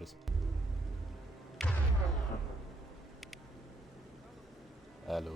notice. Hello.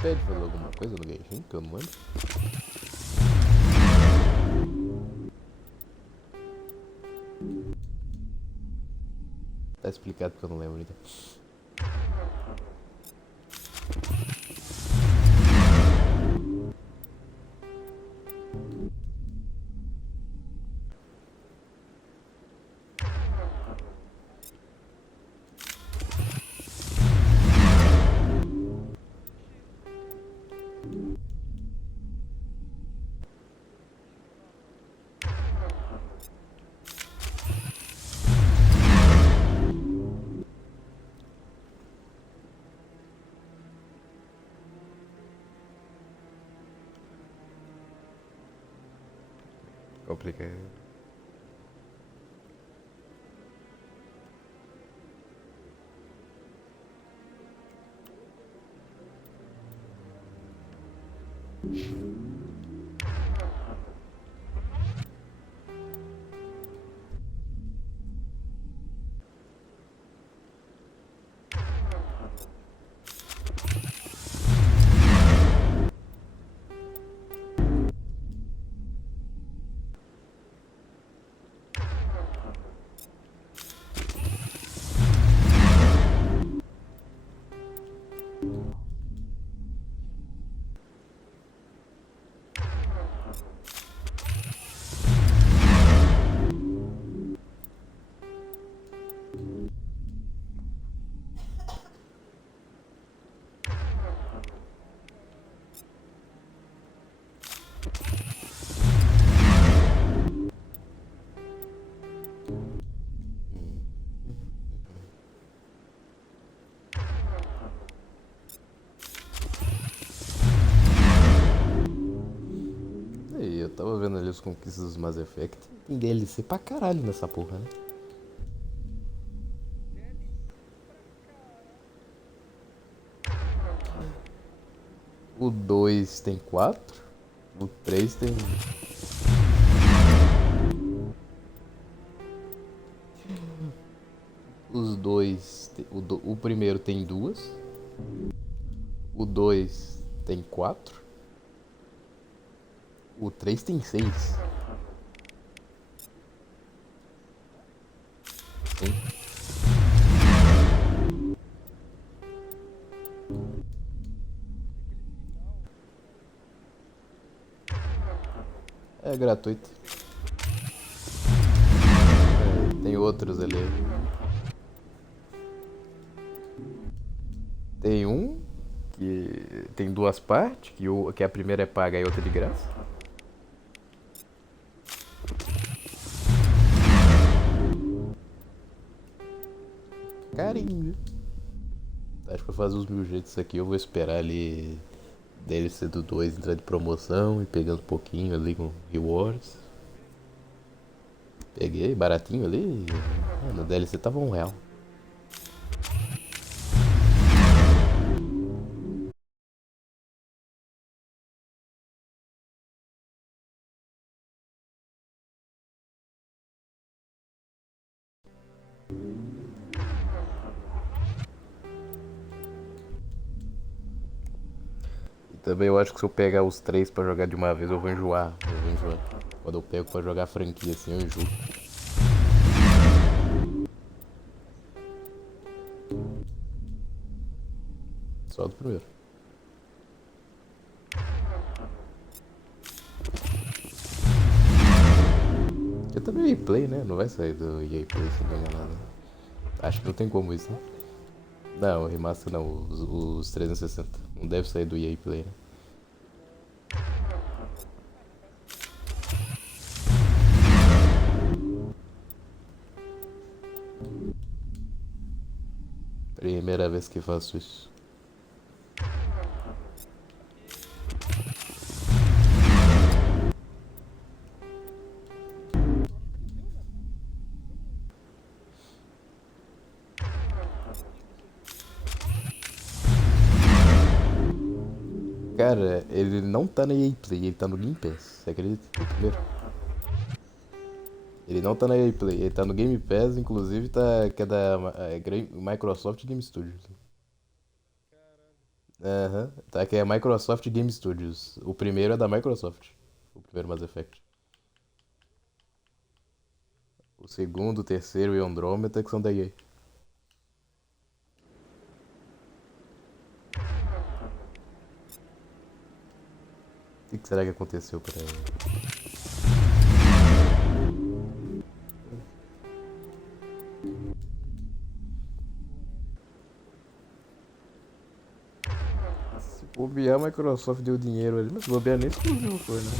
pede fazer alguma coisa no Genshin, que eu não lembro. Tá explicado porque eu não lembro então. Complicado. E eu tava vendo ali os conquistas dos Mass Effect. Tem DLC pra caralho nessa porra, né? O 2 tem 4. O 3 tem. Os dois. O primeiro tem duas. O 2 tem 4. O 3 tem 6. Sim. É gratuito. É, tem outros ali. Tem um que tem duas partes, que a primeira é paga e a outra é de graça. Carinho. Acho que pra fazer os mil jeitos aqui eu vou esperar ali DLC do 2 entrar de promoção e pegando um pouquinho ali com rewards. Peguei baratinho ali. No DLC tava R$ 1. E também eu acho que se eu pegar os três pra jogar de uma vez eu vou enjoar. Eu vou enjoar. Quando eu pego pra jogar franquia assim eu enjoo. Só do primeiro. Eu também EA Play, né? Não vai sair do EA Play se não enganado. Acho que não tem como isso, né? Não, o remaster não, os 360. Não deve sair do EA Play, né? Primeira vez que faço isso. Cara, ele não tá na EA Play, ele tá no Game Pass. Você acredita? O primeiro. Ele não tá na EA Play, ele tá no Game Pass, inclusive tá, que é da Microsoft Game Studios. Aham. Tá, que é Microsoft Game Studios. O primeiro é da Microsoft. O primeiro Mass Effect. O segundo, o terceiro e o Andromeda que são da EA. O que será que aconteceu pra ela? Se bobear, a Microsoft deu dinheiro ali, mas se bobear nem exclusivo foi, né?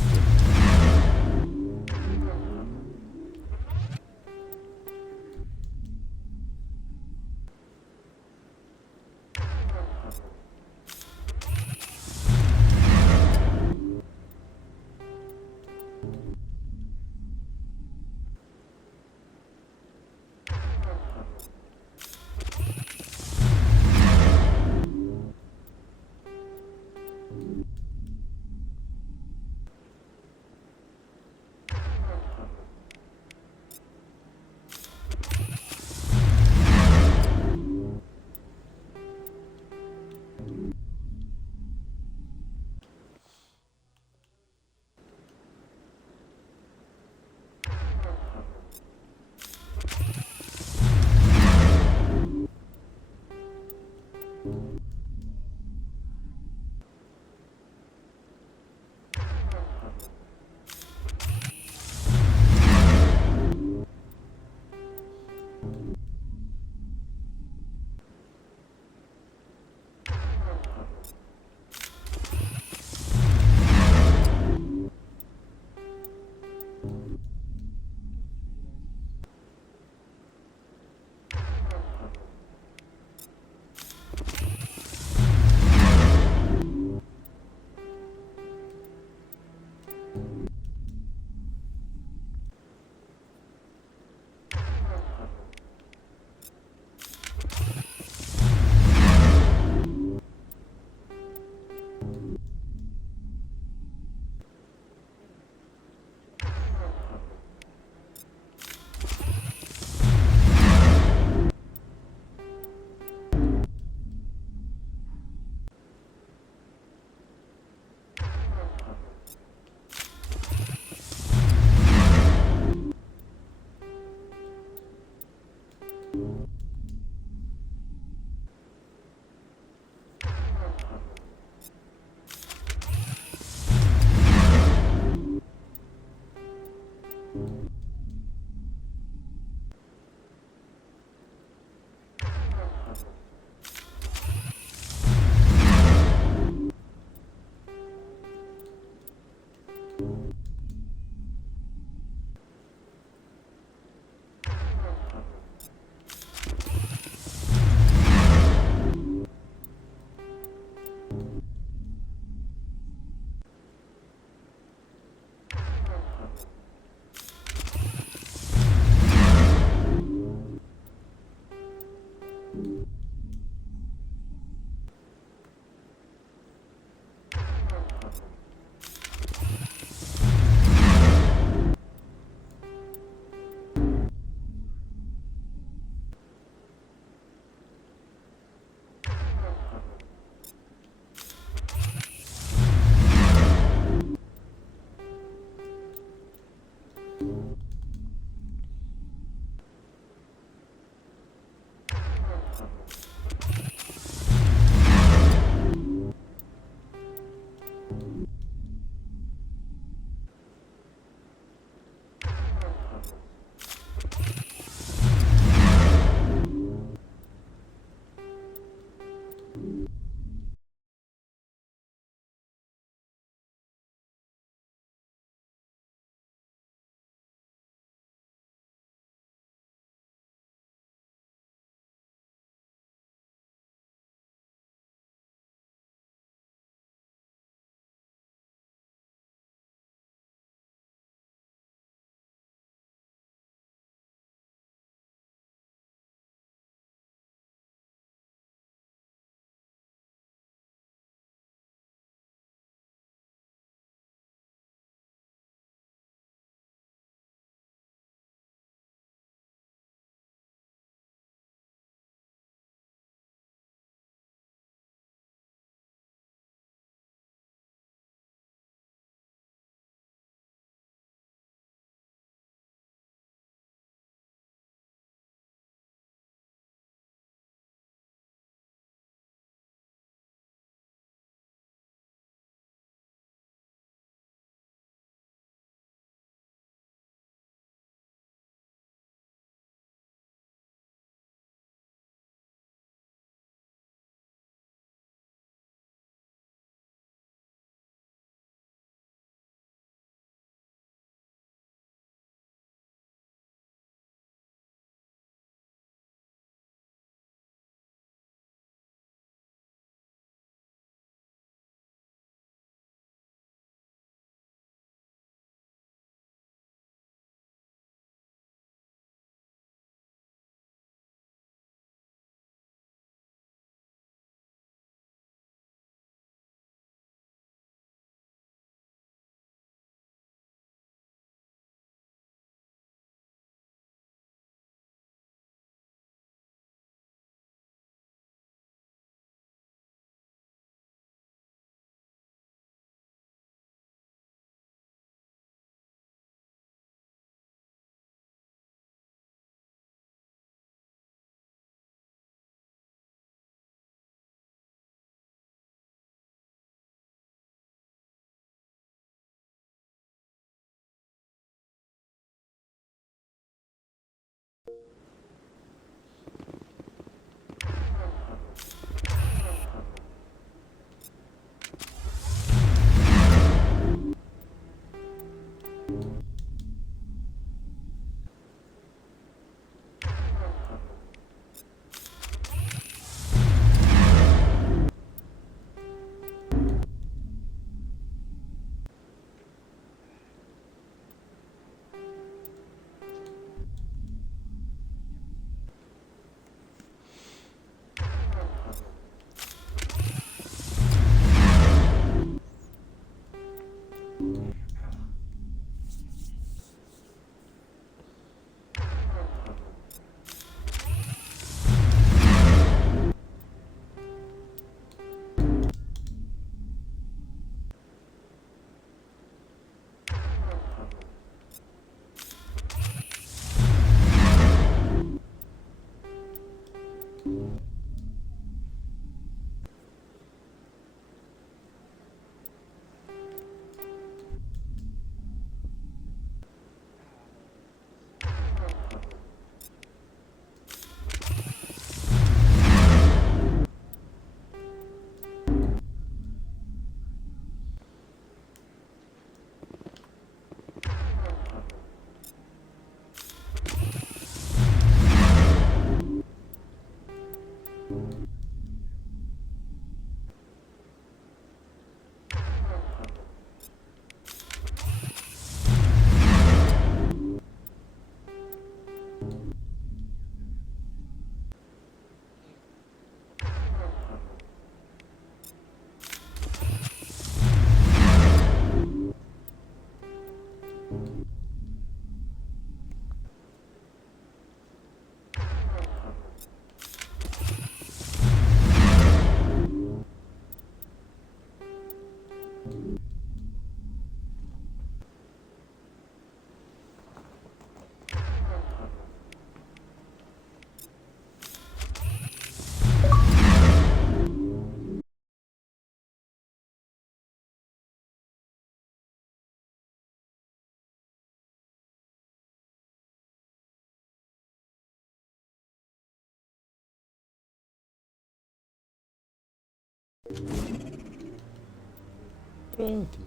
Pronto.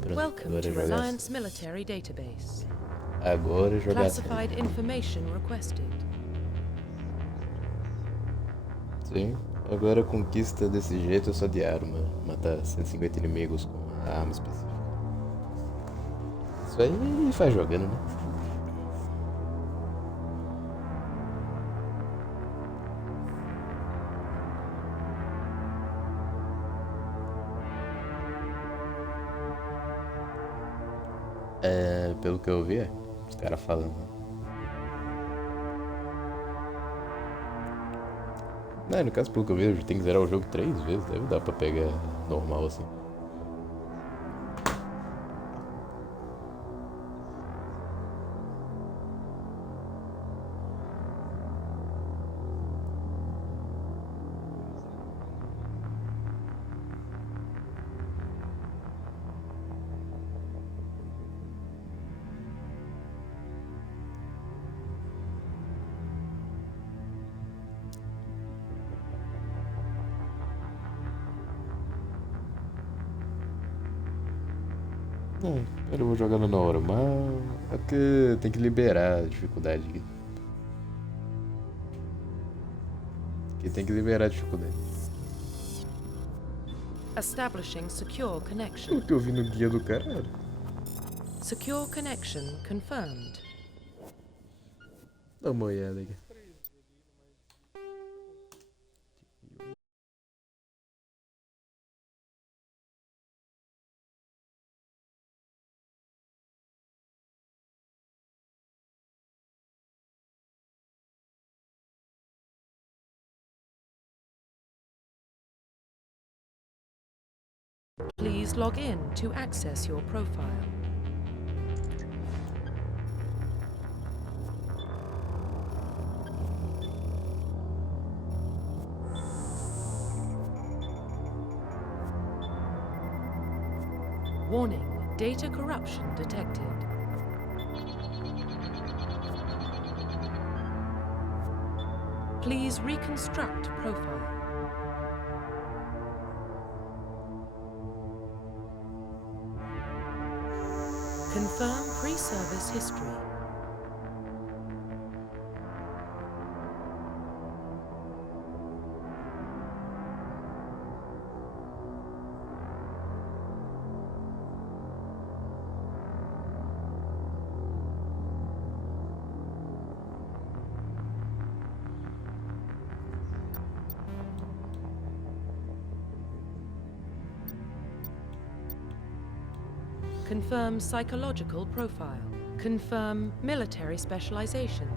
Pronto, Welcome agora to jogar. Reliance Military Database. Agora jogar. Classified information requested. Sim, agora conquista desse jeito é só de arma. Matar 150 inimigos com uma arma específica. Isso aí faz jogando, né? É, pelo que eu vi, os caras falando. Não, no caso, pelo que eu vi, eu tenho que zerar o jogo 3 vezes. Deve dar pra pegar normal assim. Não, eu vou jogando normal. É porque tem que liberar a dificuldade aqui. Aqui tem que liberar a dificuldade. Establishing secure connection. Pelo que eu vi no guia do cara. Secure connection confirmed. Dá uma olhada aqui. Please log in to access your profile. Warning, data corruption detected. Please reconstruct profile. Confirm pre-service history. Confirm psychological profile. Confirm military specialization.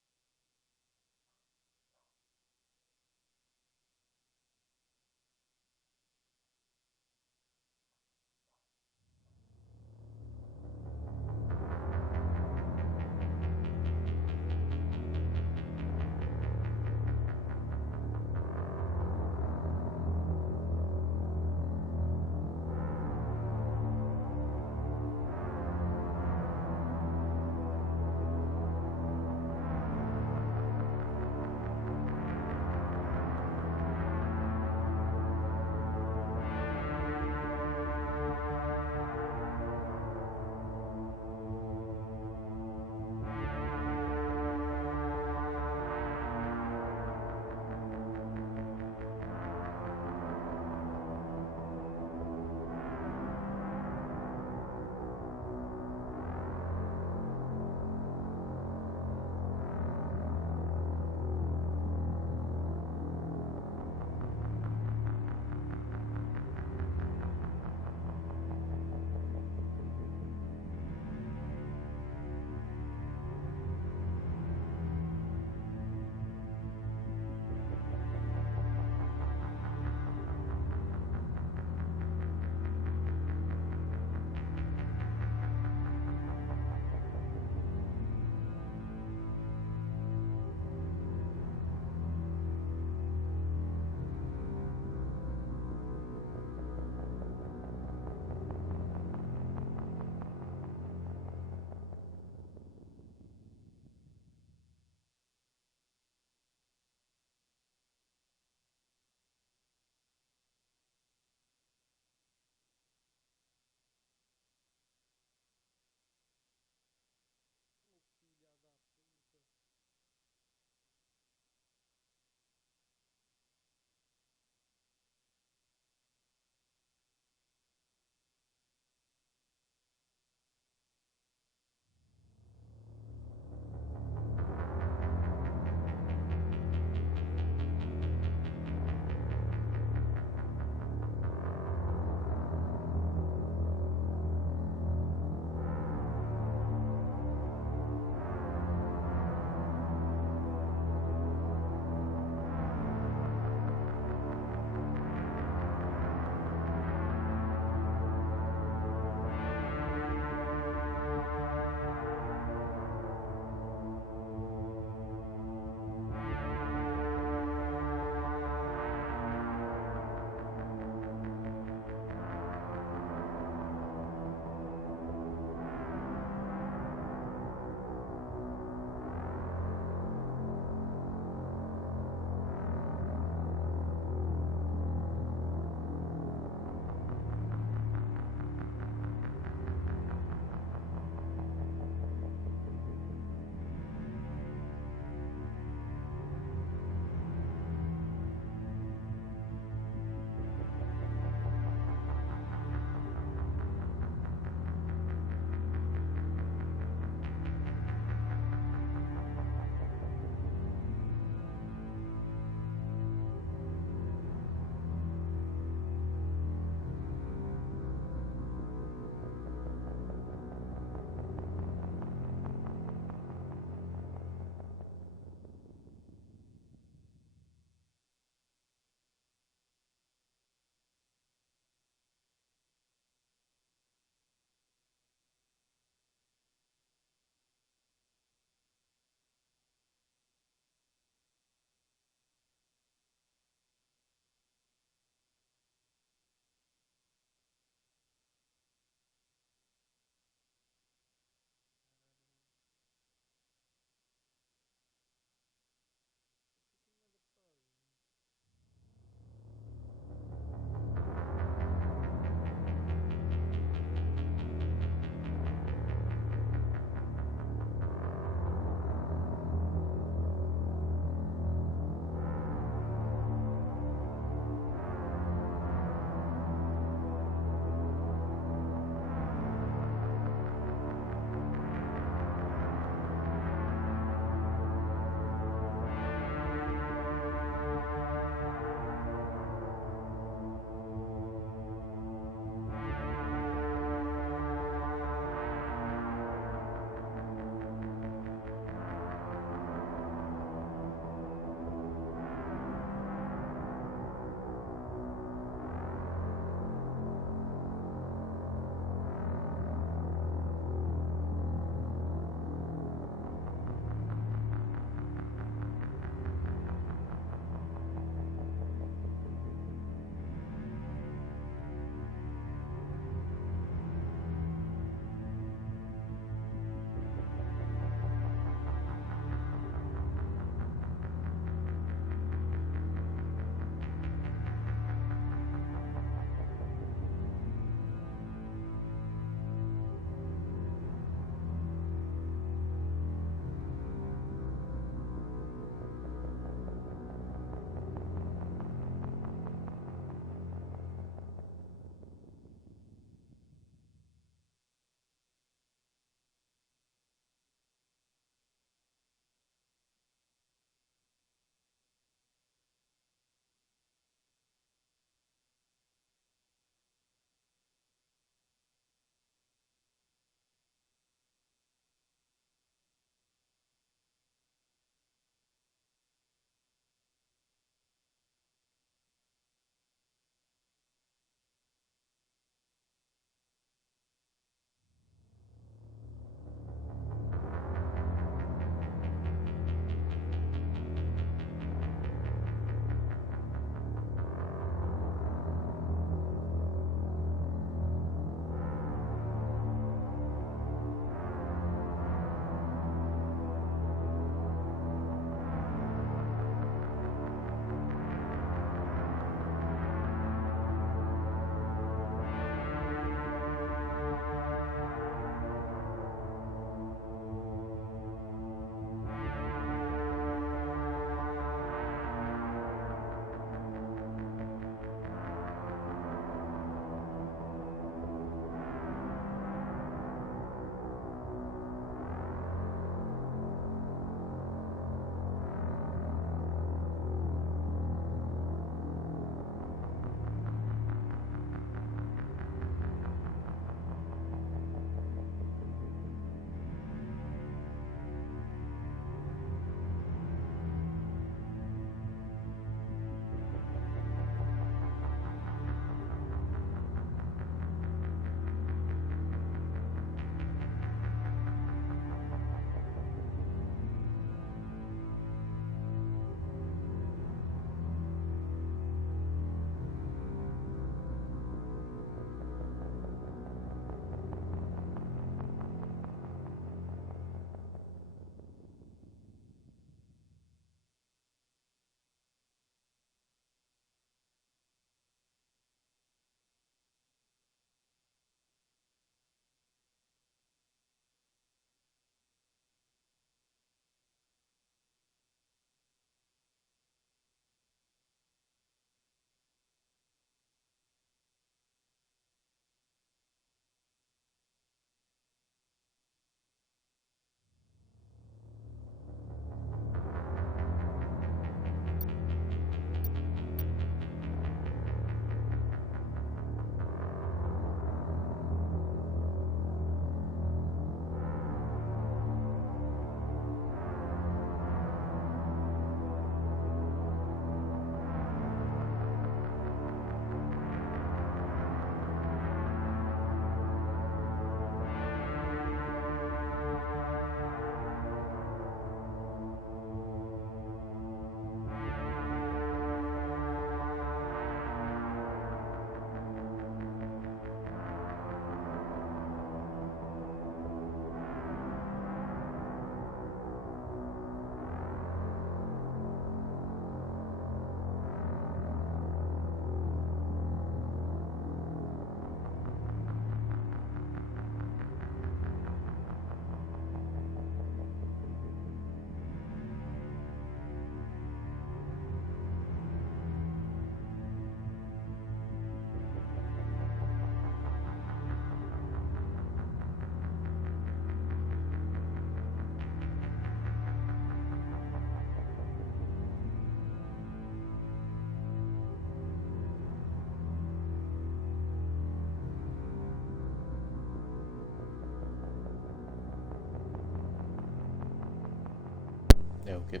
o quê?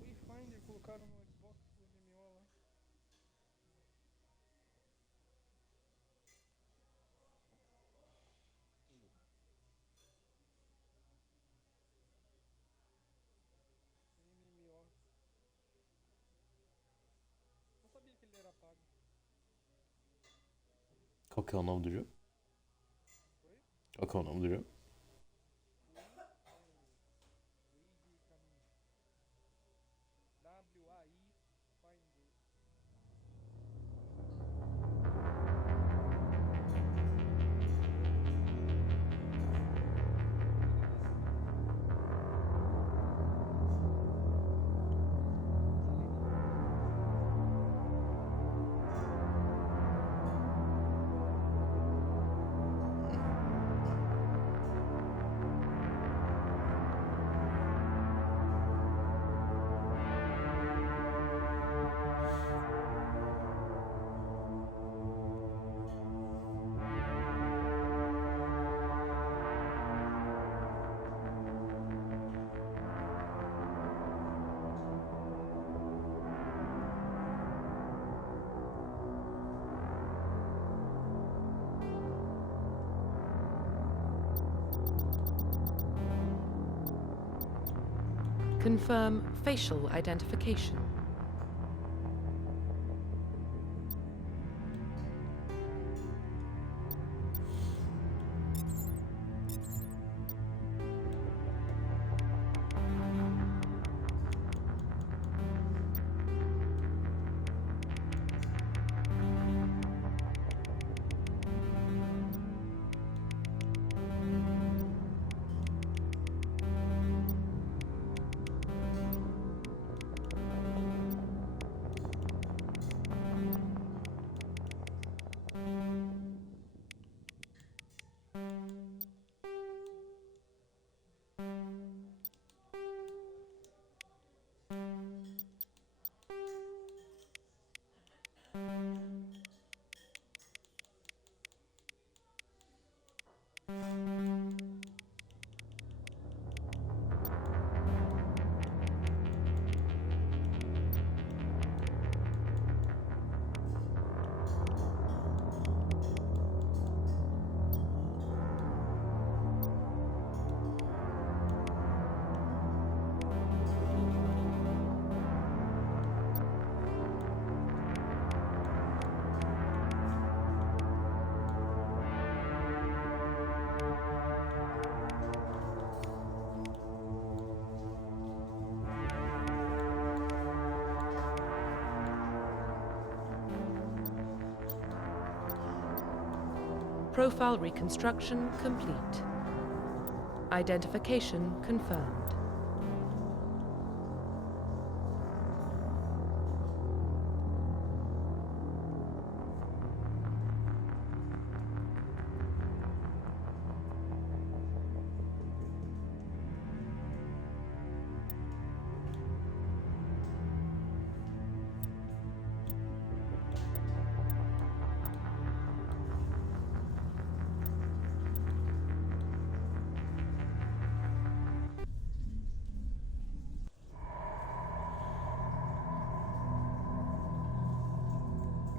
Wayfinder colocaram no Xbox do MMO lá. MMO. Não sabia que ele era pago. Qual que é o nome do jogo? Foi? Qual que é o nome do jogo? Wayfinder caminho. W-A-I Finder. Confirm facial identification. Profile reconstruction complete. Identification confirmed.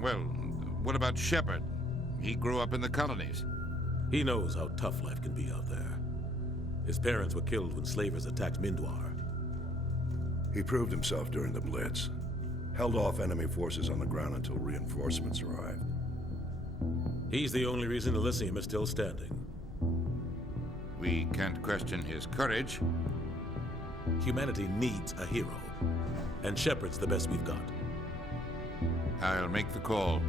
Well, what about Shepard? He grew up in the colonies. He knows how tough life can be out there. His parents were killed when slavers attacked Mindwar. He proved himself during the Blitz. Held off enemy forces on the ground until reinforcements arrived. He's the only reason Elysium is still standing. We can't question his courage. Humanity needs a hero. And Shepard's the best we've got. I'll make the call.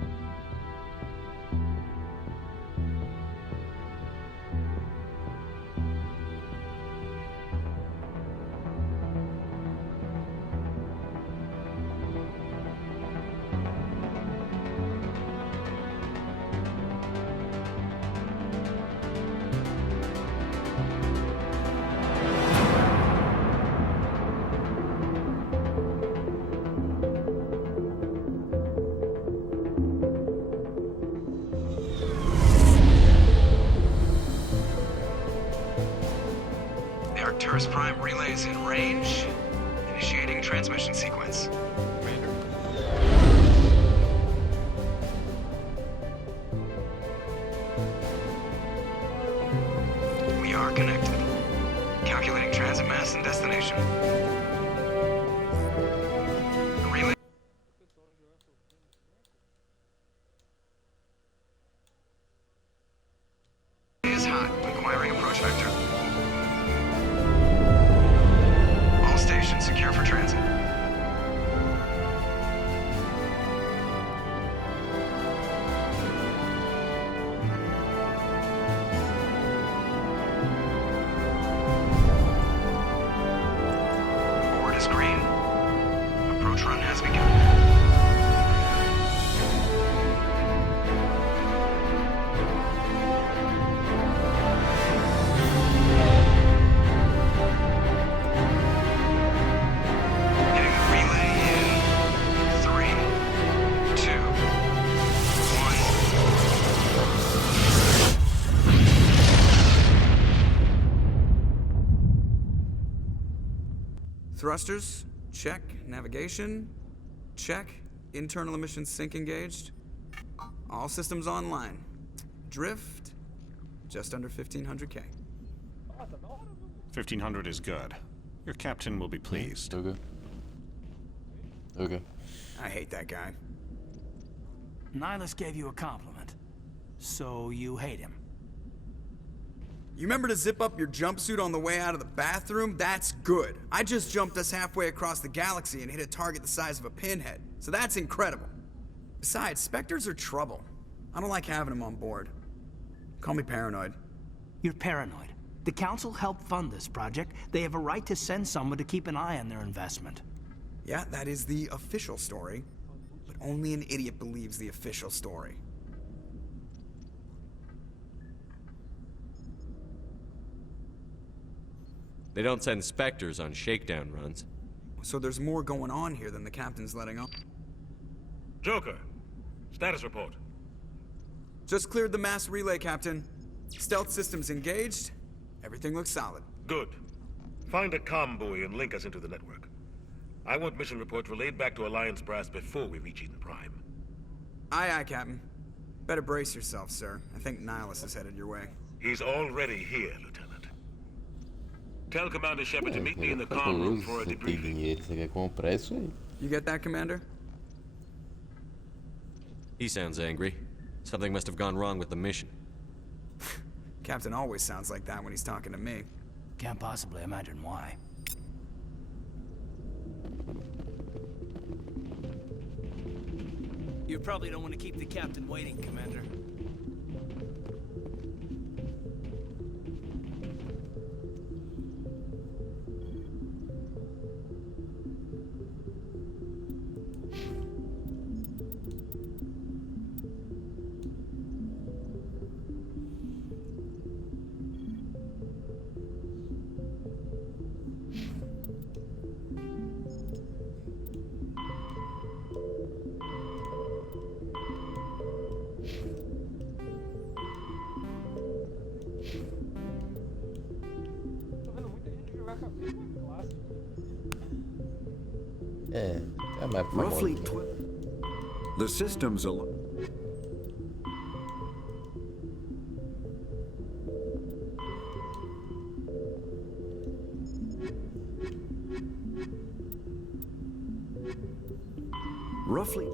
First prime relay is in range. Initiating transmission sequence. We are connected. Calculating transit mass and destination. The relay is hot. Acquiring approach vector. All stations secure for transit. Board is green. Approach run has begun. Hitting the relay in 3, 2, 1. Thrusters, check. Navigation, check. Internal emissions sync engaged. All systems online. Drift, just under 1500K. 1500 is good. Your captain will be pleased. Okay. Okay. I hate that guy. Nihilus gave you a compliment. So you hate him. You remember to zip up your jumpsuit on the way out of the bathroom? That's good. I just jumped us halfway across the galaxy and hit a target the size of a pinhead. So that's incredible. Besides, Spectres are trouble. I don't like having them on board. Call me paranoid. You're paranoid. The Council helped fund this project. They have a right to send someone to keep an eye on their investment. Yeah, that is the official story. But only an idiot believes the official story. They don't send Spectres on shakedown runs. So there's more going on here than the captain's letting on. Joker, status report. Just cleared the mass relay, Captain. Stealth systems engaged. Everything looks solid. Good. Find a comm buoy and link us into the network. I want mission reports relayed back to Alliance brass before we reach Eden Prime. Aye, aye, Captain. Better brace yourself, sir. I think Nihilus is headed your way. He's already here, Lieutenant. Tell Commander Shepard to meet me in the comm room for a Você tem debriefing. dinheiro, você quer comprar isso aí. You get that, Commander? He sounds angry. Something must have gone wrong with the mission. Captain always sounds like that when he's talking to me. Can't possibly imagine why. You probably don't want to keep the captain waiting, Commander. Tô vendo muita gente jogar com a mesma classe. É mais Roughly famoso. The systems alone. Roughly.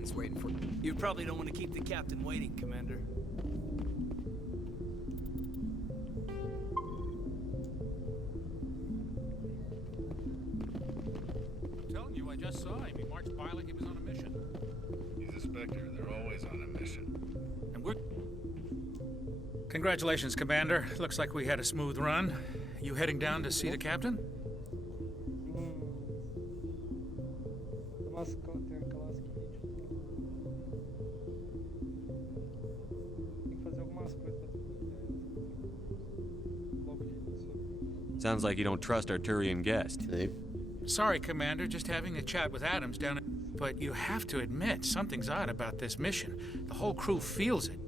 captain's waiting for... You probably don't want to keep the captain waiting, Commander. I'm telling you, I just saw him. He marched by like he was on a mission. He's a Spectre. They're always on a mission. And we're... Congratulations, Commander. Looks like we had a smooth run. You heading down to see the captain? Tem aquela seguinte. Tem que fazer algumas coisas logo de início. Sounds like you don't trust our Turian guest. Sorry, Commander. Just having a chat with Adams down at... But you have to admit, something's odd about this mission. The whole crew feels it.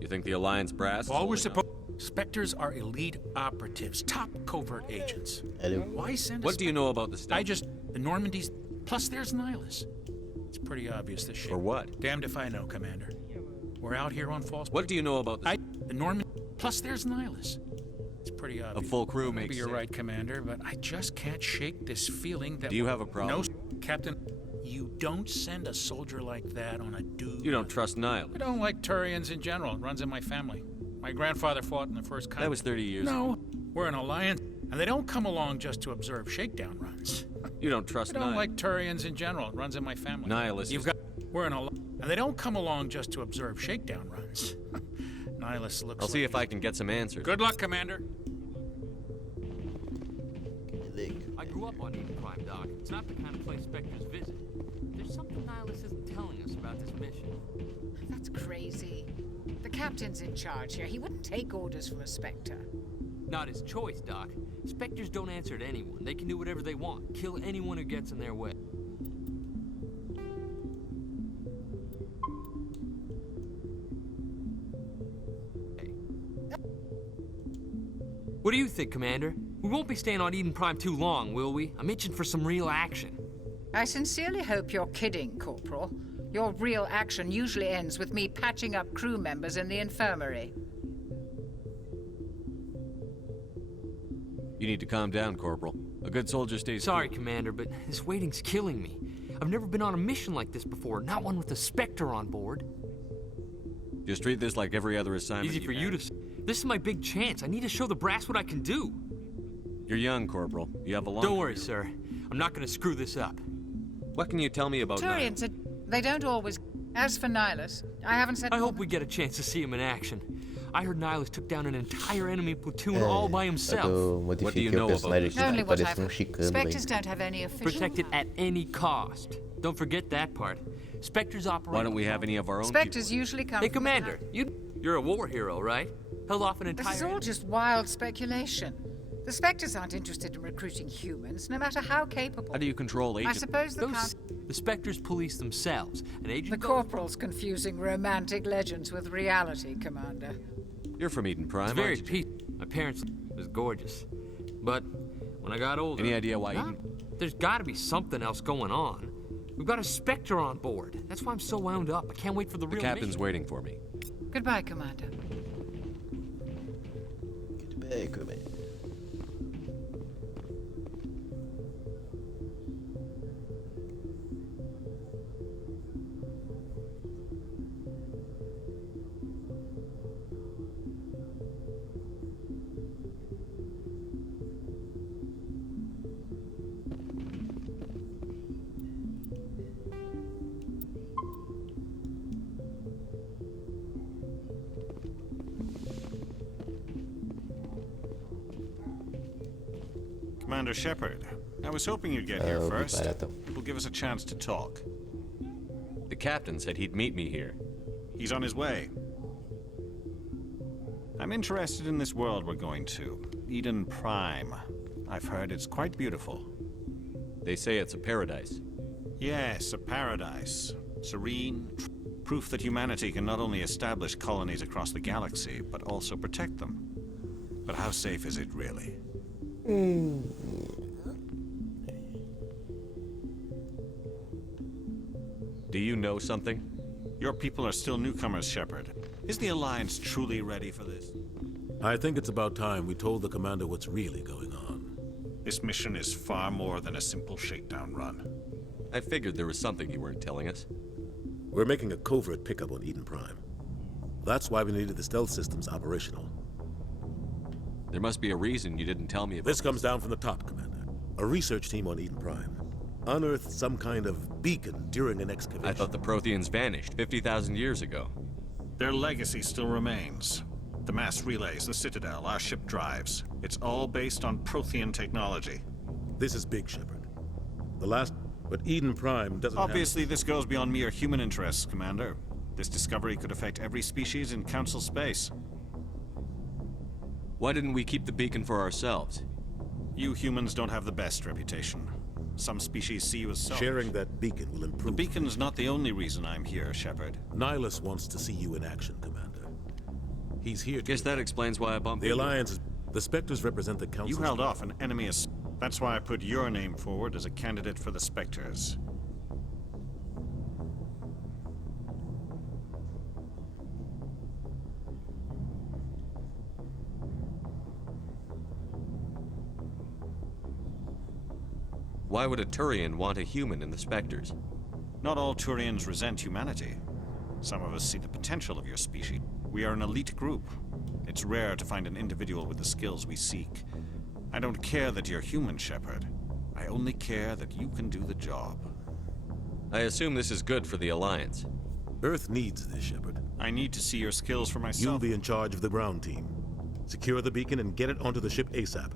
You think the Alliance brass? All we're supposed... Spectres are elite operatives, top covert agents. Why send What do you know about the stuff? The Normandy's... Plus there's Nihilus. It's pretty obvious this shit. For what? Damned if I know, Commander. We're out here on false... What do you know about the Norman... Plus there's Nihilus. It's pretty obvious. A full crew Maybe makes you're sense. right, Commander, but I just can't shake this feeling that... Do you have a problem? No, Captain. You don't send a soldier like that on a dude. You don't trust Nihilus? I don't like Turians in general. It runs in my family. My grandfather fought in the first conflict. That was 30 years ago. No, we're an alliance, and they don't come along just to observe shakedown runs. You don't trust I don't Nihilus? like Turians in general. It runs in my family. Nihilus You've is... got... We're an alliance, and they don't come along just to observe shakedown runs. Nihilus looks I'll see if I can get some answers. Good luck, Commander. I grew up on Eden Prime, Doc. It's not the kind of place Spectres visit. There's something Nihilus isn't telling us about this mission. That's crazy. The captain's in charge here. He wouldn't take orders from a Spectre. Not his choice, Doc. Spectres don't answer to anyone. They can do whatever they want. Kill anyone who gets in their way. What do you think, Commander? We won't be staying on Eden Prime too long, will we? I'm itching for some real action. I sincerely hope you're kidding, Corporal. Your real action usually ends with me patching up crew members in the infirmary. You need to calm down, Corporal. A good soldier stays Sorry, cool. Commander, but this waiting's killing me. I've never been on a mission like this before, not one with a Spectre on board. Just treat this like every other assignment. Easy for you to say. This is my big chance. I need to show the brass what I can do. You're young, Corporal. You have a long... Don't worry, sir. I'm not gonna screw this up. What can you tell me about Turians, they don't always... As for Nihilus, I haven't said... I hope we get a chance to see him in action. I heard Nihilus took down an entire enemy platoon all by himself. What do you know about this? Only what I've heard. Spectres don't have any official... Protected at any cost. Don't forget that part. Spectres operate... Why don't we have any of our own Spectres people? usually come... Hey, Commander, you're a war hero, right? Held off an entire... This is all just wild speculation. The Spectres aren't interested in recruiting humans, no matter how capable. How do you control agents? I suppose the Spectres police themselves. An agent... The Corporal's confusing romantic legends with reality, Commander. You're from Eden Prime, It's very aren't you? peaceful. My parents was gorgeous. But when I got older... Any idea why Eden... There's gotta be something else going on. We've got a Spectre on board. That's why I'm so wound up. I can't wait for the real captain's mission. waiting for me. Goodbye, Commander. Goodbye, Commander. Commander Shepard, I was hoping you'd get here first. It will give us a chance to talk. The captain said he'd meet me here. He's on his way. I'm interested in this world we're going to, Eden Prime. I've heard it's quite beautiful. They say it's a paradise. Yes, a paradise. Serene, proof that humanity can not only establish colonies across the galaxy, but also protect them. But how safe is it really? Do you know something? Your people are still newcomers, Shepard. Is the Alliance truly ready for this? I think it's about time we told the commander what's really going on. This mission is far more than a simple shakedown run. I figured there was something you weren't telling us. We're making a covert pickup on Eden Prime. That's why we needed the stealth systems operational. There must be a reason you didn't tell me about This comes down from the top, Commander. A research team on Eden Prime unearthed some kind of beacon during an excavation. I thought the Protheans vanished 50,000 years ago. Their legacy still remains. The mass relays, the Citadel, our ship drives. It's all based on Prothean technology. This is big, Shepard. But Eden Prime doesn't Obviously, this goes beyond mere human interests, Commander. This discovery could affect every species in Council space. Why didn't we keep the beacon for ourselves? You humans don't have the best reputation. Some species see you as selfish. Sharing that beacon will improve. The beacon's not the only reason I'm here, Shepard. Nihilus wants to see you in action, Commander. He's here to... Guess that explains why I bumped The Alliance... The Spectres represent the Council. You held off an enemy. That's why I put your name forward as a candidate for the Spectres. Why would a Turian want a human in the Spectres? Not all Turians resent humanity. Some of us see the potential of your species. We are an elite group. It's rare to find an individual with the skills we seek. I don't care that you're human, Shepard. I only care that you can do the job. I assume this is good for the Alliance. Earth needs this, Shepard. I need to see your skills for myself. You'll be in charge of the ground team. Secure the beacon and get it onto the ship ASAP.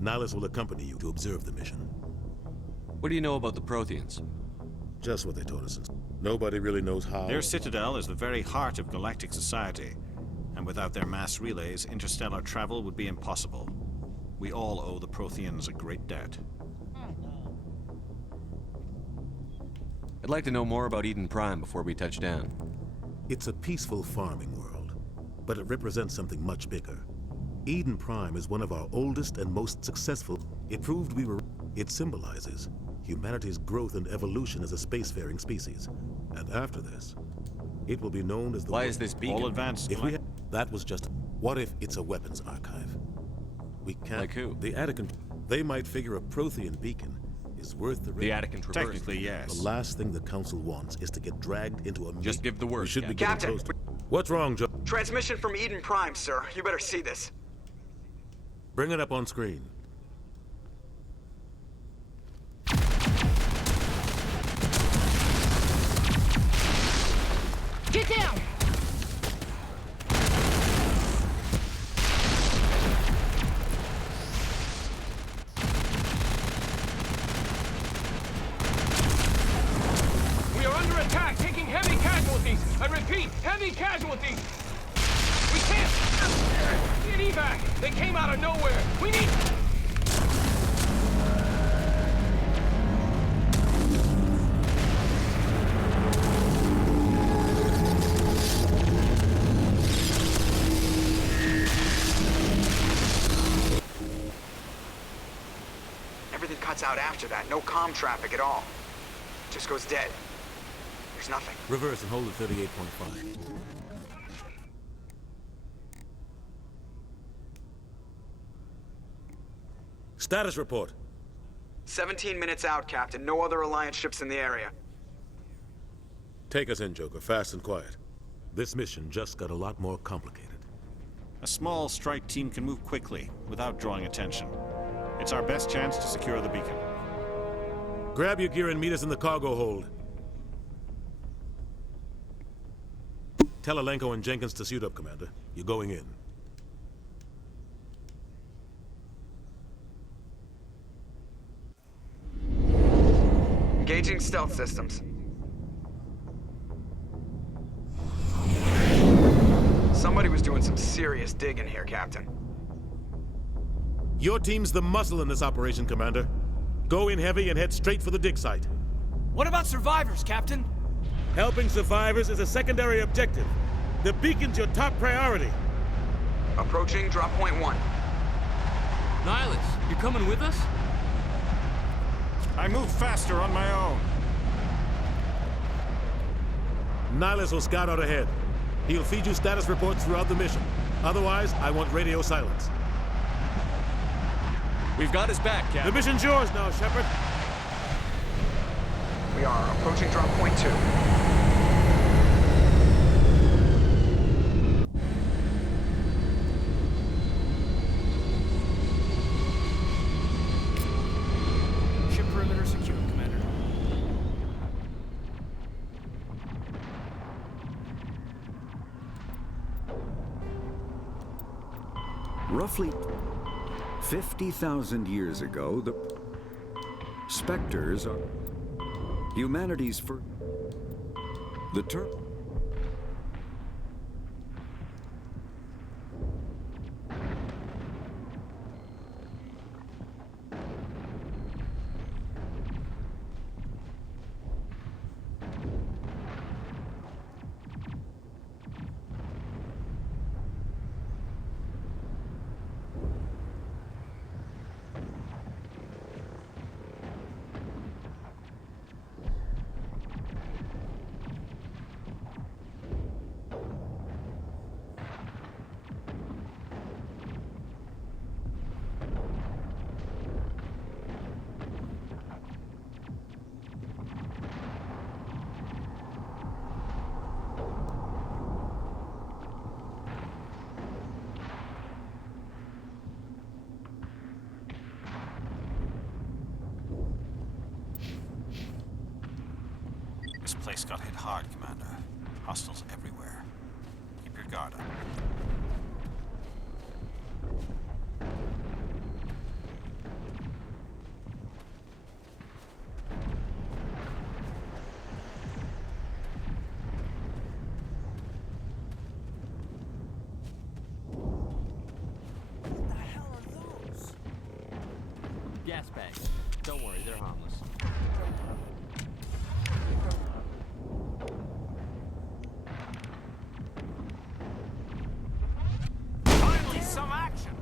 Nihilus will accompany you to observe the mission. What do you know about the Protheans? Just what they told us. Nobody really knows how. Their citadel is the very heart of galactic society. And without their mass relays, interstellar travel would be impossible. We all owe the Protheans a great debt. I'd like to know more about Eden Prime before we touch down. It's a peaceful farming world, but it represents something much bigger. Eden Prime is one of our oldest and most successful. It proved we were... It symbolizes humanity's growth and evolution as a spacefaring species. And after this, it will be known as the... Why is this beacon? All advanced... If we had... That was just... What if it's a weapons archive? We can't... Like who? The Attican... They might figure a Prothean beacon is worth the risk. The Attican Traverse. Technically, yes. The last thing the Council wants is to get dragged into a... Just give the word, We should be Captain. getting close to... What's wrong, Joe? Transmission from Eden Prime, sir. You better see this. Bring it up on screen. Get down! We are under attack, taking heavy casualties. I repeat, heavy casualties. We can't get evac. They came out of nowhere. We need... Everything cuts out after that. No comm traffic at all. Just goes dead. There's nothing. Reverse and hold at 38.5. Status report. 17 minutes out, Captain. No other Alliance ships in the area. Take us in, Joker, fast and quiet. This mission just got a lot more complicated. A small strike team can move quickly, without drawing attention. It's our best chance to secure the beacon. Grab your gear and meet us in the cargo hold. Tell Alenko and Jenkins to suit up, Commander. You're going in. Engaging stealth systems. Somebody was doing some serious digging here, Captain. Your team's the muscle in this operation, Commander. Go in heavy and head straight for the dig site. What about survivors, Captain? Helping survivors is a secondary objective. The beacon's your top priority. Approaching drop point 1. Nihilus, you coming with us? I move faster on my own. Nihilus will scout out ahead. He'll feed you status reports throughout the mission. Otherwise, I want radio silence. We've got his back, Captain. The mission's yours now, Shepard. We are approaching drop point 2. Roughly 50,000 years ago, the specters are humanity's first. The term. This place got hit hard, Commander. Hostiles everywhere. Keep your guard up. What the hell are those? Gas bags. Don't worry, they're harmless. Finally, some action!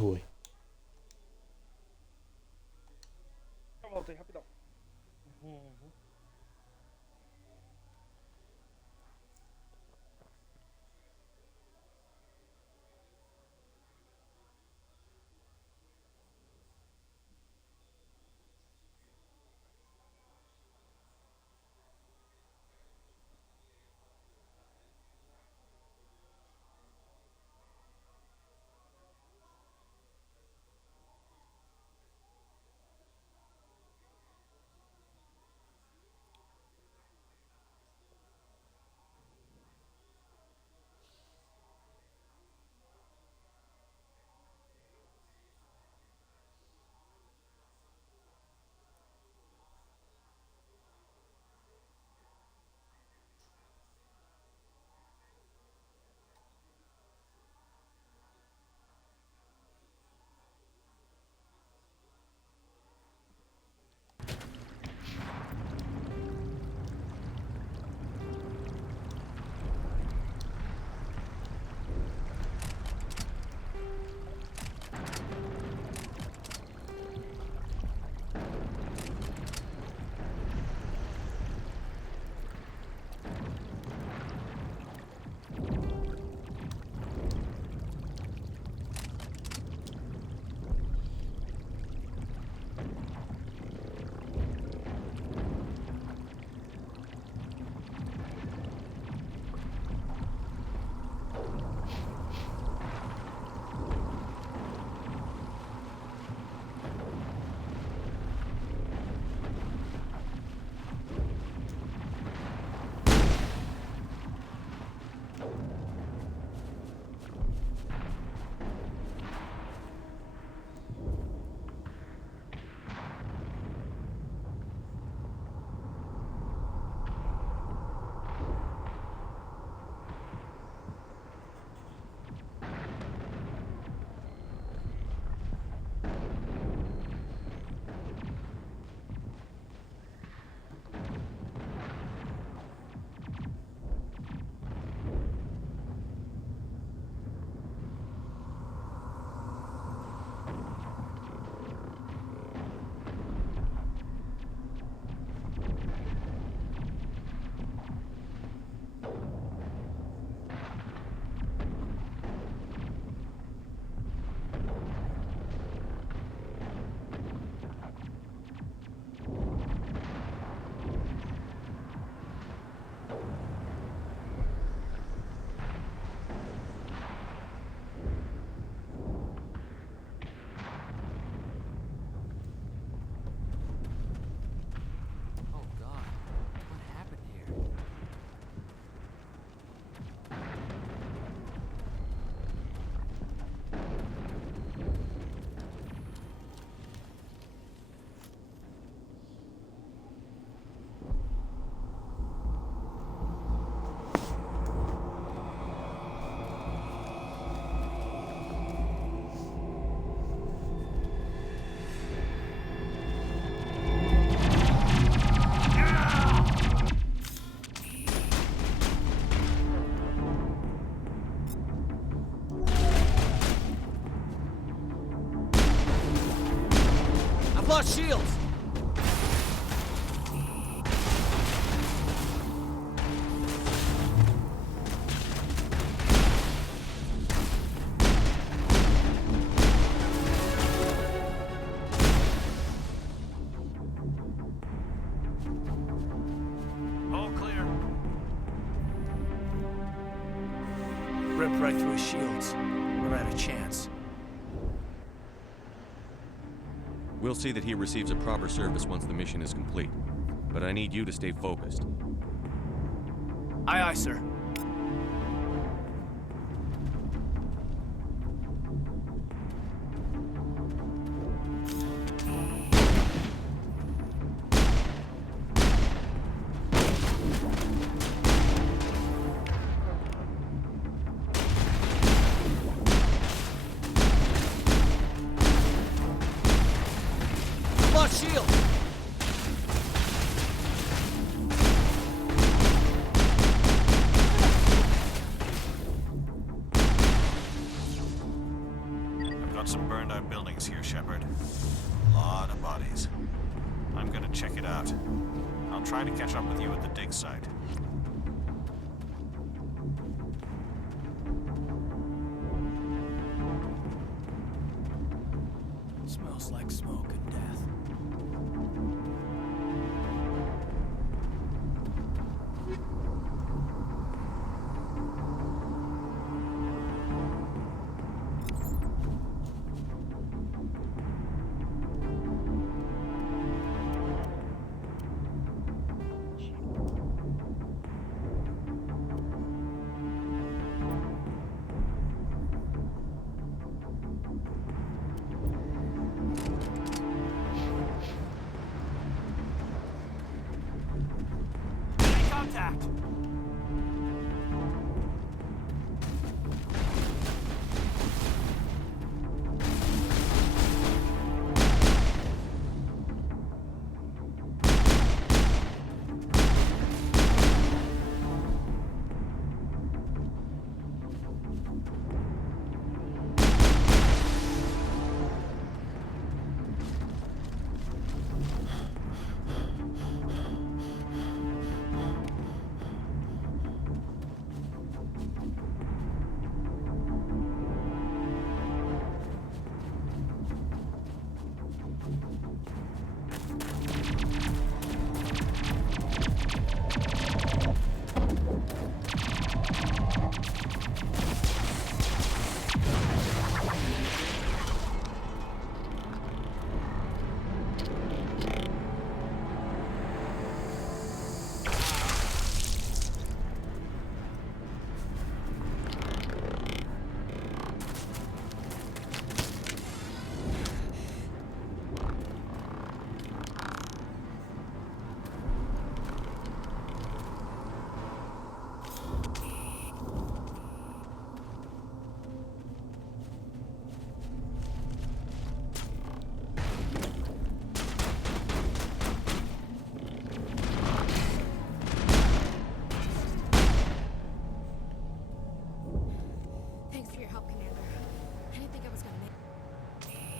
Oi. Voltei rapidão. Lost shields! All clear. Rip right through his shields. We're at a chance. We'll see that he receives a proper service once the mission is complete. But I need you to stay focused. Aye, aye, sir. Lost shield! I've got some burned out buildings here, Shepard. A lot of bodies. I'm gonna check it out. I'll try to catch up with you at the dig site. Smells like smoke and death. Enemy contact!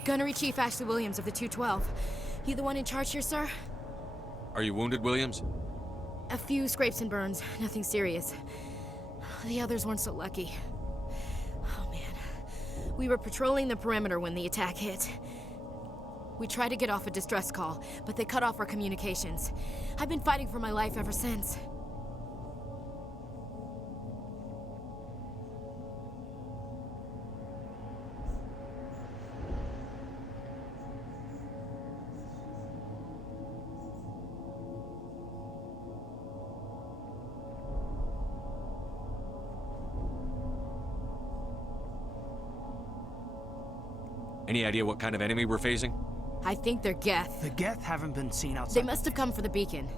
Gunnery Chief Ashley Williams of the 212. You the one in charge here, sir? Are you wounded, Williams? A few scrapes and burns, nothing serious. The others weren't so lucky. Oh man. We were patrolling the perimeter when the attack hit. We tried to get off a distress call, but they cut off our communications. I've been fighting for my life ever since. Any idea what kind of enemy we're facing? I think they're Geth. The Geth haven't been seen outside. They must have come for the beacon.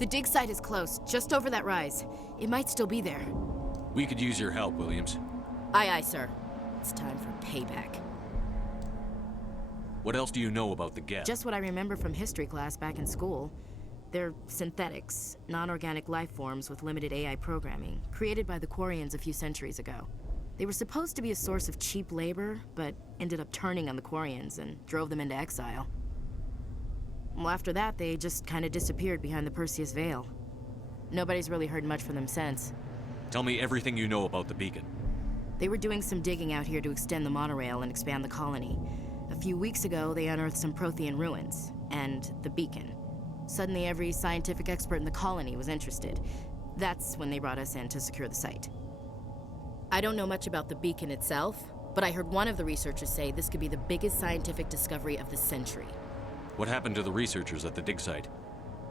The dig site is close, just over that rise. It might still be there. We could use your help, Williams. Aye, aye, sir. It's time for payback. What else do you know about the Geth? Just what I remember from history class back in school. They're synthetics, non-organic life forms with limited AI programming, created by the Quarians a few centuries ago. They were supposed to be a source of cheap labor, but ended up turning on the Quarians and drove them into exile. Well, after that, they just kind of disappeared behind the Perseus Veil. Nobody's really heard much from them since. Tell me everything you know about the beacon. They were doing some digging out here to extend the monorail and expand the colony. A few weeks ago, they unearthed some Prothean ruins, and the beacon. Suddenly, every scientific expert in the colony was interested. That's when they brought us in to secure the site. I don't know much about the beacon itself, but I heard one of the researchers say this could be the biggest scientific discovery of the century. What happened to the researchers at the dig site?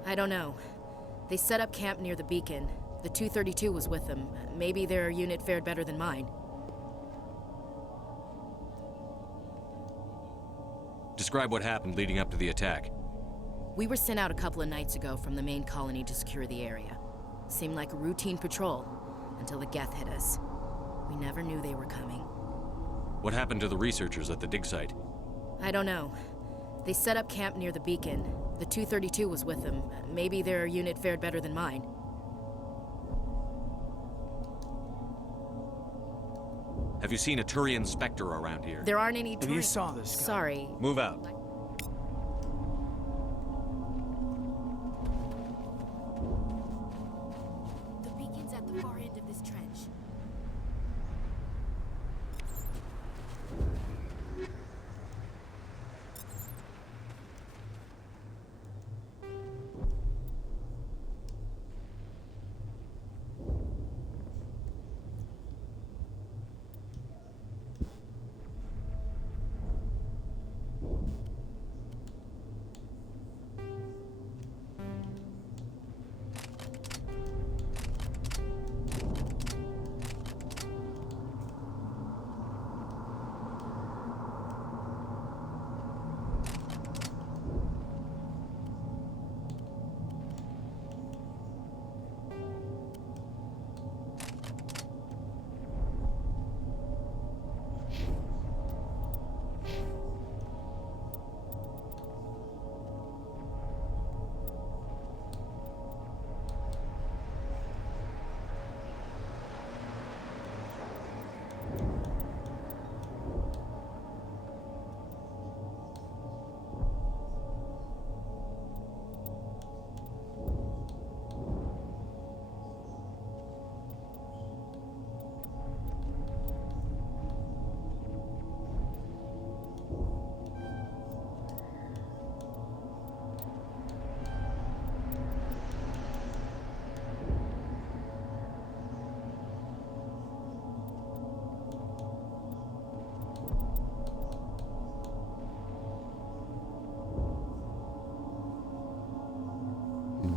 I don't know. They set up camp near the beacon. The 232 was with them. Maybe their unit fared better than mine. Describe what happened leading up to the attack. We were sent out a couple of nights ago from the main colony to secure the area. Seemed like a routine patrol, until the Geth hit us. We never knew they were coming. What happened to the researchers at the dig site? I don't know. They set up camp near the beacon. The 232 was with them. Maybe their unit fared better than mine. Have you seen a Turian Spectre around here? There aren't any Have you saw this guy? Sorry. Move out. The beacon's at the far end of this trench.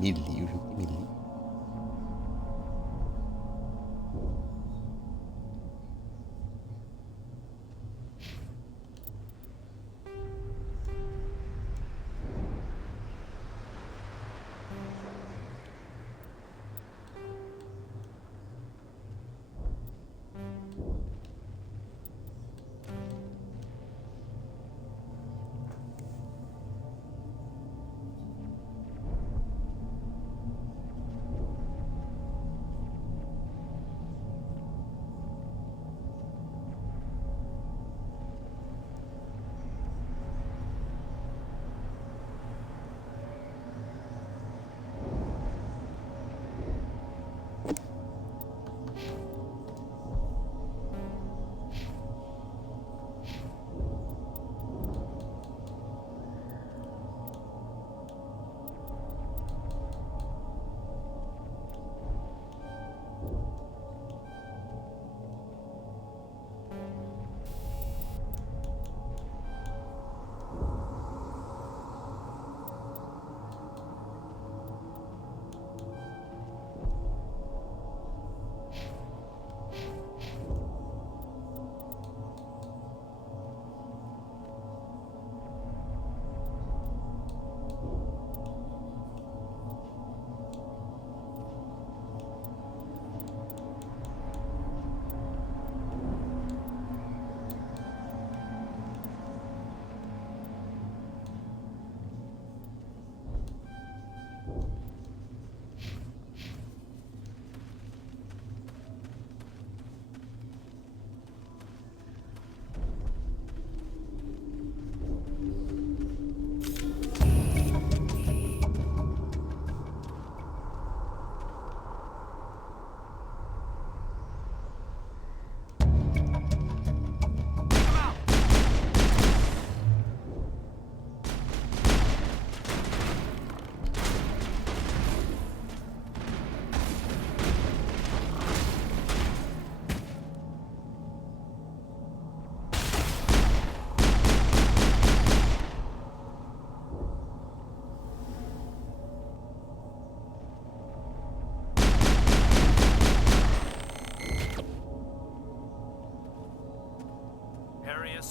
Me livre, me livre.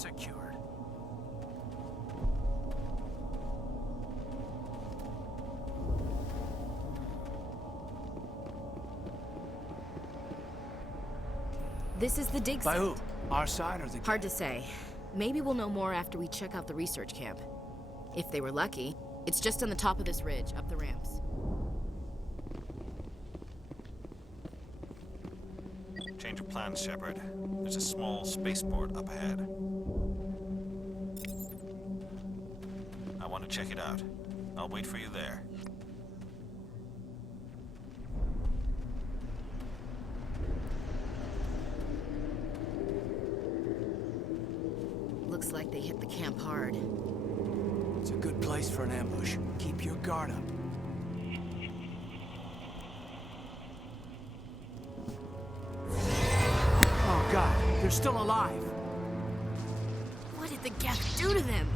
secured. This is the dig By site. who? Our side or the... Hard to say. Maybe we'll know more after we check out the research camp. If they were lucky. It's just on the top of this ridge, up the ramps. Change of plans, Shepard. There's a small spaceport up ahead. I want to check it out. I'll wait for you there. Looks like they hit the camp hard. It's a good place for an ambush. Keep your guard up. Oh God, they're still alive. What did the Geth do to them?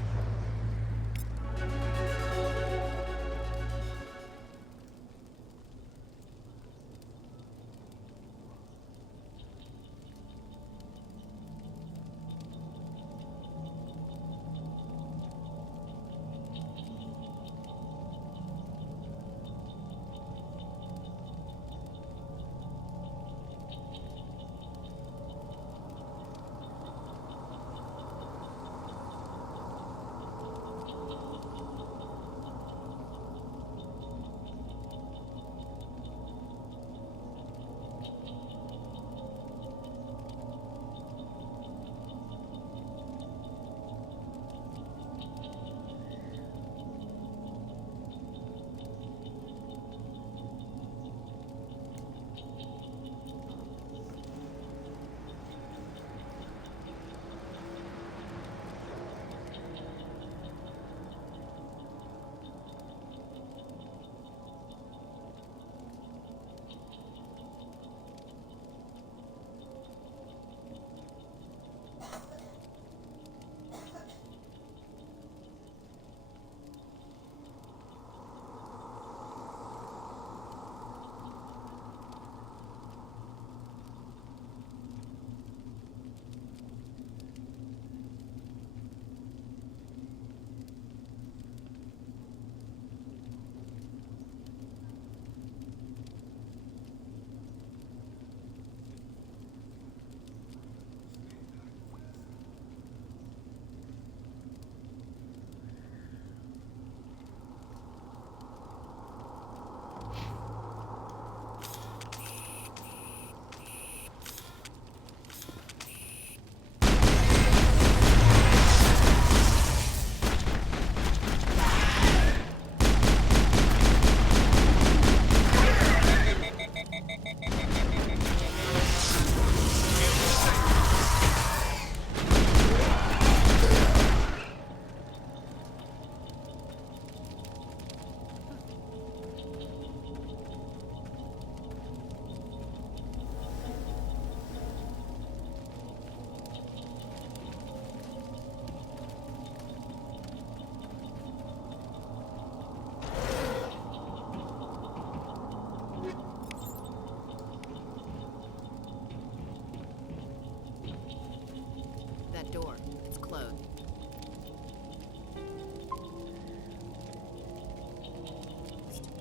Door. It's closed.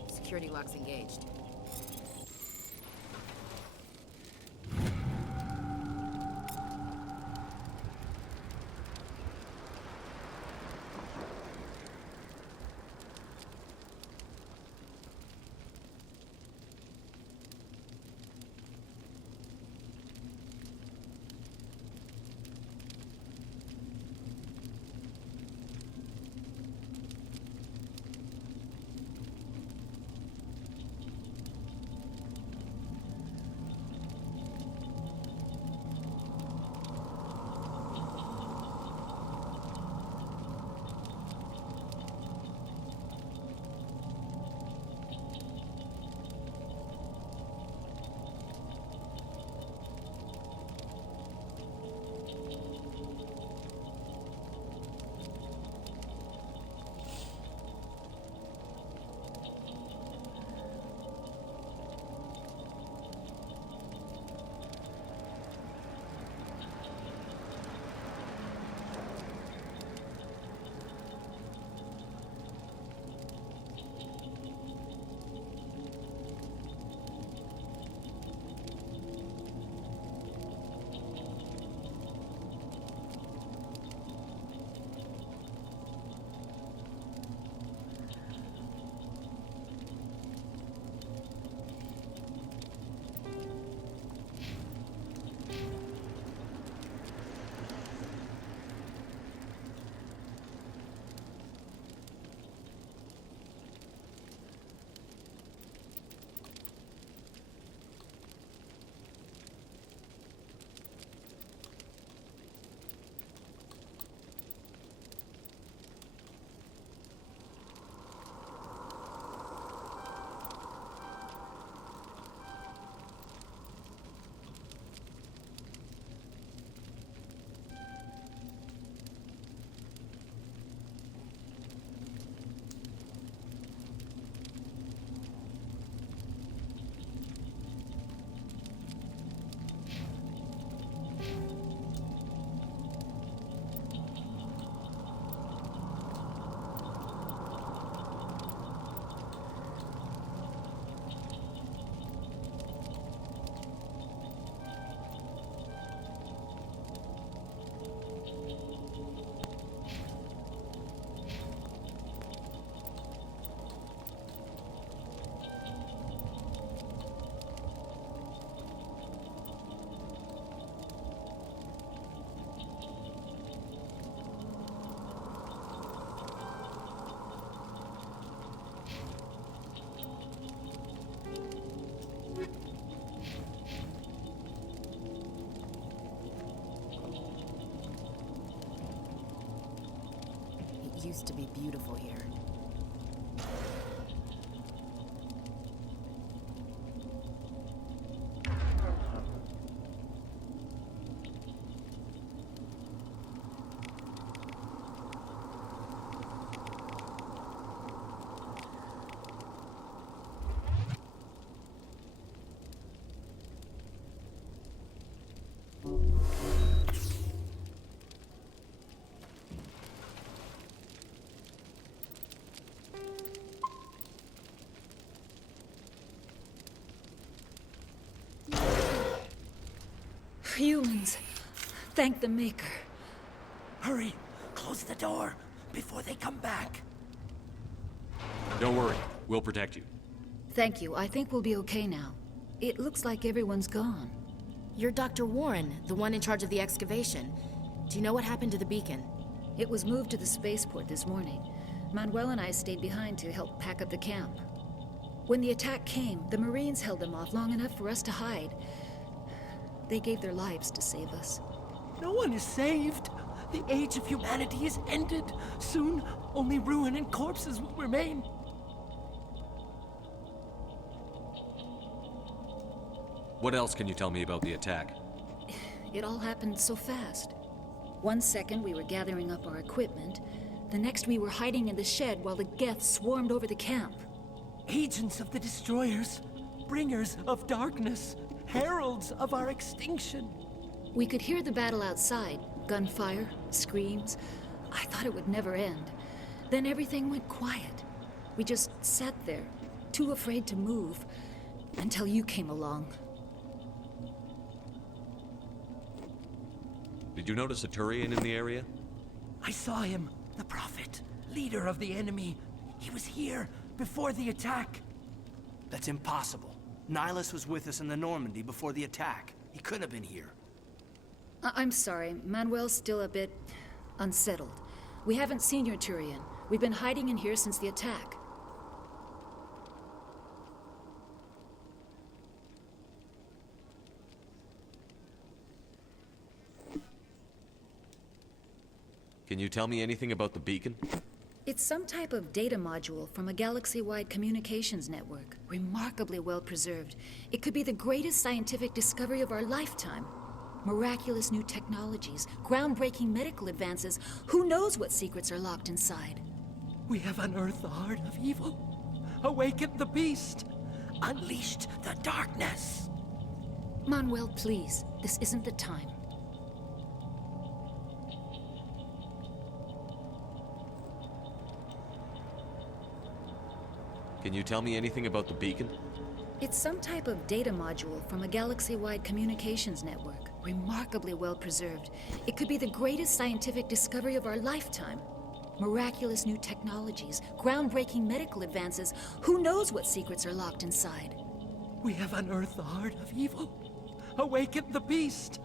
Security lock's engaged. used to be beautiful here. Humans. Thank the Maker. Hurry! Close the door before they come back. Don't worry. We'll protect you. Thank you. I think we'll be okay now. It looks like everyone's gone. You're Dr. Warren, the one in charge of the excavation. Do you know what happened to the beacon? It was moved to the spaceport this morning. Manuel and I stayed behind to help pack up the camp. When the attack came, the Marines held them off long enough for us to hide. They gave their lives to save us. No one is saved. The age of humanity is ended. Soon, only ruin and corpses will remain. What else can you tell me about the attack? It all happened so fast. One second we were gathering up our equipment. The next we were hiding in the shed while the Geth swarmed over the camp. Agents of the Destroyers, bringers of darkness, heralds of our extinction. We could hear the battle outside. Gunfire, screams. I thought it would never end. Then everything went quiet. We just sat there, too afraid to move, until you came along. Did you notice a Turian in the area? I saw him, the Prophet, leader of the enemy. He was here before the attack. That's impossible. Nihilus was with us in the Normandy before the attack. He couldn't have been here. I'm sorry. Manuel's still a bit unsettled. We haven't seen your Turian. We've been hiding in here since the attack. Can you tell me anything about the beacon? It's some type of data module from a galaxy-wide communications network. Remarkably well preserved. It could be the greatest scientific discovery of our lifetime. Miraculous new technologies, groundbreaking medical advances. Who knows what secrets are locked inside? We have unearthed the heart of evil, awakened the beast, unleashed the darkness. Manuel, please. This isn't the time. Can you tell me anything about the beacon? It's some type of data module from a galaxy-wide communications network. Remarkably well preserved. It could be the greatest scientific discovery of our lifetime. Miraculous new technologies, groundbreaking medical advances. Who knows what secrets are locked inside? We have unearthed the heart of evil, awakened the beast,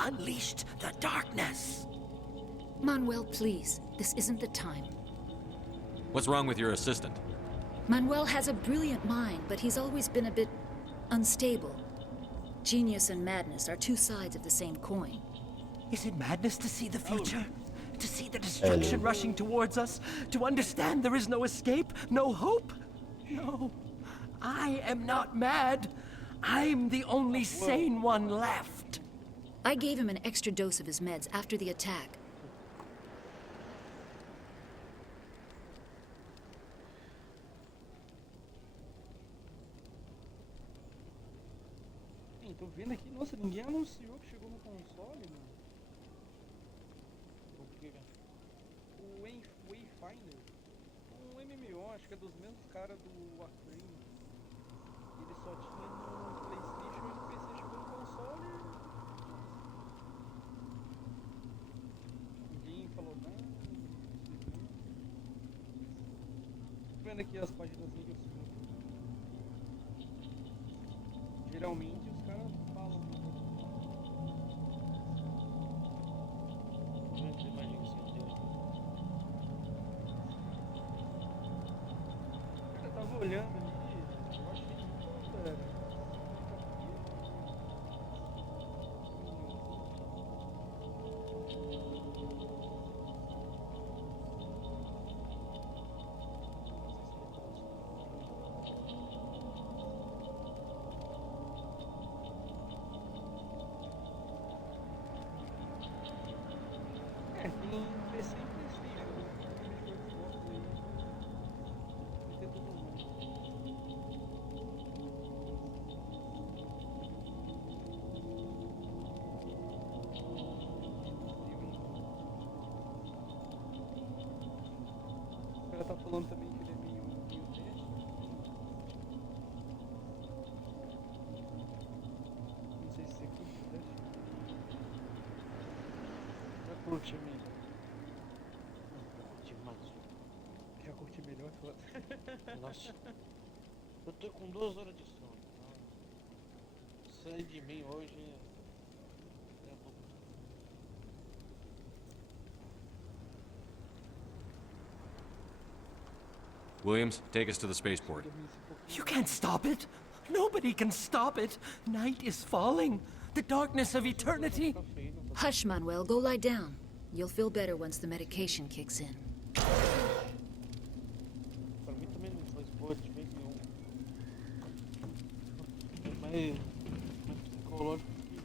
unleashed the darkness. Manuel, please. This isn't the time. What's wrong with your assistant? Manuel has a brilliant mind, but he's always been a bit unstable. Genius and madness are two sides of the same coin. Is it madness to see the future? To see the destruction rushing towards us? To understand there is no escape, no hope? No, I am not mad. I'm the only sane one left. I gave him an extra dose of his meds after the attack. Tô vendo aqui, nossa, ninguém anunciou que chegou no console, mano. O quê? O Wayfinder. Um MMO, acho que é dos mesmos caras do Warframe. Ele só tinha no PlayStation e no PC, chegou no console. Ninguém falou nada. Tô vendo aqui as páginas que eu sigo. Geralmente os caras falam. Cara, eu tava olhando ali, eu achei muito. tá falando também que ele é meio teste. Não sei se você curte o teste. Já curte, amigo. Curti mais. Quer curtir melhor? Nossa. Eu tô com 2 horas de sono. Sai de mim hoje. Williams, take us to the spaceport. You can't stop it. Nobody can stop it. Night is falling. The darkness of eternity. Hush, Manuel. Go lie down. You'll feel better once the medication kicks in. Pra mim também não faz boa de jeito nenhum. É mais psicológico que...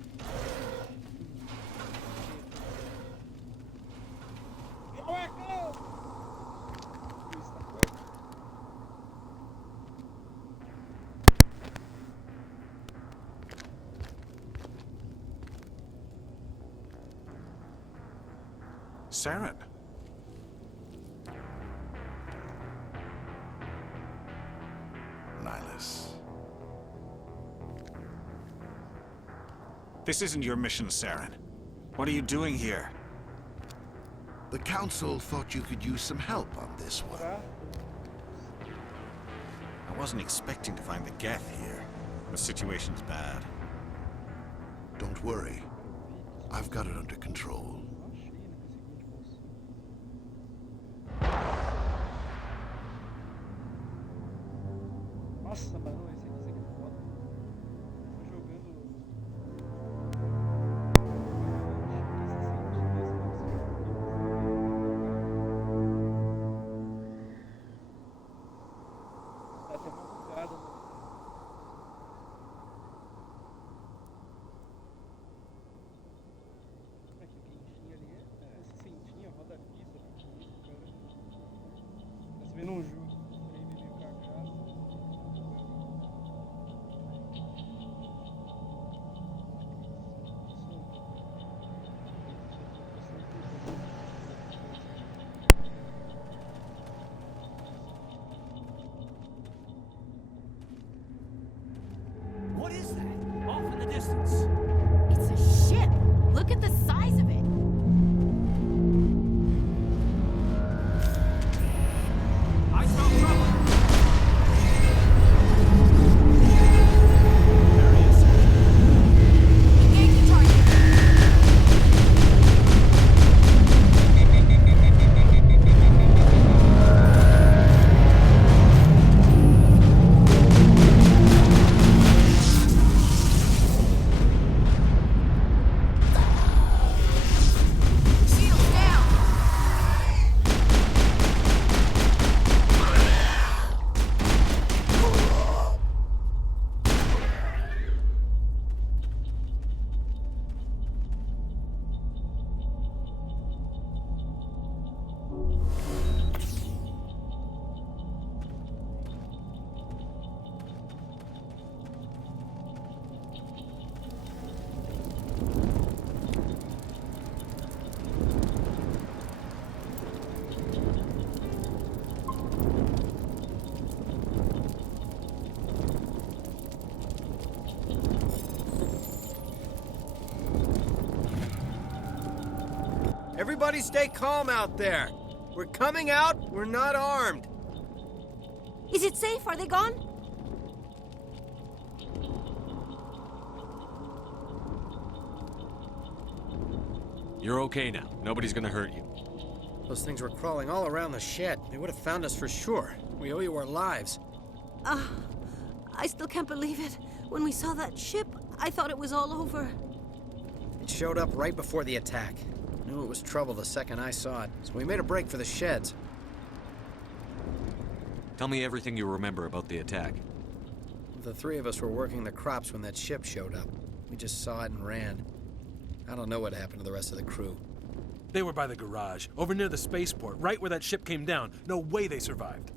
Saren. Nihilus. This isn't your mission, Saren. What are you doing here? The Council thought you could use some help on this one. I wasn't expecting to find the Geth here. The situation's bad. Don't worry. I've got it under control. Nossa, mano, esse aqui é foda. Tô jogando. Tá até uma bugada, mano. Olha que quentinho ali. Essa sentinha roda fisa, cara. Tá se vendo um jogo. What is that? Off in the distance. It's a ship. Look at the size of it. I smell trouble. Engage the target. Shields down. Everybody stay calm out there. We're coming out, we're not armed. Is it safe? Are they gone? You're okay now. Nobody's gonna hurt you. Those things were crawling all around the shed. They would have found us for sure. We owe you our lives. I still can't believe it. When we saw that ship, I thought it was all over. It showed up right before the attack. Knew it was trouble the second I saw it, so we made a break for the sheds. Tell me everything you remember about the attack. The 3 of us were working the crops when that ship showed up. We just saw it and ran. I don't know what happened to the rest of the crew. They were by the garage, over near the spaceport, right where that ship came down. No way they survived.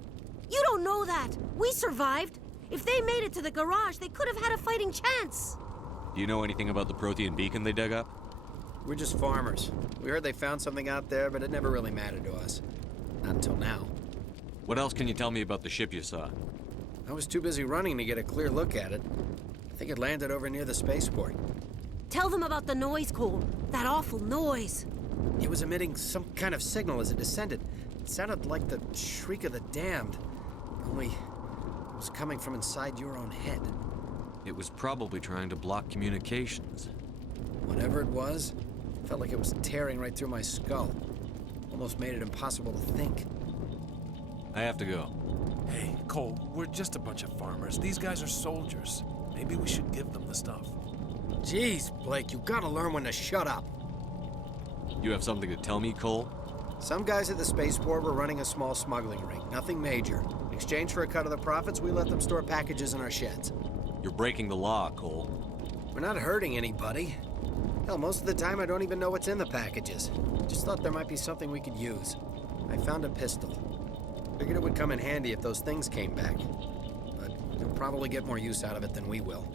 You don't know that. We survived. If they made it to the garage, they could have had a fighting chance. Do you know anything about the Prothean beacon they dug up? We're just farmers. We heard they found something out there, but it never really mattered to us. Not until now. What else can you tell me about the ship you saw? I was too busy running to get a clear look at it. I think it landed over near the spaceport. Tell them about the noise, Cole. That awful noise. It was emitting some kind of signal as it descended. It sounded like the shriek of the damned. Only it was coming from inside your own head. It was probably trying to block communications. Whatever it was, felt like it was tearing right through my skull. Almost made it impossible to think. I have to go. Hey, Cole, we're just a bunch of farmers. These guys are soldiers. Maybe we should give them the stuff. Jeez, Blake, you gotta learn when to shut up. You have something to tell me, Cole? Some guys at the spaceport were running a small smuggling ring, nothing major. In exchange for a cut of the profits, we let them store packages in our sheds. You're breaking the law, Cole. We're not hurting anybody. Hell, most of the time I don't even know what's in the packages. Just thought there might be something we could use. I found a pistol. Figured it would come in handy if those things came back. But they'll probably get more use out of it than we will.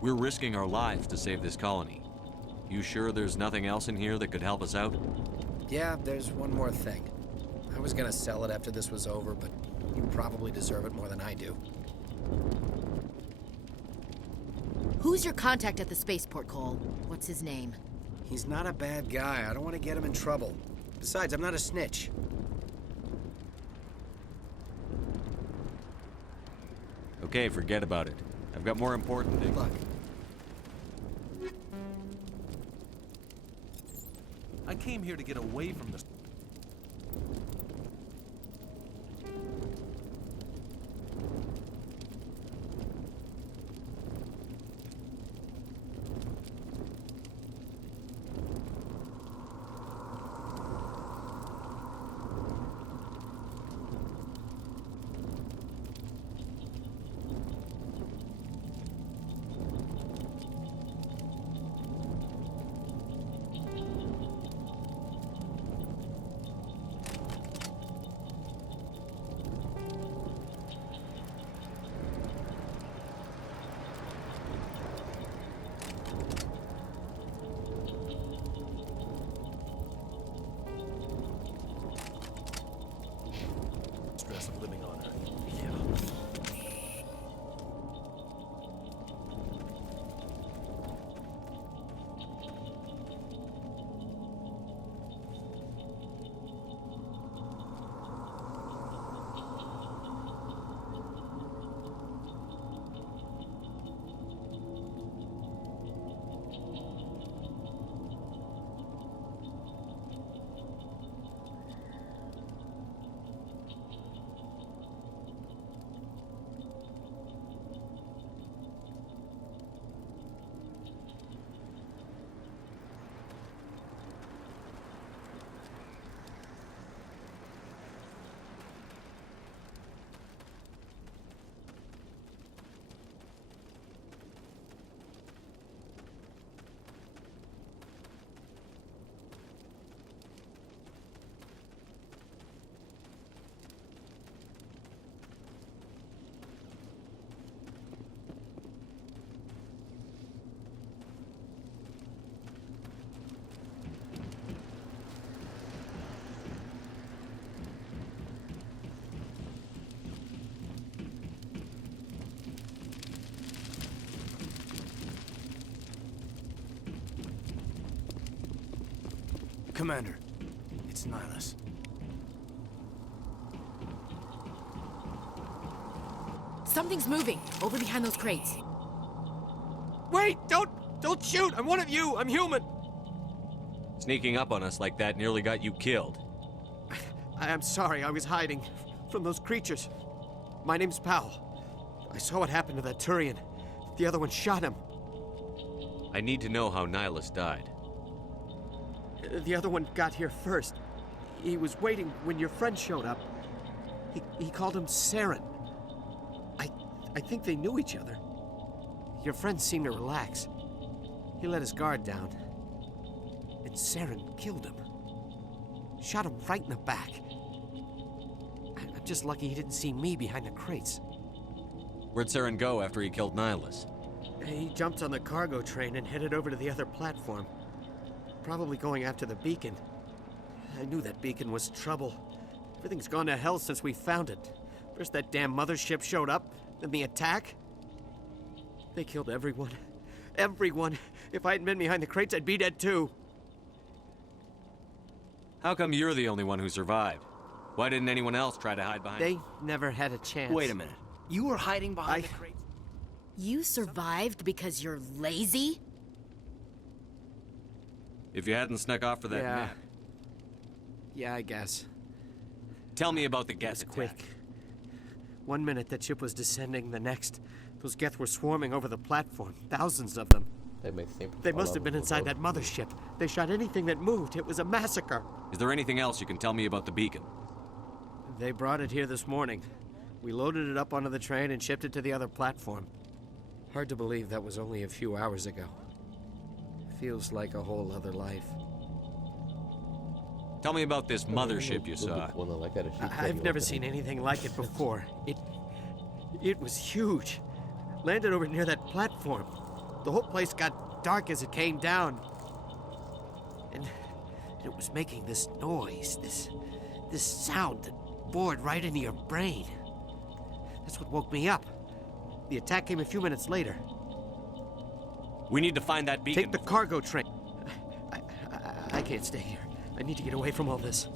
We're risking our lives to save this colony. You sure there's nothing else in here that could help us out? Yeah, there's one more thing. I was gonna sell it after this was over, but you probably deserve it more than I do. Who's your contact at the spaceport, Cole? What's his name? He's not a bad guy. I don't want to get him in trouble. Besides, I'm not a snitch. Okay, forget about it. I've got more important things. Look. I came here to get away from this. Stress of living on Earth. Commander, it's Nihilus. Something's moving over behind those crates. Wait! Don't shoot! I'm one of you! I'm human! Sneaking up on us like that nearly got you killed. I'm sorry, I was hiding from those creatures. My name's Powell. I saw what happened to that Turian. The other one shot him. I need to know how Nihilus died. The other one got here first. He was waiting when your friend showed up. He called him Saren. I think they knew each other. Your friend seemed to relax. He let his guard down. And Saren killed him. Shot him right in the back. I'm just lucky he didn't see me behind the crates. Where'd Saren go after he killed Nihilus? He jumped on the cargo train and headed over to the other platform. Probably going after the beacon. I knew that beacon was trouble. Everything's gone to hell since we found it. First that damn mothership showed up, then the attack. They killed everyone. Everyone. If I hadn't been behind the crates, I'd be dead too. How come you're the only one who survived? Why didn't anyone else try to hide behind? They never had a chance. Wait a minute. You were hiding behind the crates? You survived because you're lazy? If you hadn't snuck off for that nap. Yeah, I guess. Tell me about the Geth attack. Quick. 1 minute that ship was descending, the next, those Geth were swarming over the platform. Thousands of them. They must have been inside that mothership. They shot anything that moved. It was a massacre. Is there anything else you can tell me about the beacon? They brought it here this morning. We loaded it up onto the train and shipped it to the other platform. Hard to believe that was only a few hours ago. Feels like a whole other life. Tell me about this mothership you saw. I've never seen anything like it before. It was huge. Landed over near that platform. The whole place got dark as it came down. And it was making this noise, this sound that bored right into your brain. That's what woke me up. The attack came a few minutes later. We need to find that beacon. Take the cargo train. I can't stay here. I need to get away from all this.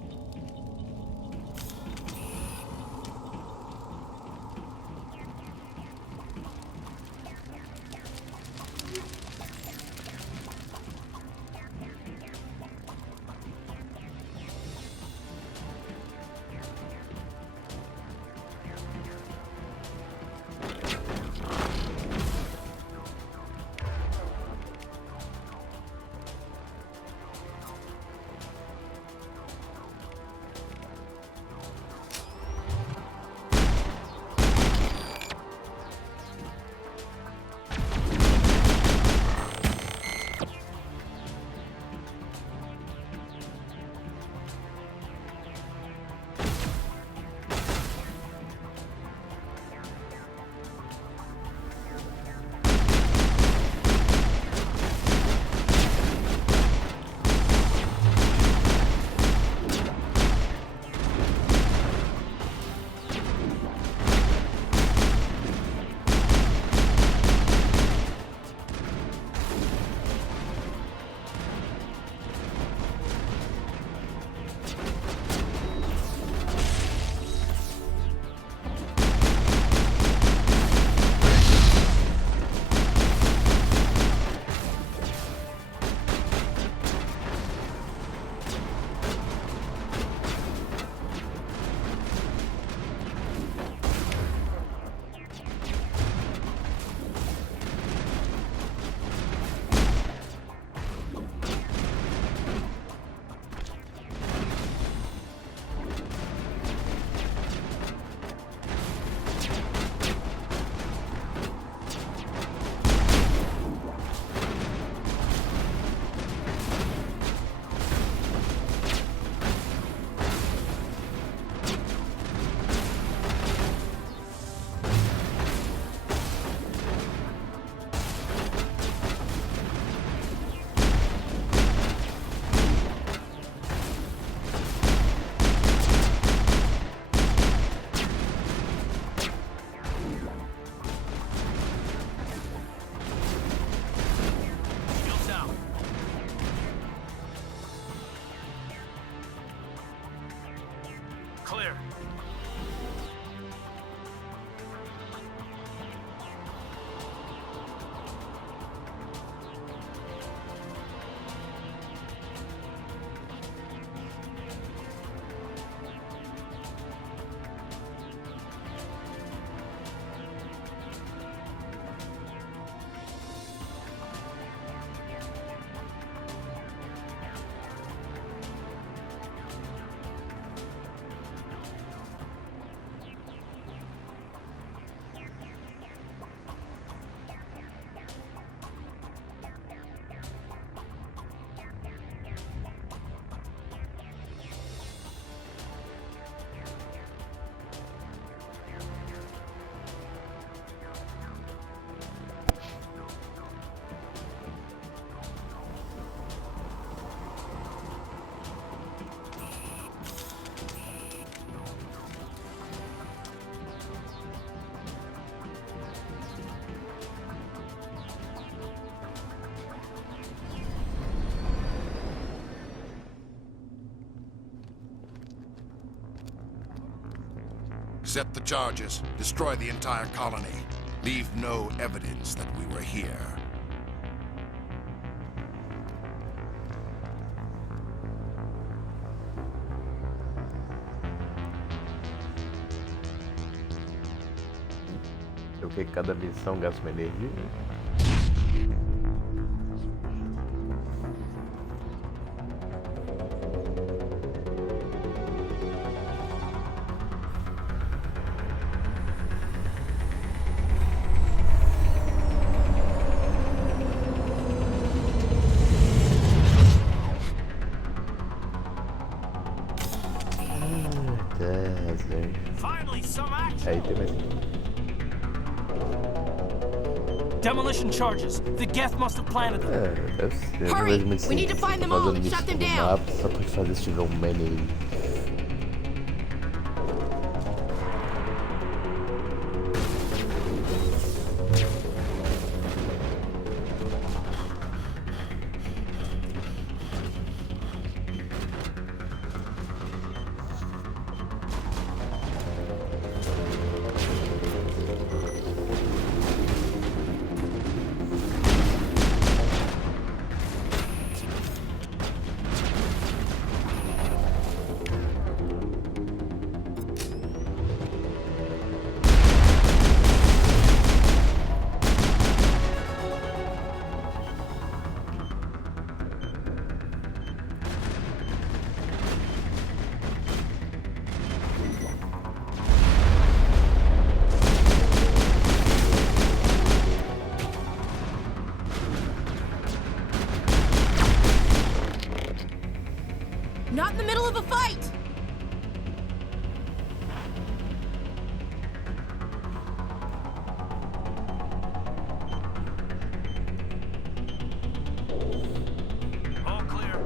Accept the charges. Destroy the entire colony. Leave no evidence that we were here. Porque cada missão gasta uma energia. Finally, some action. Aí tem mais. Demolition charges. The Geth must have planted them. Deve ser. Hurry! Não vejo muito We need to sentido find them all fazendo and isso shut them no down. mapa, só pode fazer se tiver um menu. Not in the middle of a fight! All clear.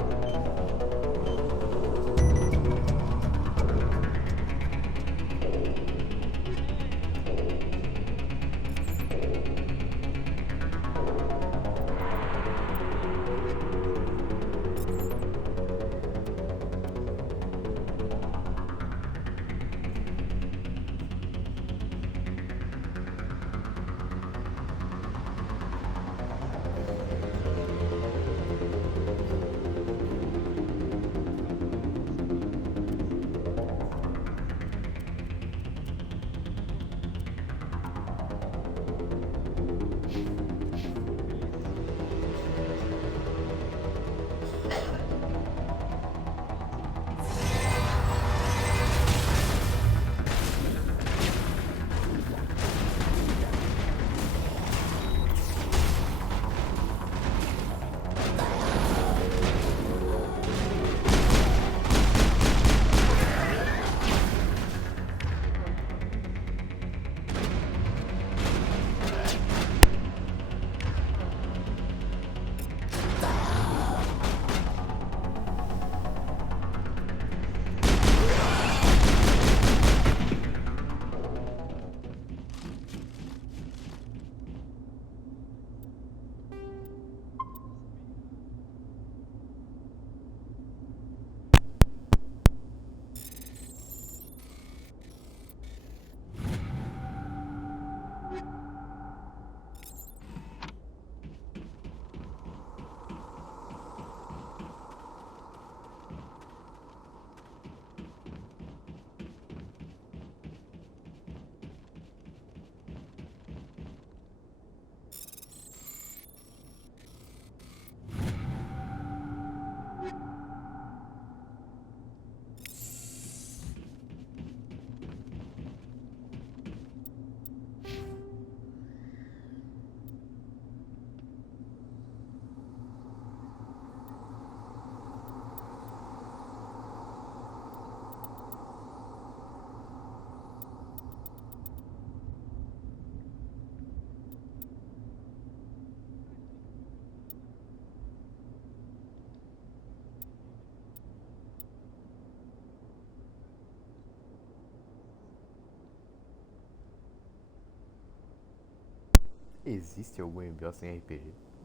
Existe algum MBO sem RPG?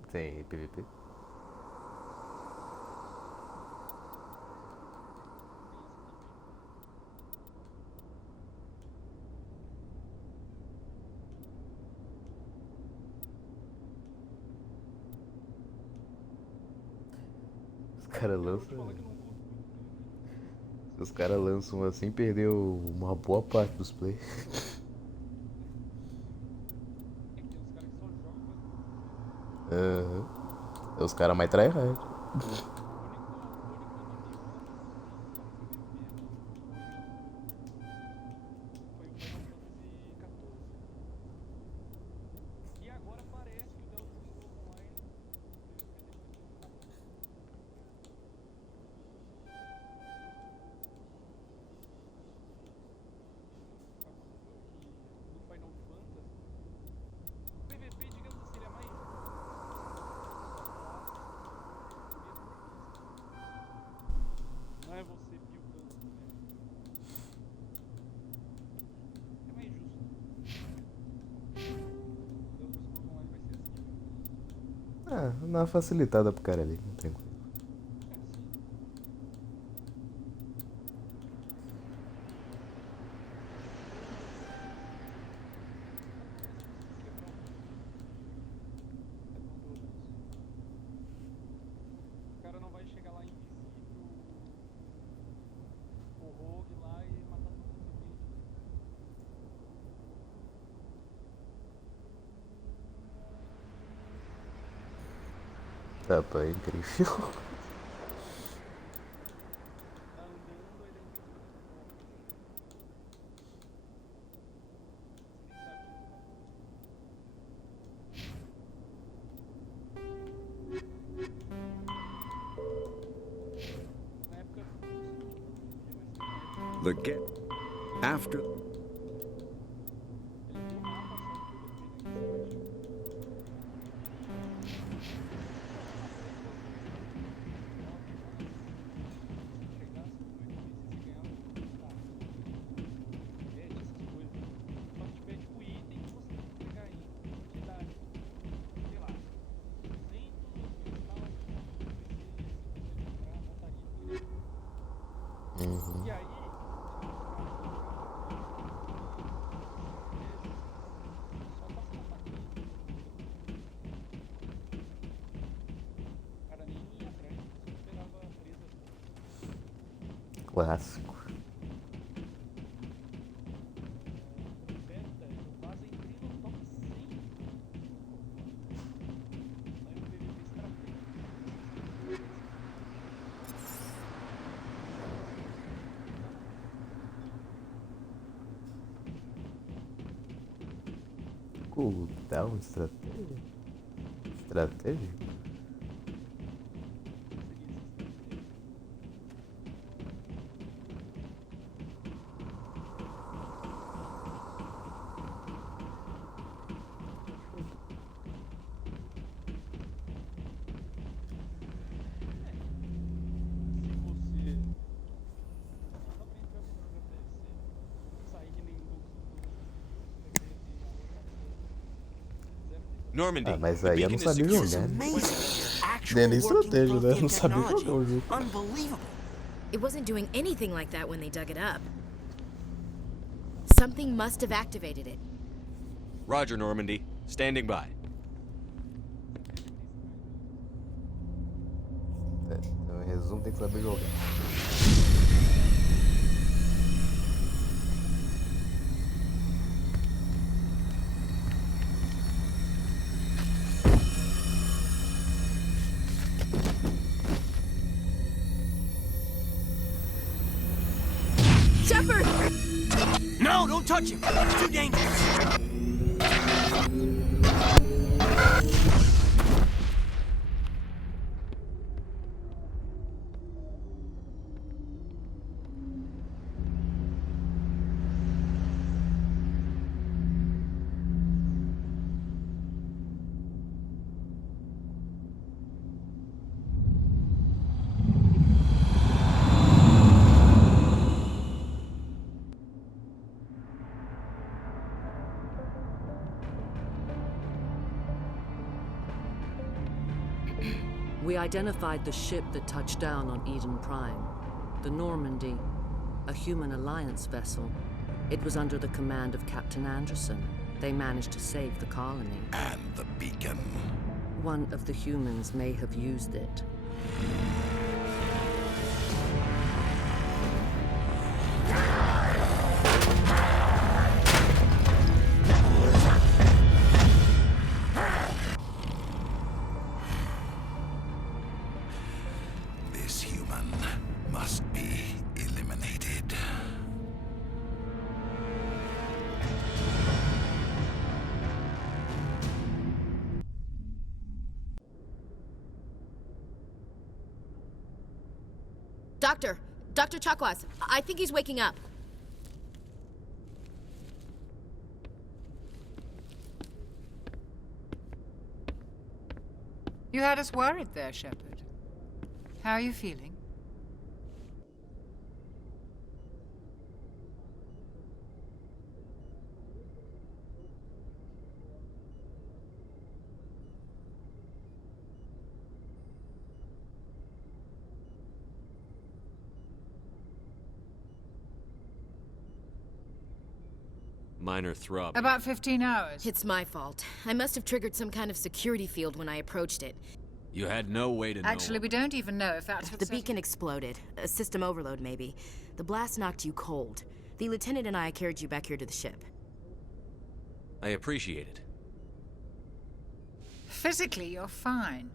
Sem PVP? caras lançam. Se os caras lançam assim, perdeu uma boa parte dos play. Aham. É os caras mais tryhard. Não é você pilgando, né? É mais justo. Deus do jogo online vai ser assim. Ah, dá uma facilitada pro cara ali, tranquilo. O cara não vai chegar lá invisível, o rogue lá e matar todo mundo aqui. Tá, pá, é incrível. The get after. E aí, cara nem ia atrás, só esperava a presa. Clássico. Beta, eu quase entrei no top 100. Saiu um PVP estratégico. Cooldown, estratégia? Estratégia? Normandy, Ah, mas the aí eu beacon não is sabia secure. jogar. Nem nem estratégia, né? Eu não sabia jogar o jogo. Unbelievable. It wasn't doing anything like that when they dug it up. Something must have activated it. Roger, Normandy. Standing by. Então, em resumo, tem que saber jogar. Shepard! No, don't touch him. It's too dangerous. We identified the ship that touched down on Eden Prime, the Normandy, a human alliance vessel. It was under the command of Captain Anderson. They managed to save the colony. And the beacon. One of the humans may have used it. must be eliminated. Dr. Chakwas, I think he's waking up. You had us worried there, Shepard. How are you feeling? Minor throb. About 15 hours. It's my fault. I must have triggered some kind of security field when I approached it. You had no way to know. Actually, we don't even know if that's what The beacon exploded. A system overload, maybe. The blast knocked you cold. The lieutenant and I carried you back here to the ship. I appreciate it. Physically, you're fine.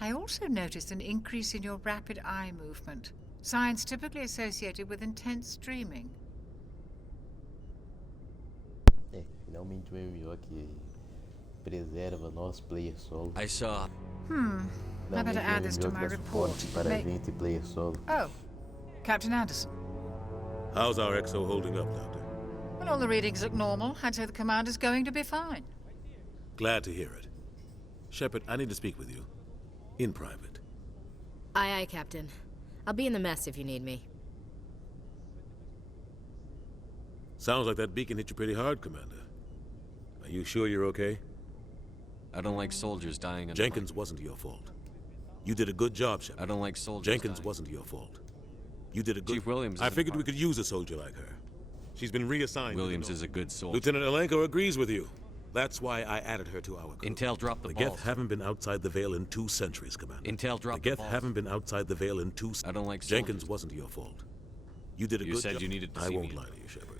I also noticed an increase in your rapid eye movement. Signs typically associated with intense dreaming. Finalmente um MMO que preserva nosso player solo. I saw. I better add this to my report. Para gente player solo. Oh, Captain Anderson. How's our EXO holding up, Doctor? Well, all the readings look normal. I'd say the commander's going to be fine. Glad to hear it. Shepard, I need to speak with you. In private. Aye, aye, Captain. I'll be in the mess if you need me. Sounds like that beacon hit you pretty hard, Commander. Are you sure you're okay? I don't like soldiers dying on Jenkins wasn't your fault. You did a good job, Shepard. I don't like soldiers Jenkins dying. wasn't your fault. You did a good... Chief Williams I isn't figured we part- could use a soldier like her. She's been reassigned. Williams is a good soldier. Lieutenant Alenko agrees with you. That's why I added her to our crew. Intel dropped the The ball. Geth haven't been outside the Veil in 2 centuries, Commander. Intel dropped the the Geth ball. haven't been outside the Veil in 2 I don't like Jenkins soldiers. wasn't your fault. You did a You good said job. you needed to I see won't me. lie to you, Shepard.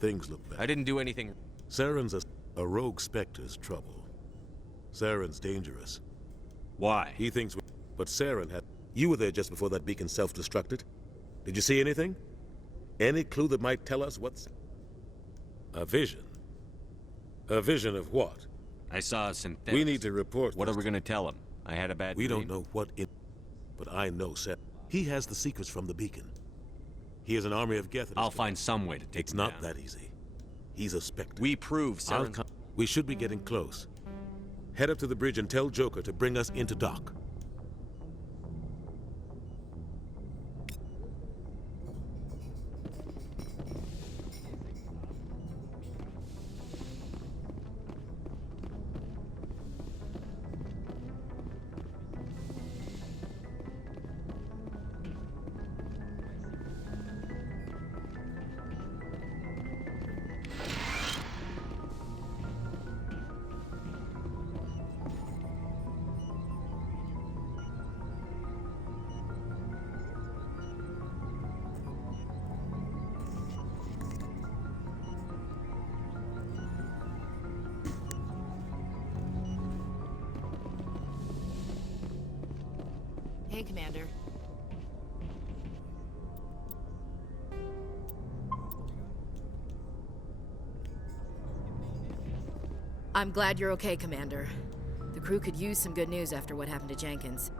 Things look bad. I didn't do anything. Saren's a rogue Spectre's trouble. Saren's dangerous. Why? He thinks... But Saren had... You were there just before that beacon self-destructed. Did you see anything? Any clue that might tell us what's... A vision? A vision of what? I saw a synthetic. We need to report What this. are we going to tell him? I had a bad We dream? don't know what it... But I know Saren. He has the secrets from the beacon. He has an army of Geth... I'll find some way to take It's him not down. that easy. He's a Spectre. We prove I'll Saren. We should be getting close. Head up to the bridge and tell Joker to bring us into dock. Hey, Commander. I'm glad you're okay, Commander. The crew could use some good news after what happened to Jenkins.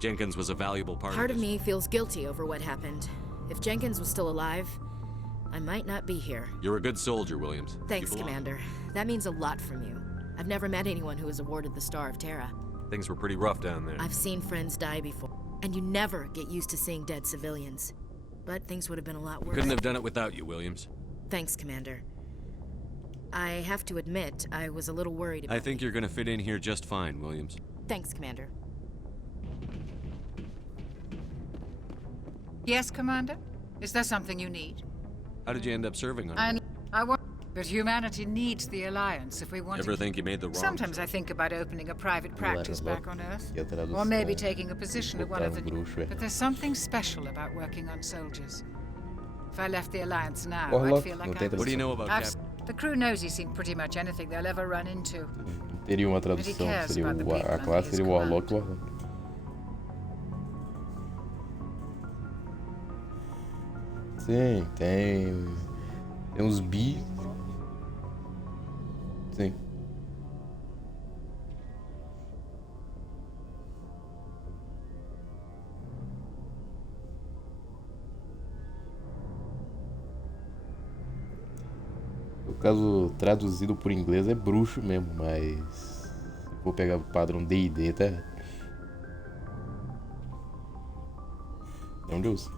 Jenkins was a valuable part Part of of this. me feels guilty over what happened. If Jenkins was still alive, I might not be here. You're a good soldier, Williams. Thanks, You belong. Commander. That means a lot from you. I've never met anyone who was awarded the Star of Terra. Things were pretty rough down there. I've seen friends die before, and you never get used to seeing dead civilians. But things would have been a lot worse. Couldn't have done it without you, Williams. Thanks, Commander. I have to admit, I was a little worried about I think you're going to fit in here just fine, Williams. Thanks, Commander. Yes, Commander? Is there something you need? How did you end up serving on I want... But humanity needs the Alliance if we want Ever to... think you made the wrong Sometimes I think about opening a private practice back on Earth. E a tradução Or maybe taking a position at one of the... bruxo é. But there's something special about working on soldiers. If I left the Alliance now, Orlock, I'd feel não like tem I was... What do you know about I've Cap? The crew knows he's seen pretty much anything they'll ever run into. Teria uma tradução, seria a classe seria o Warlock e o Warhunter. Sim, tem uns bi. Sim. No caso, traduzido por inglês é bruxo mesmo, mas se for pegar o padrão D&D, tá? Não Deus.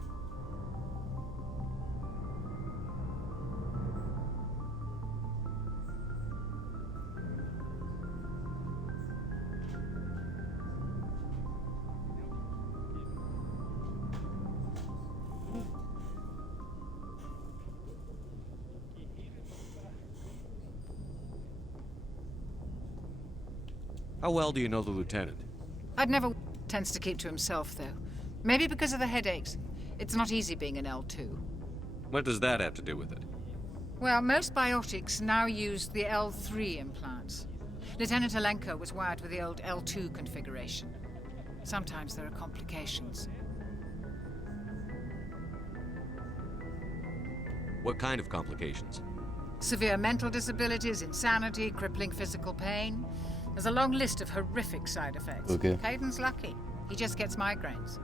How well do you know the lieutenant? I'd never tends to keep to himself, though. Maybe because of the headaches. It's not easy being an L2. What does that have to do with it? Well, most biotics now use the L3 implants. Lieutenant Alenko was wired with the old L2 configuration. Sometimes there are complications. What kind of complications? Severe mental disabilities, insanity, crippling physical pain. There's a long list of horrific side effects. Okay. Caden's lucky. He just gets migraines.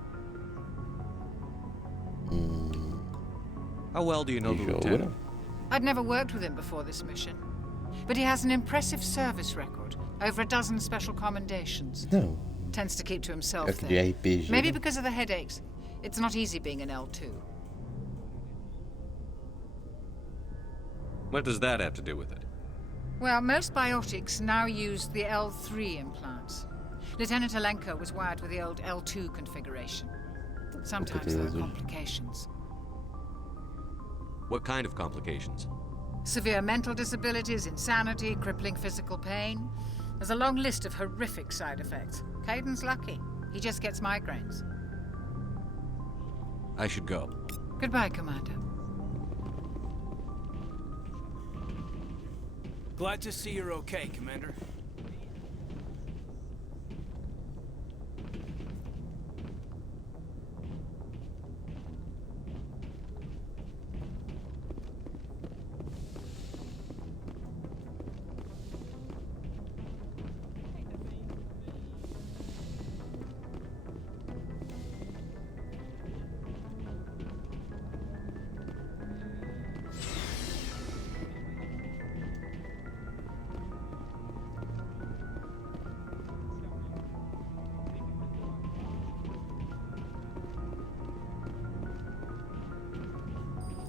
How well do you know the lieutenant? I'd never worked with him before this mission. But he has an impressive service record. Over a dozen special commendations. No. Tends to keep to himself, though. RPG. Maybe because of the headaches. It's not easy being an L2. What does that have to do with it? Well, most biotics now use the L3 implants. Lieutenant Alenko was wired with the old L2 configuration. Sometimes there are complications. What kind of complications? Severe mental disabilities, insanity, crippling physical pain. There's a long list of horrific side effects. Caden's lucky. He just gets migraines. I should go. Goodbye, Commander. Glad to see you're okay, Commander.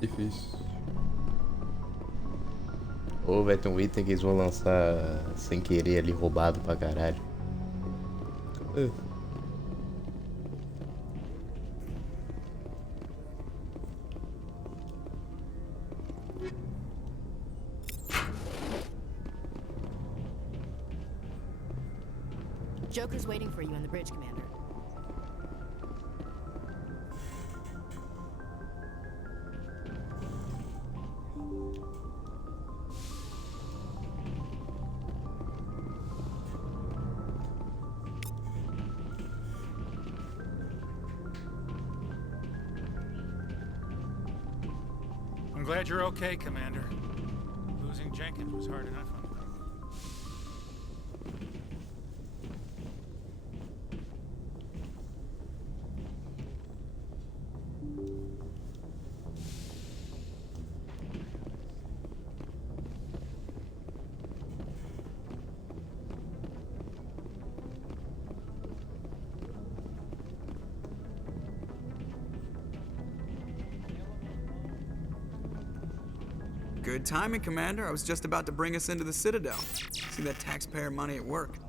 Difícil. Ou vai ter um item que eles vão lançar sem querer ali, roubado pra caralho. Joker's waiting for you on the bridge, Commander. I'm glad you're okay, Commander. Losing Jenkins was hard enough on the crew. Good timing, Commander. I was just about to bring us into the Citadel. See that taxpayer money at work.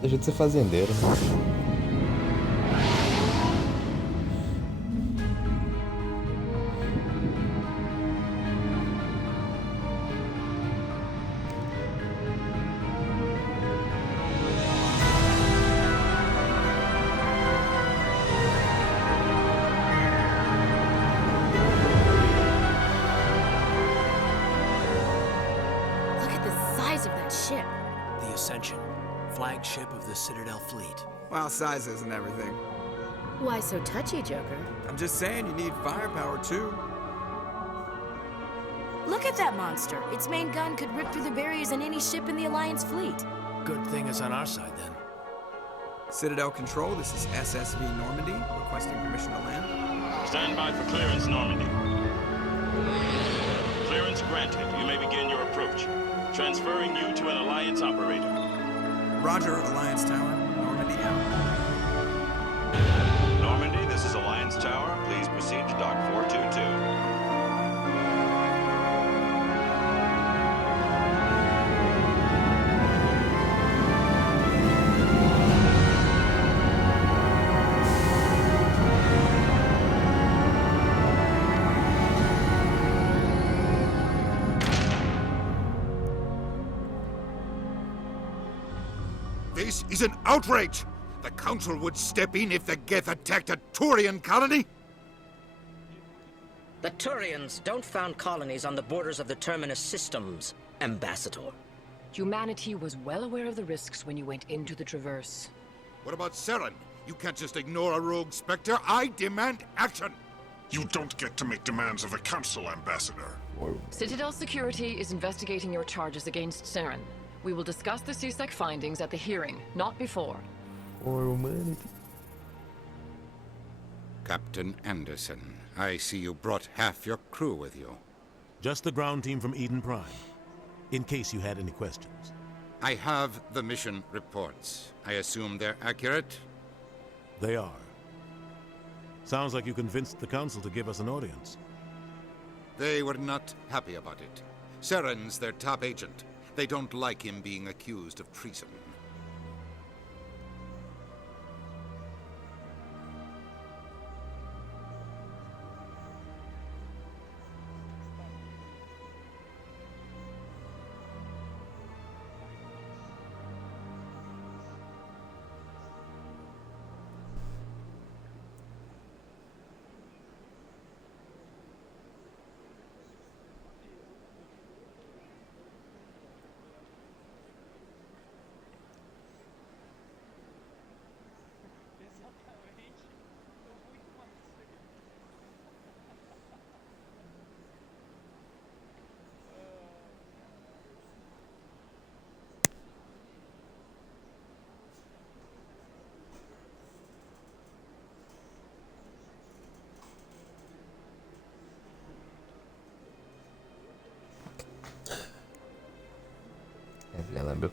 Deixa de ser fazendeiro. ship of the Citadel fleet. Well, sizes and everything. Why so touchy, Joker? I'm just saying you need firepower too. Look at that monster. Its main gun could rip through the barriers in any ship in the Alliance fleet. Good thing it's on our side then. Citadel Control, this is SSV Normandy, requesting permission to land. Stand by for clearance, Normandy. Clearance granted. You may begin your approach. Transferring you to an Alliance operator. Roger, Alliance Tower. Normandy out. Normandy, this is Alliance Tower. Please proceed to Dock 422. This is an outrage! The Council would step in if the Geth attacked a Turian colony? The Turians don't found colonies on the borders of the Terminus systems, Ambassador. Humanity was well aware of the risks when you went into the Traverse. What about Seren? You can't just ignore a rogue Spectre. I demand action! You don't get to make demands of the Council, Ambassador. Citadel Security is investigating your charges against Seren. We will discuss the CSEC findings at the hearing, not before. Captain Anderson, I see you brought half your crew with you. Just the ground team from Eden Prime, in case you had any questions. I have the mission reports. I assume they're accurate? They are. Sounds like you convinced the Council to give us an audience. They were not happy about it. Seren's their top agent. They don't like him being accused of treason. Já lembro.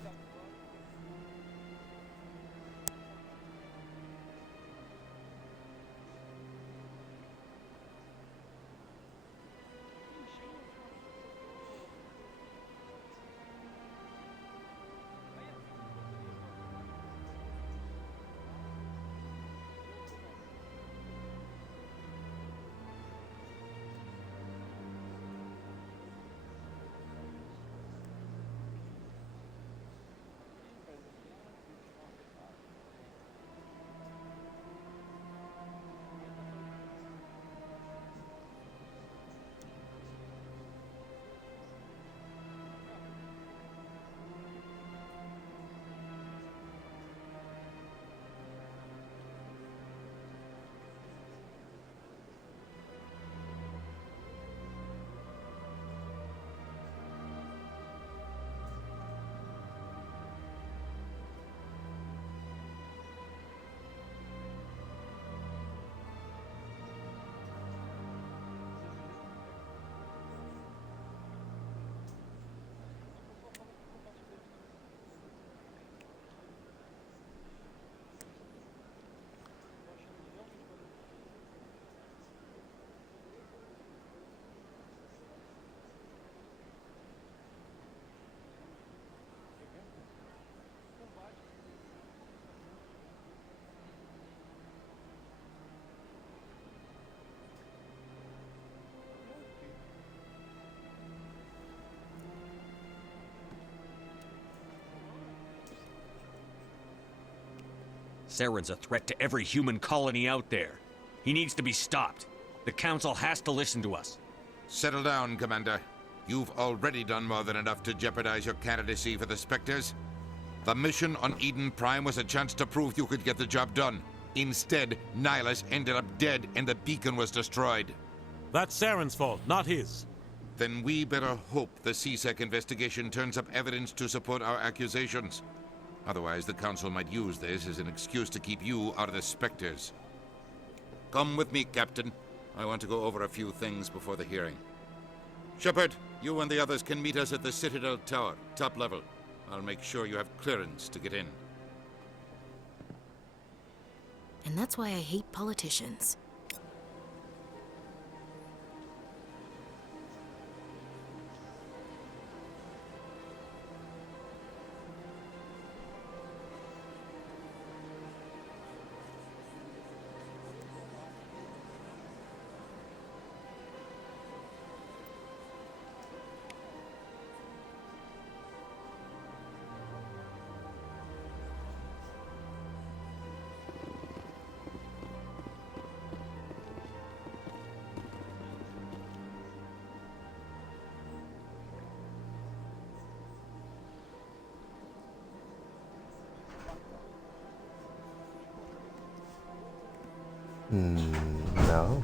Seren's a threat to every human colony out there. He needs to be stopped. The Council has to listen to us. Settle down, Commander. You've already done more than enough to jeopardize your candidacy for the Spectres. The mission on Eden Prime was a chance to prove you could get the job done. Instead, Nihilus ended up dead and the beacon was destroyed. That's Saren's fault, not his. Then we better hope the CSEC investigation turns up evidence to support our accusations. Otherwise, the Council might use this as an excuse to keep you out of the Spectres. Come with me, Captain. I want to go over a few things before the hearing. Shepard, you and the others can meet us at the Citadel Tower, top level. I'll make sure you have clearance to get in. And that's why I hate politicians. No.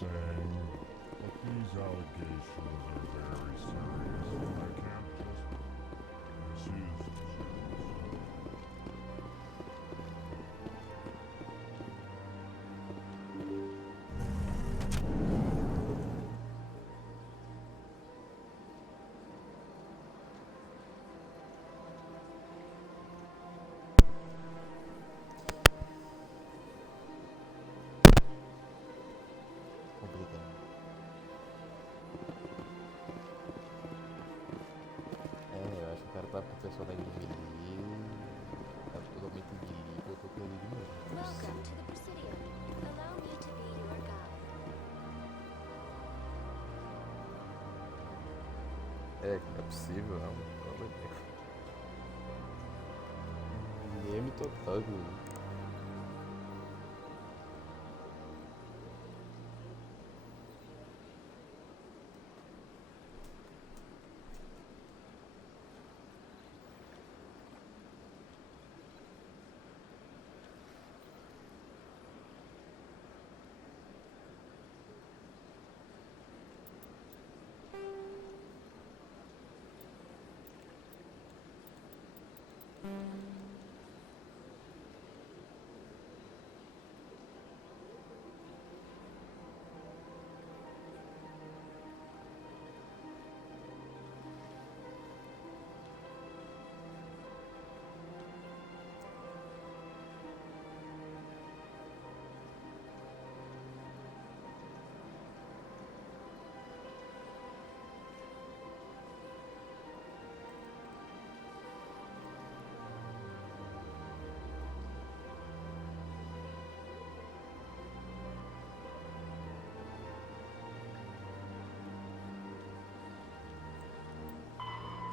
saying, but these allegations are very serious, and I can't just misuse the Eu acho que o cara tá com o personagem melee, tá totalmente melee, eu tô com ele de novo. Welcome to the Presidium. Allow me to be your guide. É possível, não. Meme total, viu?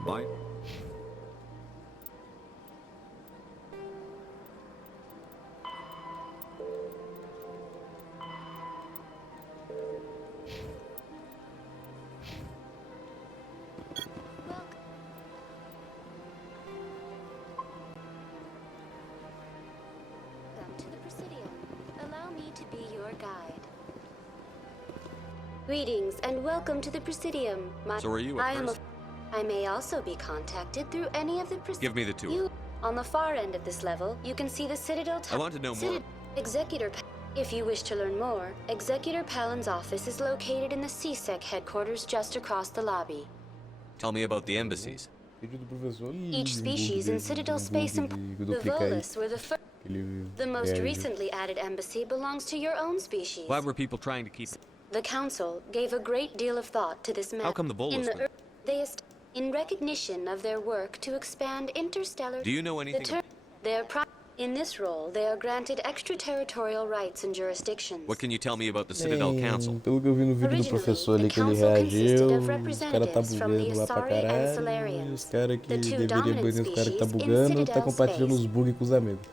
Bye. guide. Greetings and welcome to the Presidium. So are you at first? I may also be contacted through any of the Give me the tour. On the far end of this level, you can see the Citadel I want to know more. Executor. If you wish to learn more, Executor Palin's office is located in the CSEC headquarters just across the lobby. Tell me about the embassies. Each species in Citadel space the Volus were the first. The most recently added embassy belongs to your own species. Why were people trying to keep it? The Council gave a great deal of thought to this matter. How come the Volus were... In recognition of their work to expand interstellar... Do you know anything In this role, they are granted extraterritorial rights and jurisdictions. What can you tell me about the Citadel Council? Pelo que eu vi no vídeo do professor ali que ele reagiu, os caras tá bugando lá pra caralho, os caras que deveriam banir os caras que tá bugando, tá compartilhando os bugs com os amigos.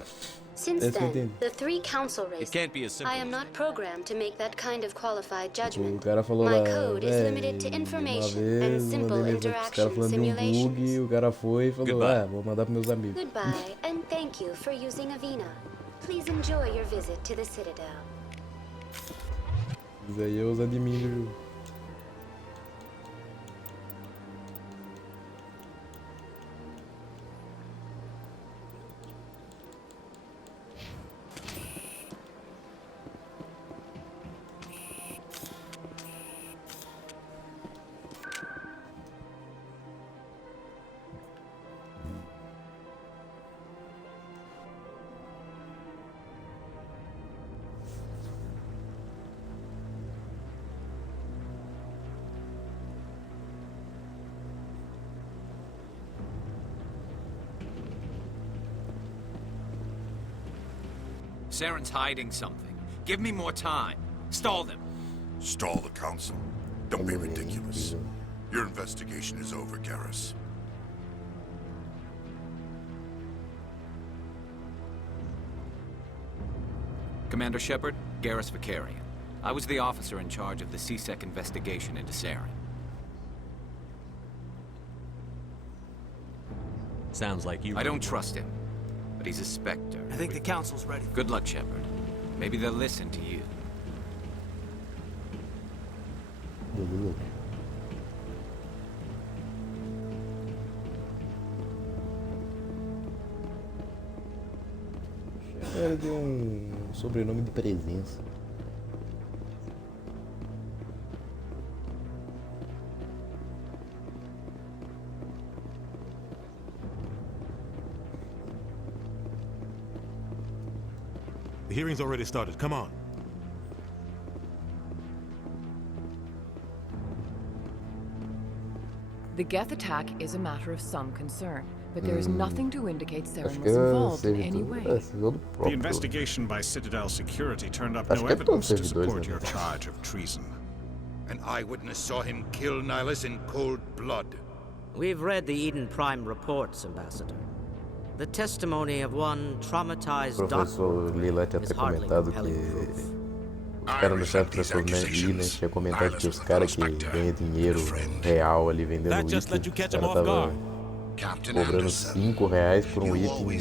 Since then, the three council races. It can't be as simple I am not programmed to make that kind of qualified judgment. O cara falou My lá, code is limited to information and simple interaction simulations. Bug, o cara foi e falou, vou mandar pros meus amigos. Goodbye, and thank you for using Avina. Please enjoy your visit to the Citadel. Isso aí é os admins do jogo. Saren's hiding something. Give me more time. Stall them. Stall the Council? Don't be ridiculous. Your investigation is over, Garrus. Commander Shepard, Garrus Vicarian. I was the officer in charge of the CSEC investigation into Saren. Sounds like you... I don't trust him, but he's a Spectre. I think the Council's ready. Good luck, Shepard. Maybe they'll listen to you. Ele deu sobrenome de presença. The hearing's already started. Come on. The Geth attack is a matter of some concern, but there is nothing to indicate Saren was involved in any way. The investigation by Citadel Security turned up no evidence to support your charge of treason. An eyewitness saw him kill Nihilus in cold blood. We've read the Eden Prime reports, Ambassador. The testimony of one traumatized Professor Lila tinha até comentado que os caras no chat do professor Lila tinha comentado que os caras que ganham dinheiro real ali vendendo item, os caras estavam cobrando R$5 por um item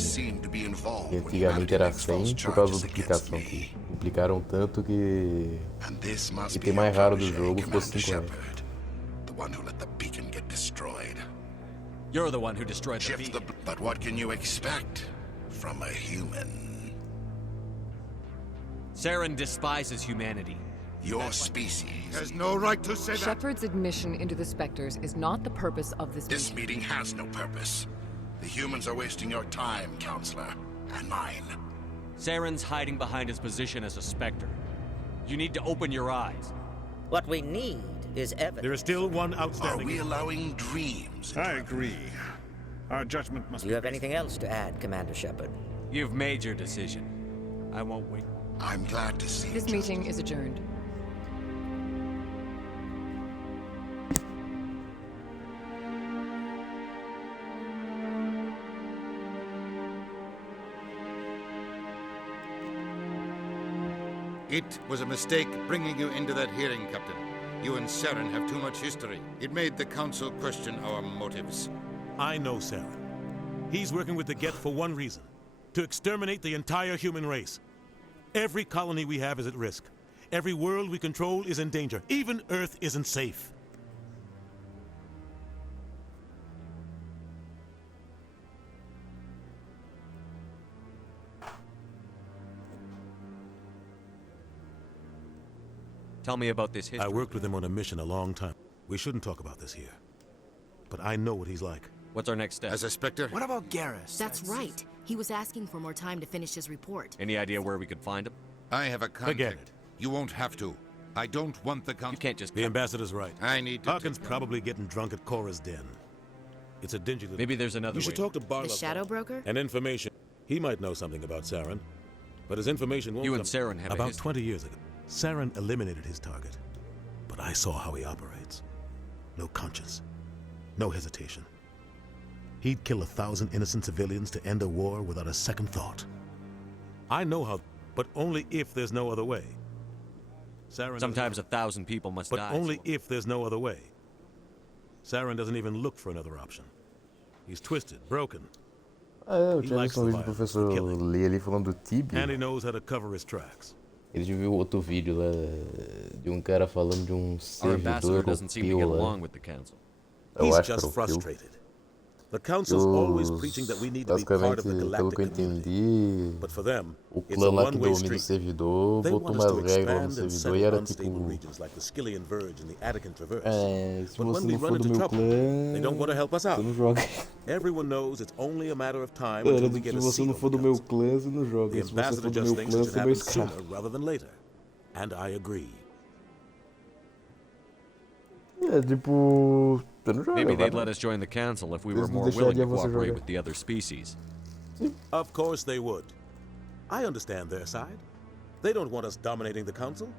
que antigamente era 100 por causa da duplicação, que duplicaram tanto que o item mais raro do jogo ficou R$5. You're the one who destroyed the V. But what can you expect from a human? Saren despises humanity. Your species has no right to say that. Shepard's admission into the Spectres is not the purpose of this meeting. This meeting has no purpose. The humans are wasting your time, Counselor, and mine. Saren's hiding behind his position as a Spectre. You need to open your eyes. What we need is evidence. There is still one outstanding. Are we allowing dreams? I agree. Our judgment must Do you have anything else to add, Commander Shepard? You've made your decision. I won't wait. I'm glad to see This meeting is adjourned. It was a mistake bringing you into that hearing, Captain. You and Saren have too much history. It made the Council question our motives. I know Saren. He's working with the Geth for one reason. To exterminate the entire human race. Every colony we have is at risk. Every world we control is in danger. Even Earth isn't safe. Tell me about this history. I worked with him on a mission a long time. We shouldn't talk about this here. But I know what he's like. What's our next step? As a Spectre? What about Garrus? That's right. He was asking for more time to finish his report. Any idea where we could find him? I have a contact. Forget it. You won't have to. I don't want the council. You can't just... The ambassador's right. I need to... Harkin's probably getting drunk at Cora's den. It's a dingy little... Maybe there's another You should talk to Barlow. The Shadow Broker? And information. He might know something about Saren. But his information won't You come... and Saren have About 20 years ago, Saren eliminated his target. But I saw how he operates. No conscience. No hesitation. He'd kill 1,000 innocent civilians to end a war without a second thought. I know how, but only if there's no other way. Saren Sometimes 1,000 people must but die. But only if there's no other way. Saren doesn't even look for another option. He's twisted, broken. Eu tinha visto um vídeo do professor Lee ali falando do Tibia. And he knows how to cover his tracks. Ele já viu outro vídeo lá de cara falando de servidor europeu lá. Eu acho que era o Phil. The council's always preaching that we need to be part of the pelo que eu galactic entendi, but for them, o it's clã a lá que one-way domina o street. servidor They botou want us umas to regras no expand and servidor e era settle unstable tipo, regions like the Skillian Verge and the Attican Traverse. se But when você we não run for do into meu trouble, clã, they don't want to help us out. você não joga. Everyone knows it's only a matter of time Cara, until we se get a você seat não on for the do meu council. clã, você não The joga. Se você for ambassador do just meu thinks clã, it você should é meu happen sooner escravo. rather than later. And I agree. É tipo, você não joga. Maybe they'd vai. let us join the council if we were Eles não more willing to deixariam você cooperate jogar. with the other species. Of course they would. I understand their side. They don't want us dominating the council.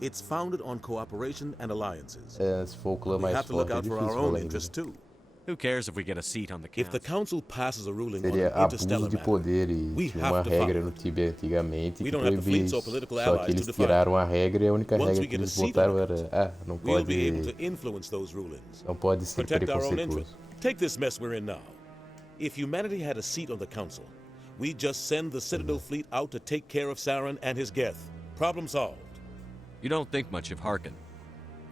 It's founded on cooperation and alliances. É, se for o clã We mais have to look forte, é out for our difícil own rolar interests ainda. too. Who cares if we get a seat on the If the council? council passes a ruling Seria on interstellar abuso de matter, poder e we tinha have uma to regra follow. no Tibia antigamente We que don't have the proibia fleets or isso. political Só que allies eles to define. tiraram a regra e a única Once regra we que get a eles seat on botaram the era, não We'll be able pode, to influence those rulings. não pode ser Protect our own preconceituoso. interests. Take this mess we're in now. If humanity had a seat on the council, we'd just send the Citadel fleet out to take care of Saren and his Geth. Problem solved. You don't think much of Harkin.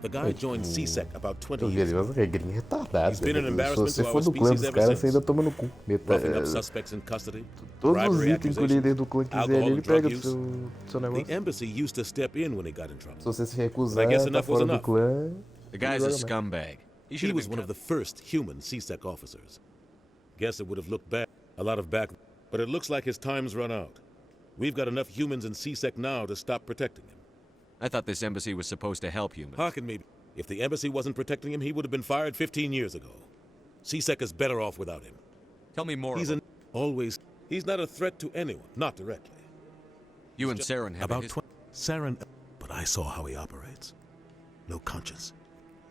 The guy joined CSEC about 20 Eu vi years ali ago. umas regrinhas retardadas. He's been an Se embarrassment você to for our do clã species dos ever caras, você since. ainda toma no cu. Roughing up suspects in custody, Todos os bribery itens que o líder accusations, do clã quiser alcohol ali, ele and drug pega do use. seu negócio. The embassy used to step in when he got in trouble. Se você se But I recusar, guess tá enough was fora do enough. clã. The guy's não a joga mais. scumbag. He was one of the first human CSEC officers. Guess it would have looked bad, a lot of back, but it looks like his time's run out. We've got enough humans in CSEC now to stop protecting him. I thought this embassy was supposed to help humans. Harkin, maybe. If the embassy wasn't protecting him, he would have been fired 15 years ago. CSEC is better off without him. Tell me more. He's not a threat to anyone, not directly. You and Saren have about a 20. Saren, but I saw how he operates. No conscience.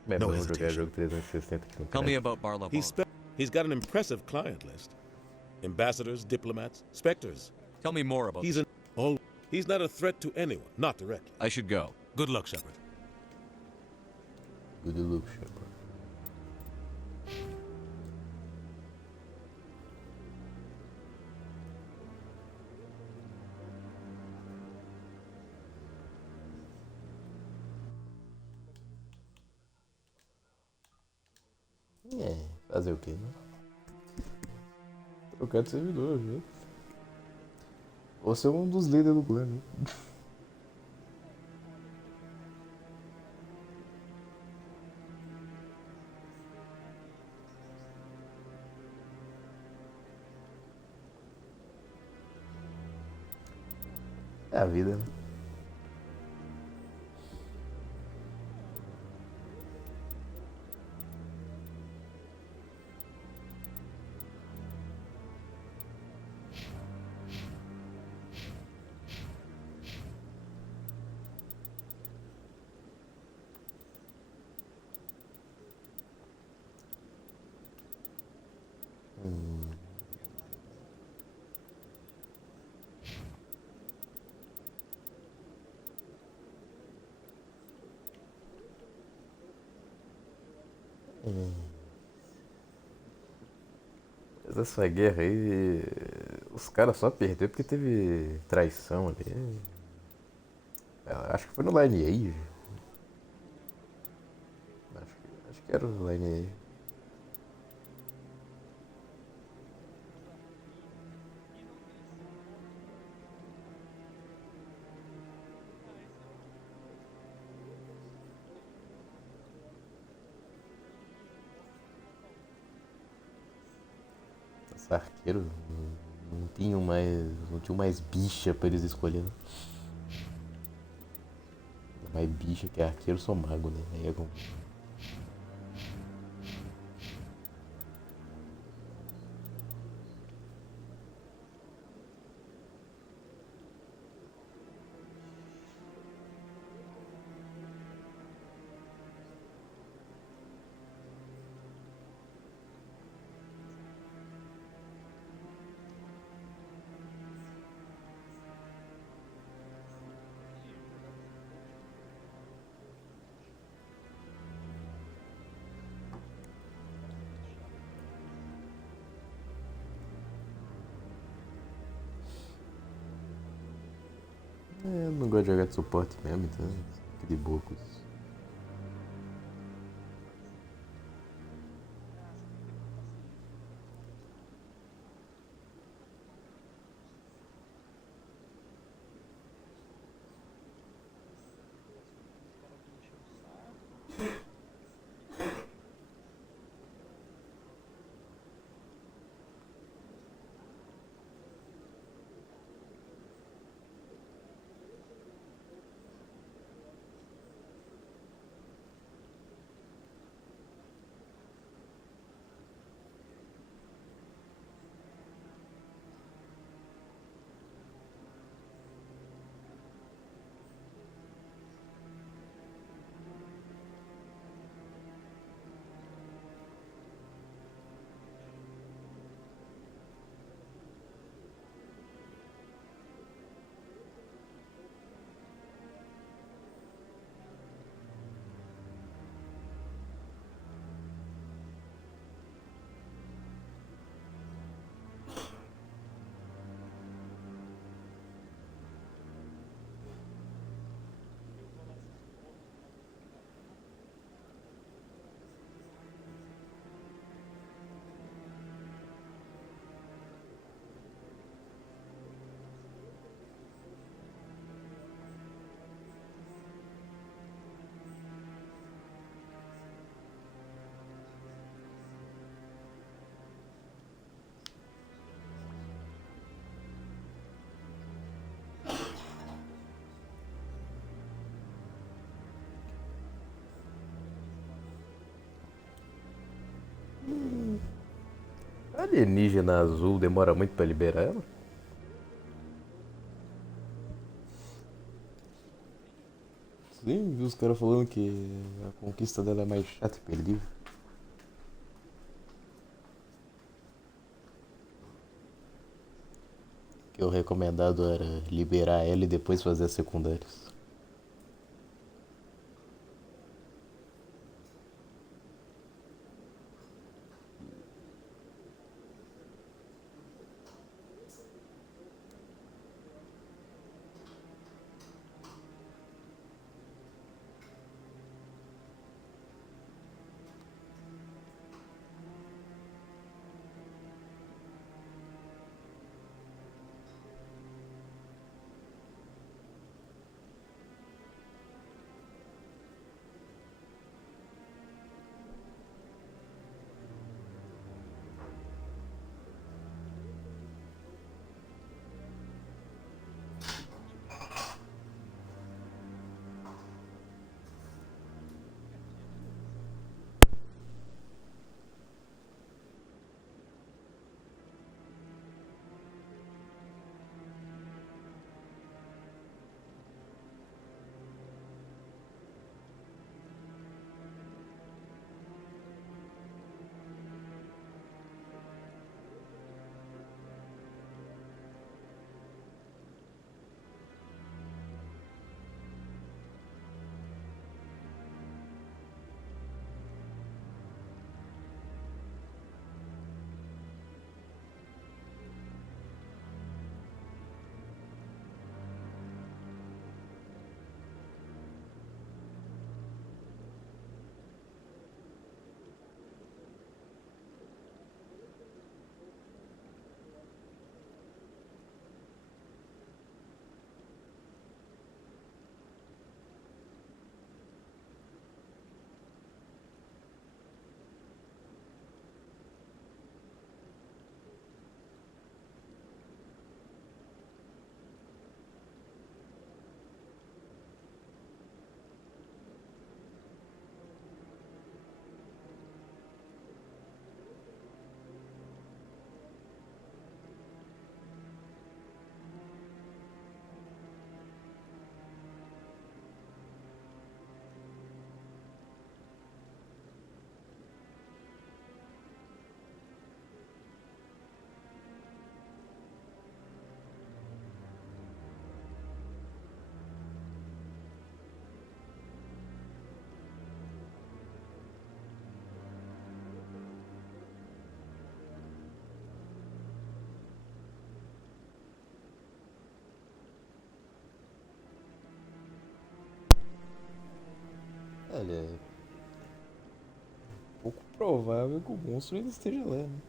É No bom jogar hesitation. jogo 360 aqui no Tell me canal. about Barlow. He's got an impressive client list. Ambassadors, diplomats, specters. Tell me more about He's not a threat to anyone, not directly. I should go. Good luck, Shepard. Good luck, Shepard. É, fazer o quê, né? Trocar de servidor, gente. Você é um dos líderes do clã, né? É a vida, né? Mas essa guerra aí, os caras só perderam porque teve traição ali. Acho que foi no Lineage. Acho que era no Lineage. Esse arqueiro não tinha mais bicha pra eles escolherem. Mais bicha que arqueiro, sou mago, né? Aí é como... Eu não gosto de jogar de suporte mesmo, então fica de boa com isso. Alienígena azul demora muito pra liberar ela? Sim, vi os caras falando que a conquista dela é mais chata e perdível. Que o recomendado era liberar ela e depois fazer as secundárias. é pouco provável que o monstro ainda esteja lá, né?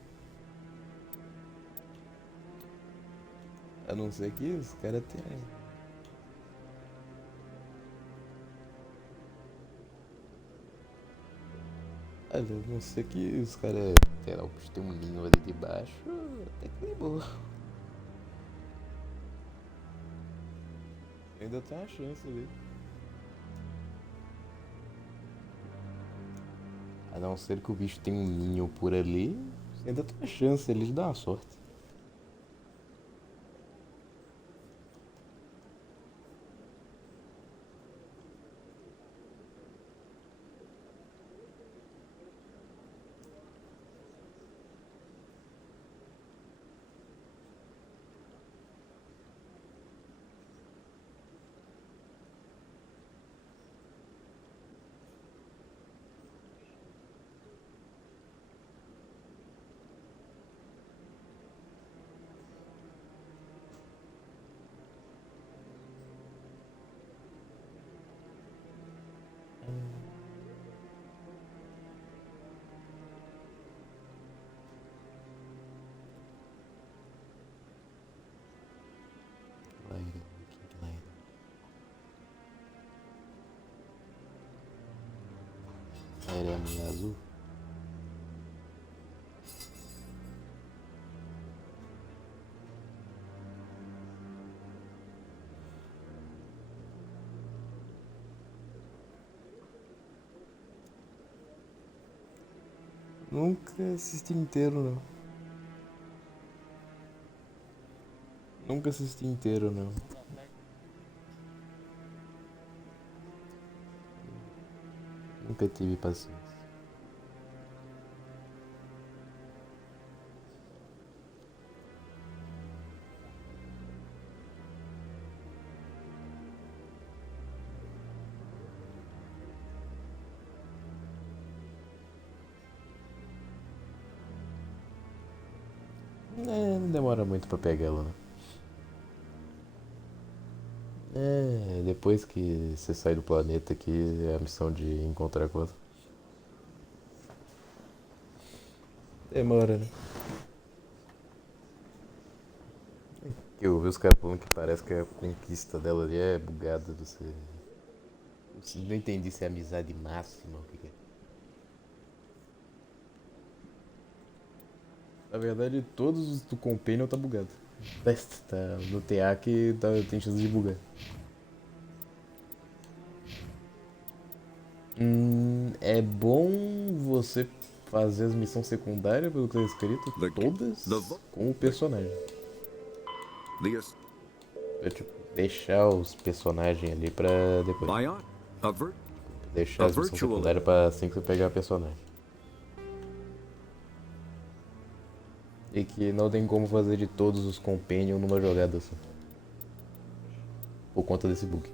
A não ser que os caras tenham... Olha, a não ser que os caras... Sei lá, o bicho tem um ninho ali debaixo, até que de boa. Ainda tem uma chance ali. A não ser que o bicho tenha um ninho por ali, ainda tem uma chance ali de dar uma sorte. Ele é meio azul. Nunca assisti inteiro, não. Nunca assisti inteiro, não. Nunca tive paciência. Não demora muito pra pegar ela, né? Depois que você sai do planeta aqui, é a missão de encontrar com ela. Demora, né? Eu vi os caras falando que parece que a conquista dela ali é bugada. Você não entendi se é amizade máxima ou o que é. Na verdade, todos os do Companion tá bugado. Tá no TA que tem chance de bugar. É bom você fazer as missões secundárias, pelo que tá escrito, todas com o personagem. Tipo, deixar os personagens ali pra depois. Deixar as missões secundárias pra assim que você pegar o personagem. E que não tem como fazer de todos os Companions numa jogada só. Por conta desse bug.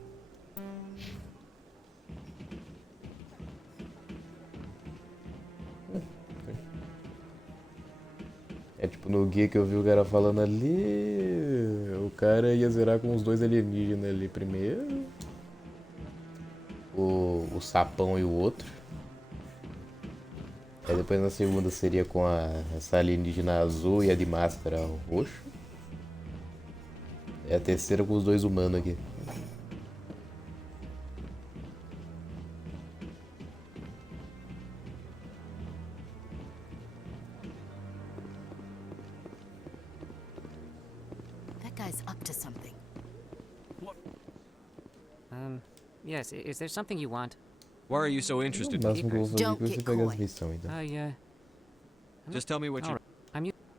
É tipo no guia que eu vi o cara falando ali, o cara ia zerar com os dois alienígenas ali primeiro. O sapão e o outro. Aí depois na segunda seria com essa alienígena azul e a de máscara roxo. E a terceira com os dois humanos aqui. That guy's up to something. Yes, is there something you want? Why are you so interested? Don't get coy. Yeah. Just tell me what you...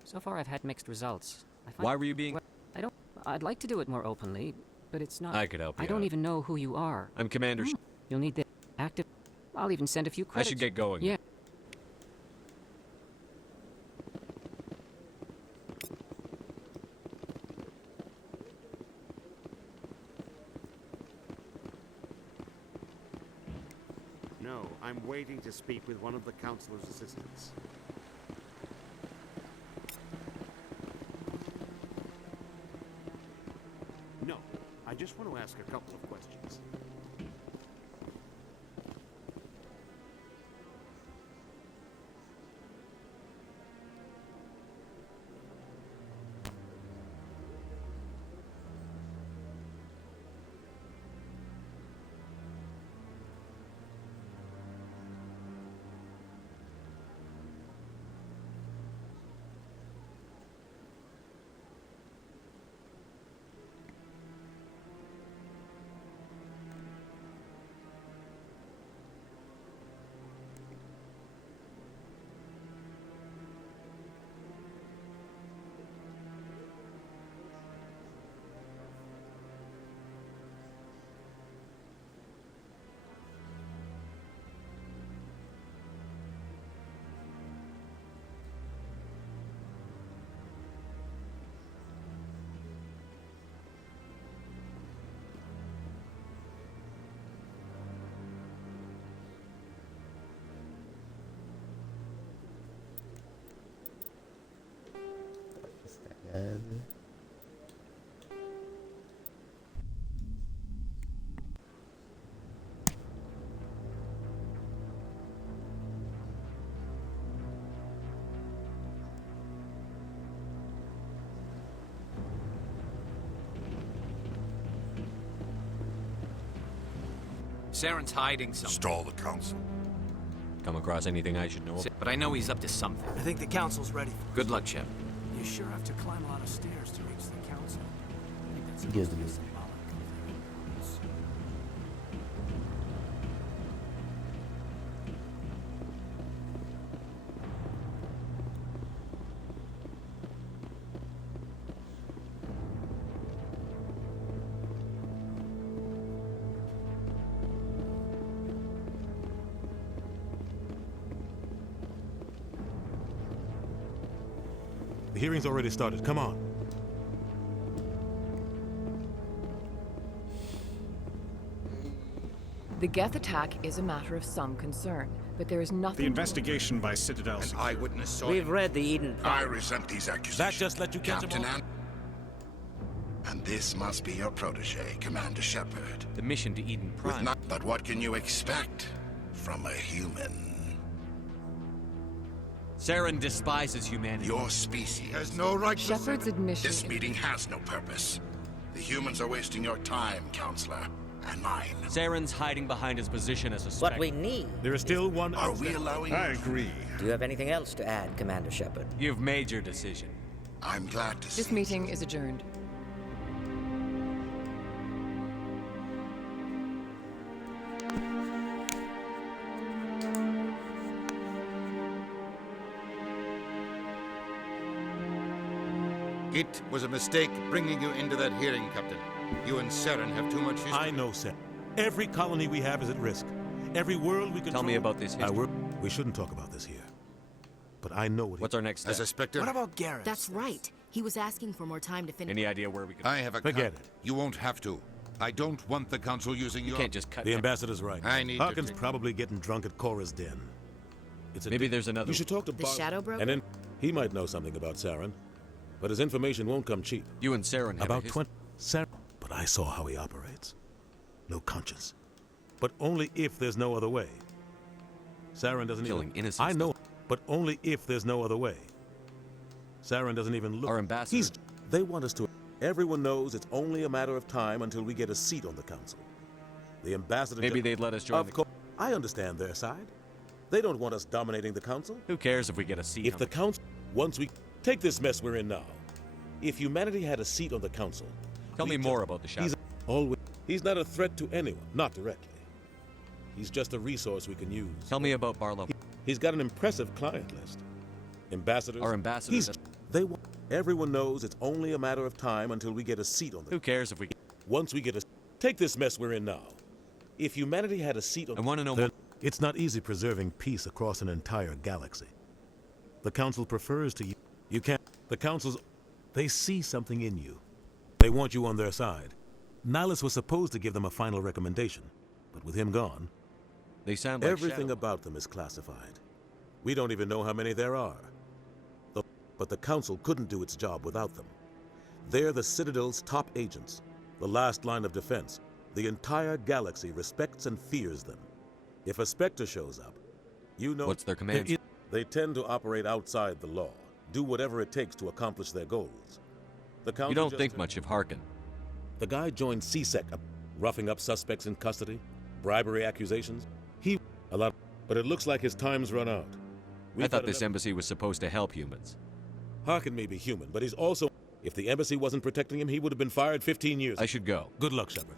So far I've had mixed results. Why were you being... I'd like to do it more openly, but it's not... I could help you I don't even know who you are. I'm Commander... You'll need the active... I'll even send a few I credits. should get going. Yeah. No, I'm waiting to speak with one of the Councilor's assistants. No, I just want to ask a couple of questions. Saren's hiding something. Stall the council. Come across anything I should know about? But I know he's up to something. I think the council's ready for Good luck, Shep. You sure have to climb a lot of stairs to reach the council. I think that's Yes, supposed to be it is. symbolic of their influence. The hearing's already started. Come on. The Geth attack is a matter of some concern, but there is nothing. The investigation by Citadel. An eyewitness saw We've him. read the Eden I Prime. resent these accusations. That just let you catch Captain him And this must be your protege, Commander Shepard. The mission to Eden Prime. But what can you expect from a human? Saren despises humanity. Your species has no right to Shepard's admission. This meeting has no purpose. The humans are wasting your time, Counselor, and mine. Saren's hiding behind his position as a What we need. There is still one. Are we allowing? I agree. Do you have anything else to add, Commander Shepard? You've made your decision. I'm glad to see. This meeting is adjourned. It was a mistake bringing you into that hearing, Captain. You and Saren have too much history. I know, sir. Every colony we have is at risk. Every world we control. Tell me about this history. We shouldn't talk about this here. But I know what. What's our next step? As a Spectre, What about Garrett? That's right. He was asking for more time to finish. Any idea where we could? I have a Forget con- it. You won't have to. I don't want the Council using You your... can't just cut. The ambassador's right. I need to Harkin's drink. probably getting drunk at Cora's den. It's a Maybe there's another. You should talk to The Bar- Shadow Broker? And then he might know something about Saren, but his information won't come cheap. You and Saren have About a 20. Saren. But I saw how he operates. No conscience. But only if there's no other way. Saren doesn't Killing even. innocents. I know, but only if there's no other way. Saren doesn't even look. Our ambassador. They want us to. Everyone knows it's only a matter of time until we get a seat on the council. The ambassador. Maybe they'd let us join. Of course, I understand their side. They don't want us dominating the council. Who cares if we get a seat? If the council, once we take this mess we're in now, if humanity had a seat on the council, Tell me more about the Shadow. He's not a threat to anyone, not directly. He's just a resource we can use. Tell me about Barlow. He's got an impressive client list. Ambassadors. Our ambassadors. They want. Everyone knows it's only a matter of time until we get a seat on the. Who cares if we? Once we get a. Take this mess we're in now. If humanity had a seat on. I want to know then more. It's not easy preserving peace across an entire galaxy. The council prefers to. You can't. The council's. They see something in you. They want you on their side. Nihilus was supposed to give them a final recommendation, but with him gone, They sound like everything Shadow. about them is classified. We don't even know how many there are. But the council couldn't do its job without them. They're the Citadel's top agents, the last line of defense. The entire galaxy respects and fears them. If a Spectre shows up, you know... What's their command? They tend to operate outside the law, do whatever it takes to accomplish their goals. The council You don't just- think much of Harkin. The guy joined CSEC, roughing up suspects in custody, bribery accusations. A lot, but it looks like his time's run out. I thought this embassy was supposed to help humans. Harkin may be human, but he's also... If the embassy wasn't protecting him, he would have been fired 15 years ago. I should go. Good luck, Shepard.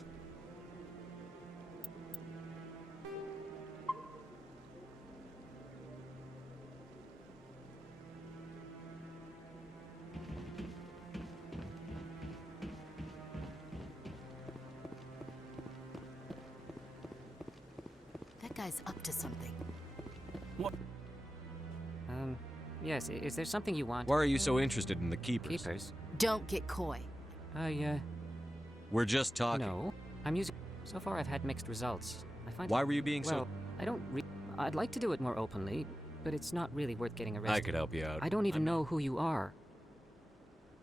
That guy's up to something. Yes, is there something you want? Why are you so interested in the Keepers? Keepers? Don't get coy. We're just talking. No. I'm using... So far I've had mixed results. I find Why were you being well, so... I don't I'd like to do it more openly, but it's not really worth getting arrested. I could help you out. I don't even know who you are.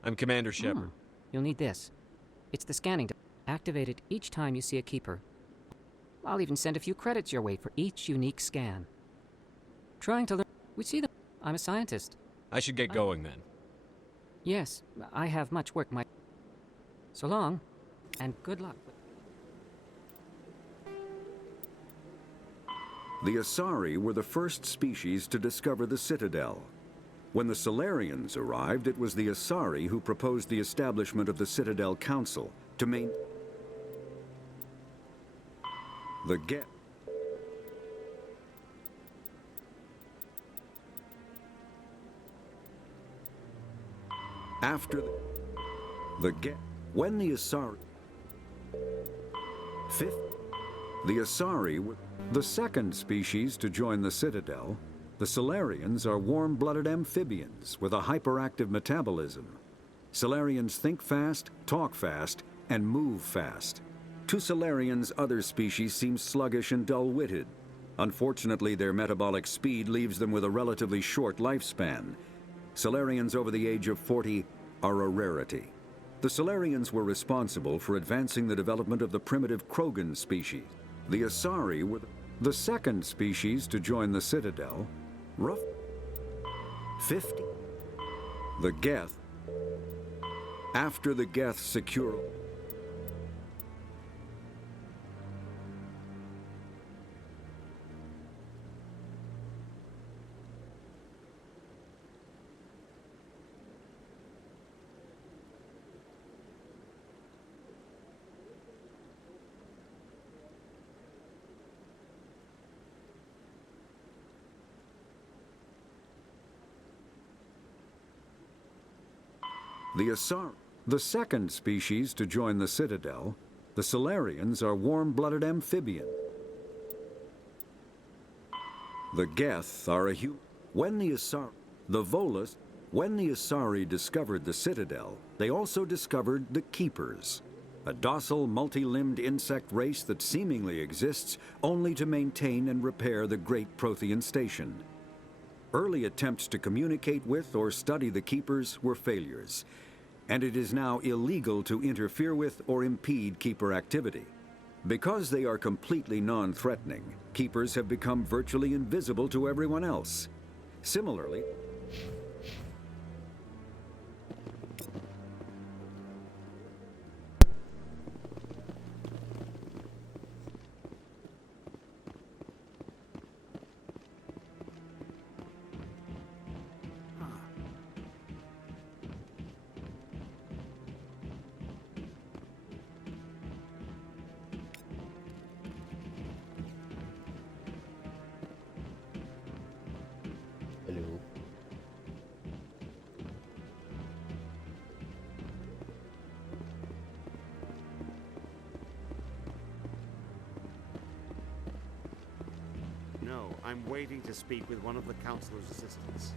I'm Commander Shepard. You'll need this. It's the scanning. Activate it each time you see a keeper. I'll even send a few credits your way for each unique scan. Trying to learn. We see them. I'm a scientist. I should get going then. Yes, I have much work. So long, and good luck. The Asari were the first species to discover the Citadel. When the Solarians arrived, it was the Asari who proposed the establishment of the Citadel Council to maintain the get. After the get, when the Asari the Asari were the second species to join the Citadel. The Solarians are warm-blooded amphibians with a hyperactive metabolism. Solarians think fast, talk fast, and move fast. To Solarians, other species seem sluggish and dull-witted. Unfortunately, their metabolic speed leaves them with a relatively short lifespan. Solarians over the age of 40 are a rarity. The Solarians were responsible for advancing the development of the primitive Krogan species. The Asari were the second species to join the Citadel. Rough 50. The Geth. After the Geth secure. The Asari, the second species to join the Citadel. The Solarians are warm-blooded amphibians. The Geth are a when the Asari, the Volus, when the Asari discovered the Citadel, they also discovered the Keepers, a docile, multi-limbed insect race that seemingly exists only to maintain and repair the Great Prothean Station. Early attempts to communicate with or study the Keepers were failures, and it is now illegal to interfere with or impede Keeper activity. Because they are completely non-threatening, Keepers have become virtually invisible to everyone else. Similarly, No, I'm waiting to speak with one of the Councilor's assistants.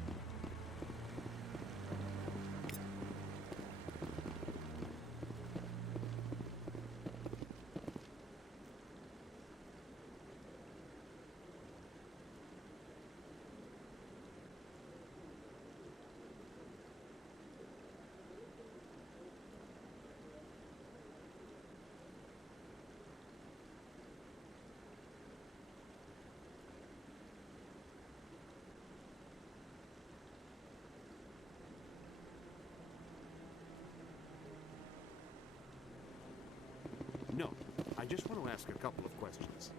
No, I just want to ask a couple of questions.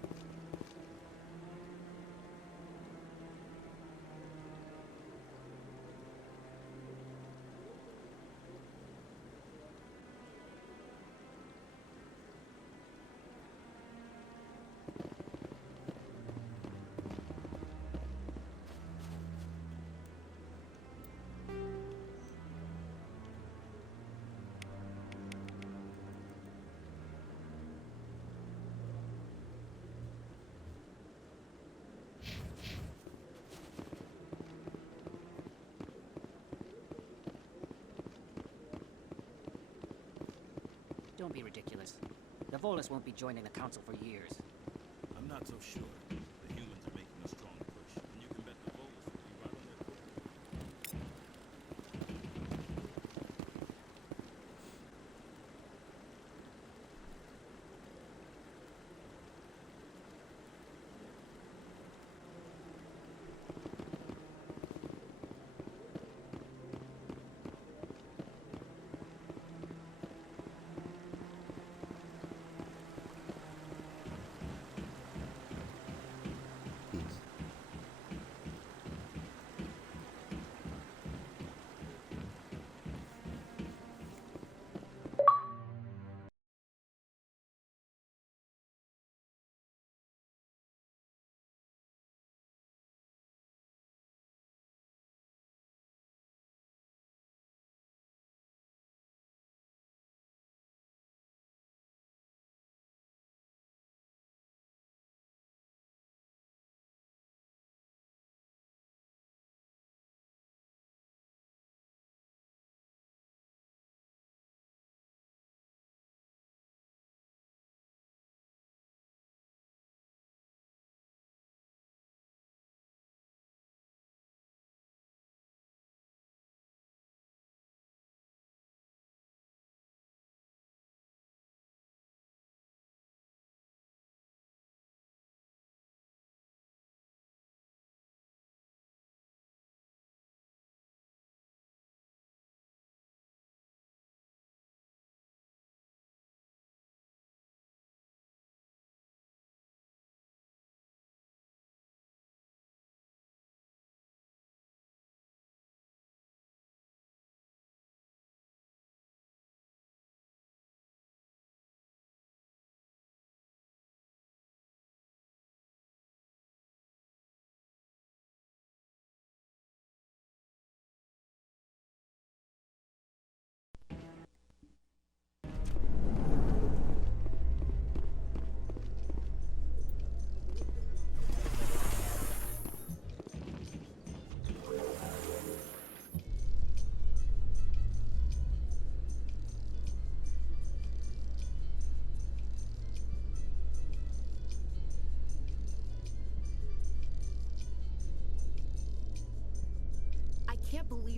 Don't be ridiculous. The Volus won't be joining the Council for years. I'm not so sure. The humans are making a strong push, and you can bet the Volus will be right on their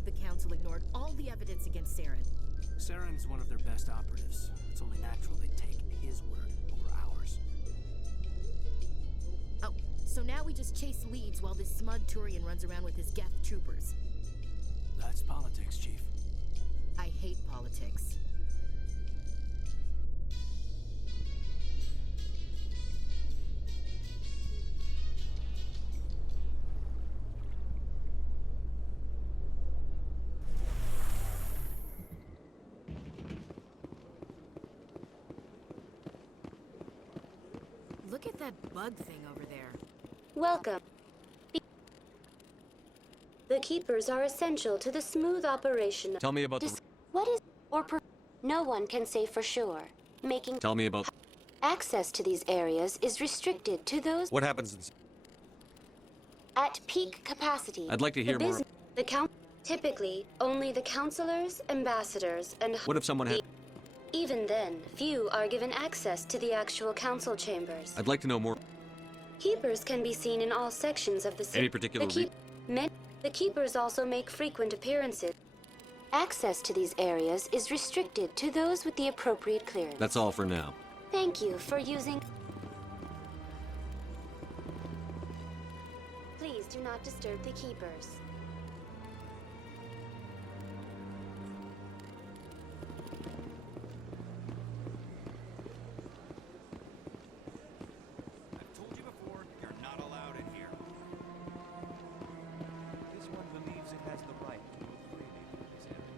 believe the Council ignored all the evidence against Saren. Saren's one of their best operatives. It's only natural they'd take his word over ours. Oh, so now we just chase leads while this smug Turian runs around with his Geth troopers. That's politics, Chief. I hate politics. Look at that bug thing over there. Welcome. The keepers are essential to the smooth operation. Tell me about the... What is no one can say for sure. Tell me about... Access to these areas is restricted to those What happens at peak capacity. I'd like to hear more. Typically, only the counselors, ambassadors, and What if someone had... Even then, few are given access to the actual council chambers. I'd like to know more. Keepers can be seen in all sections of the city. Any particular... The keepers also make frequent appearances. Access to these areas is restricted to those with the appropriate clearance. That's all for now. Thank you for using... Please do not disturb the keepers. I've told you before, you're not allowed in here. This one believes it has the right to move freely through this area.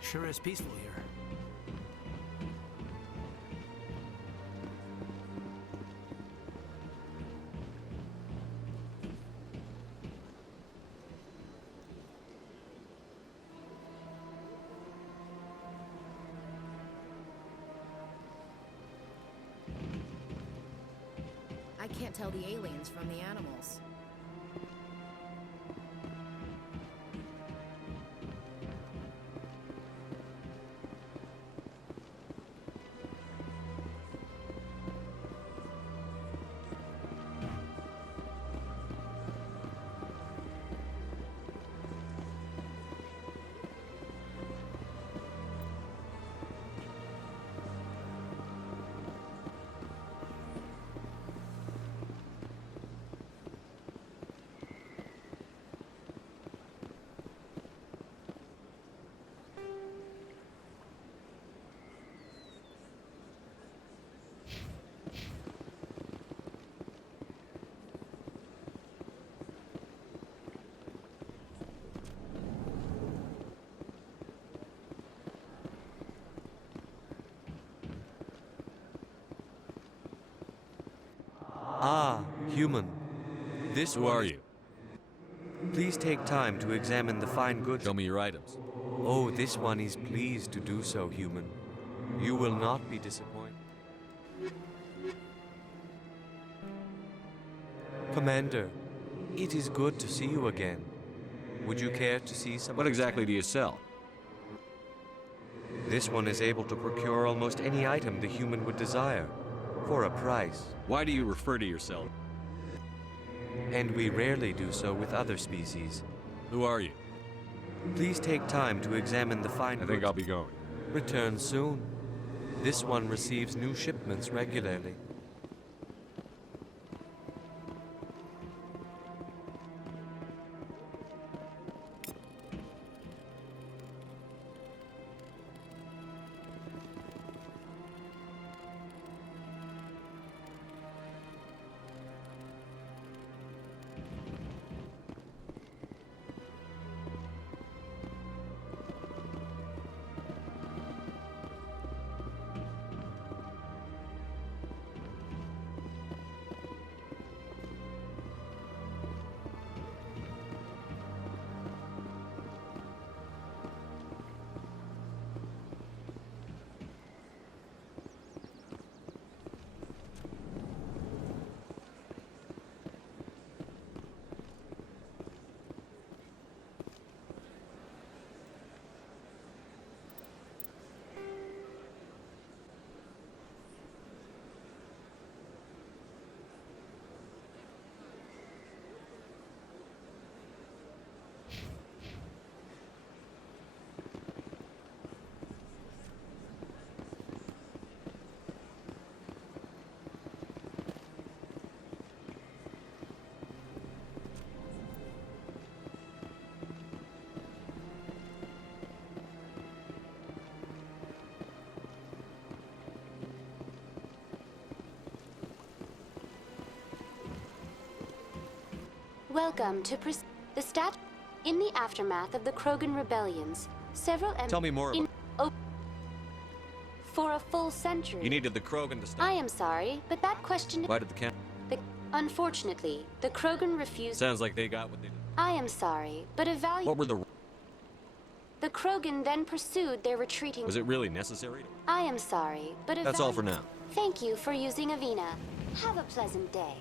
Sure is peaceful here. I can't tell the aliens from the animals. Ah, human. This Who are you? Please take time to examine the fine goods. Show me your items. Oh, this one is pleased to do so, human. You will not be disappointed. Commander, it is good to see you again. Would you care to see some? What exactly do you sell? This one is able to procure almost any item the human would desire, for a price. Why do you refer to yourself? And we rarely do so with other species. Who are you? Please take time to examine the fine goods. I think I'll be going. Return soon. This one receives new shipments regularly. Welcome to the stat. In the aftermath of the Krogan rebellions, several Tell me more about for a full century. You needed the Krogan to stop. I am sorry, but that question. Why did the camp? Unfortunately, the Krogan refused. Sounds like they got what they did. I am sorry, but What were the? The Krogan then pursued their retreating. Was it really necessary? I am sorry, but That's all for now. Thank you for using Avina. Have a pleasant day.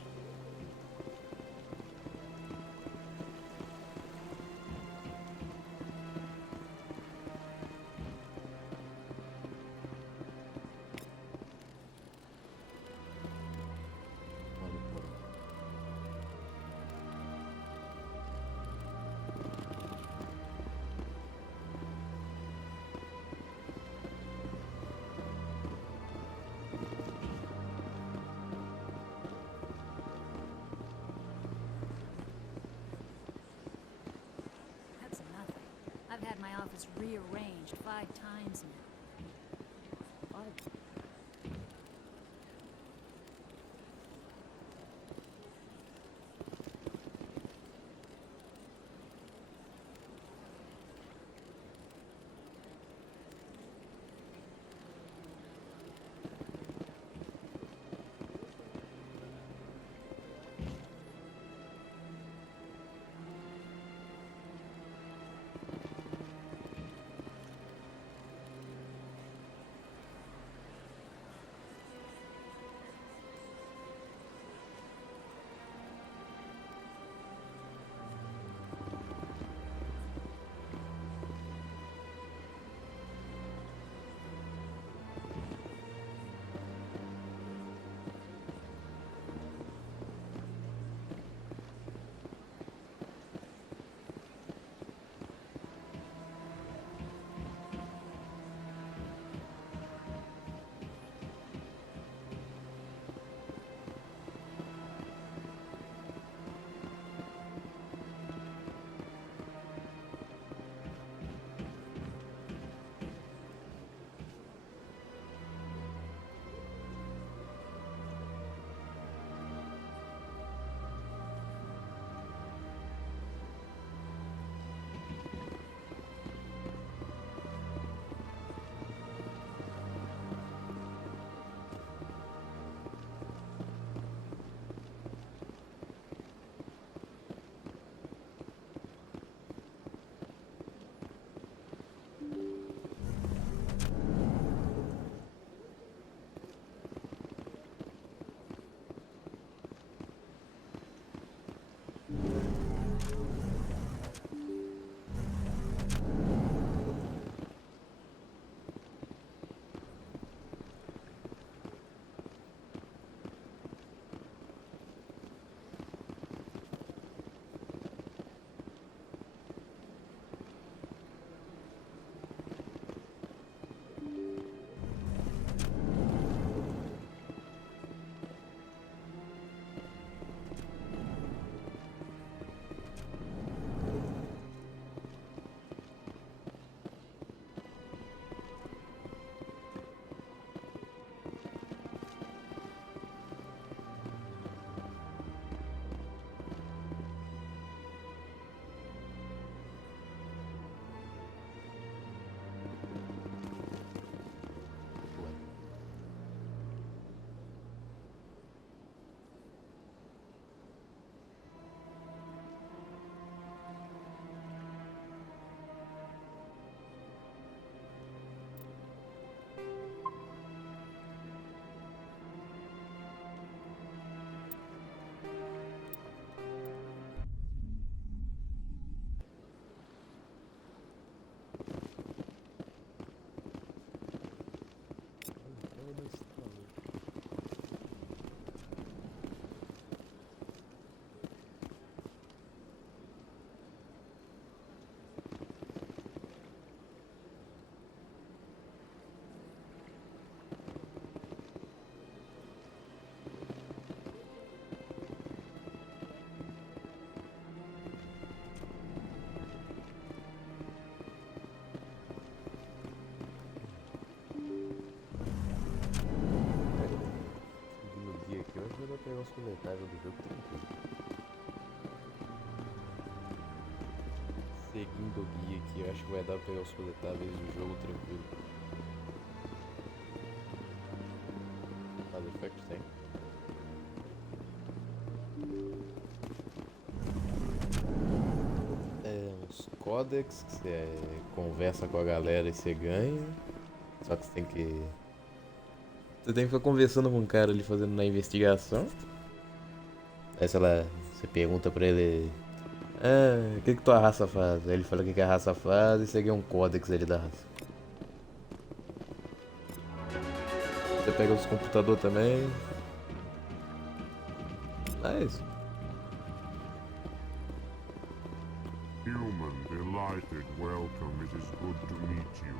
I've had my office rearranged 5 times now. Seguindo o guia aqui, eu acho que vai dar pra pegar os coletáveis do jogo tranquilo. Mas Effect tem. Uns códex que você conversa com a galera e você ganha. Só que você tem que. Você tem que ficar conversando com o cara ali fazendo na investigação. Aí sei lá, você pergunta pra ele. O que tua raça faz? Aí ele fala o que a raça faz e você ganha um códex ali da raça. Você pega os computadores também. É isso. Human, delighted, welcome. It is good to meet you.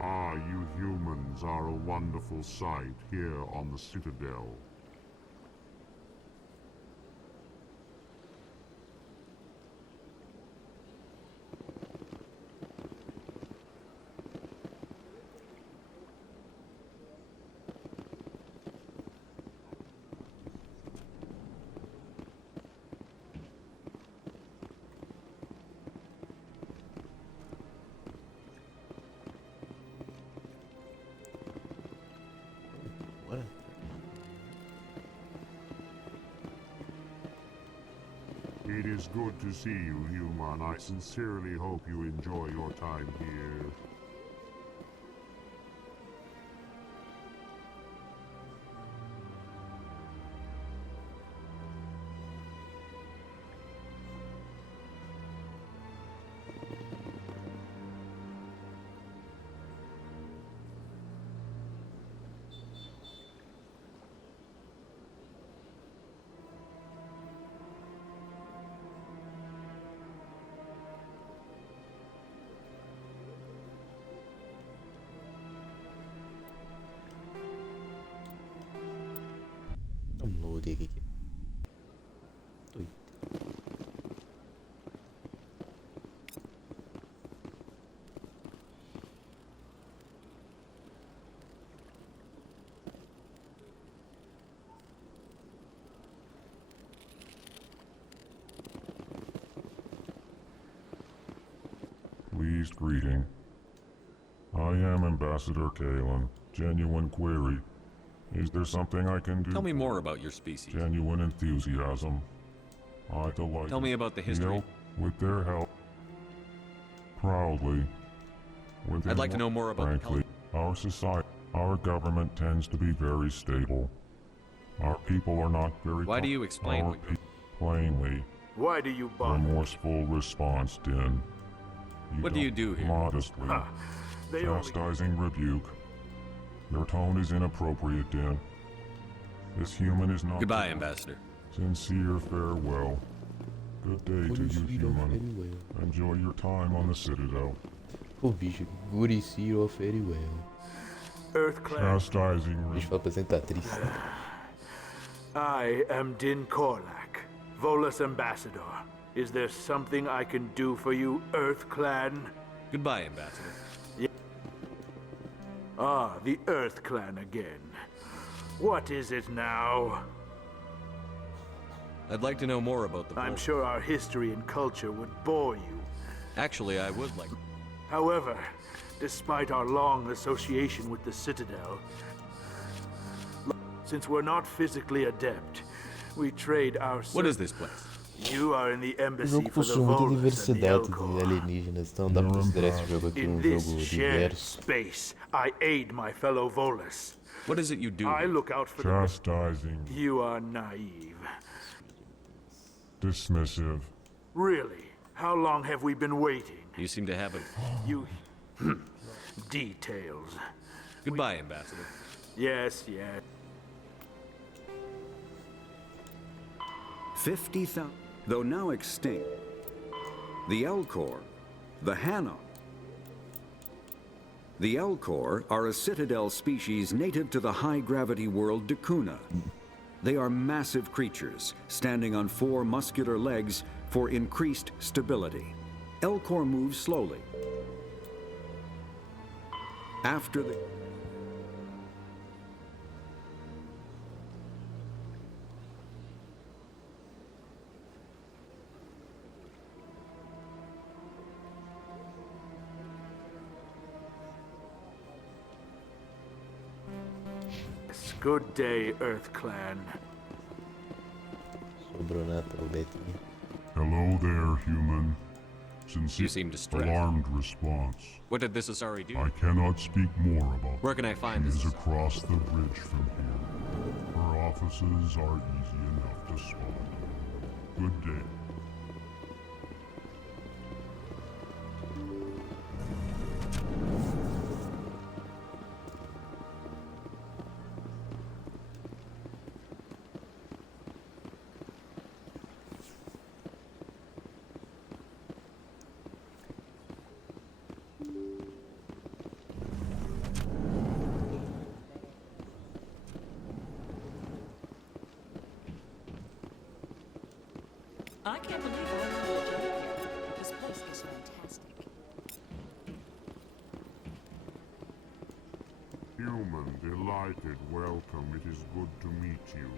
Ah, you humans are a wonderful sight here on the Citadel. It is good to see you, human. I sincerely hope you enjoy your time here. Vamos load aqui. Oi. Pleased greeting. I am Ambassador Kalen. Genuine query. Is there something I can do? Tell me more about your species. Genuine enthusiasm. I delight. Tell me about the history. With their help. Proudly. I'd like to know more about frankly, our society, our government tends to be very stable. Our people are not very. Why do you explain? Plainly. Why do you bother? Remorseful response, Din. What do you do here? Modestly. Chastising rebuke. Your tone is inappropriate, Din. This human is not. Goodbye, Ambassador. Sincere farewell. Good day to you, human. Enjoy your time on the Citadel. O bicho, good see you very well. Chastising rebuke. Bicho fala apresentatriz. I am Din Korlak, Volus Ambassador. Is there something I can do for you, Earth Clan? Goodbye, Ambassador. Ah, the Earth Clan again. What is it now? I'd like to know more about the I'm sure our history and culture would bore you. Actually, I would like. However, despite our long association with the Citadel, since we're not physically adept, we trade our. What is this place? You are in the O embassy jogo for the possui muita Volus and the diversidade de Elcor. alienígenas, então dá pra considerar esse jogo aqui In um this jogo shared diverso. space, I aid my fellow Volus. What is it you do? I look out for chastising. You are naive. Dismissive. Really? How long have we been waiting? You seem to have a. You. Details. Goodbye, Ambassador. Yes, yes. 50,000, though now extinct. The Elcor, the Hanna. The Elcor are a Citadel species native to the high-gravity world Dakuna. They are massive creatures, standing on 4 muscular legs for increased stability. Elcor moves slowly. After the... Good day, Earth Clan. Sobrenatural Betinho. Hello there, human. You seem distressed. Alarmed response. What did this Asari do? I cannot speak more about Where can I find this? this? She is across the bridge from here. Her offices are easy enough to spot. Good day. I can't believe I called you here. This place is fantastic. Human, delighted, welcome. It is good to meet you.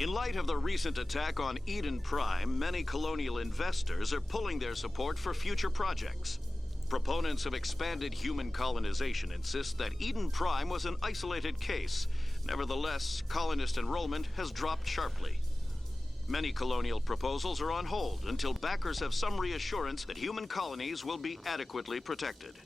In light of the recent attack on Eden Prime, many colonial investors are pulling their support for future projects. Proponents of expanded human colonization insist that Eden Prime was an isolated case. Nevertheless, colonist enrollment has dropped sharply. Many colonial proposals are on hold until backers have some reassurance that human colonies will be adequately protected.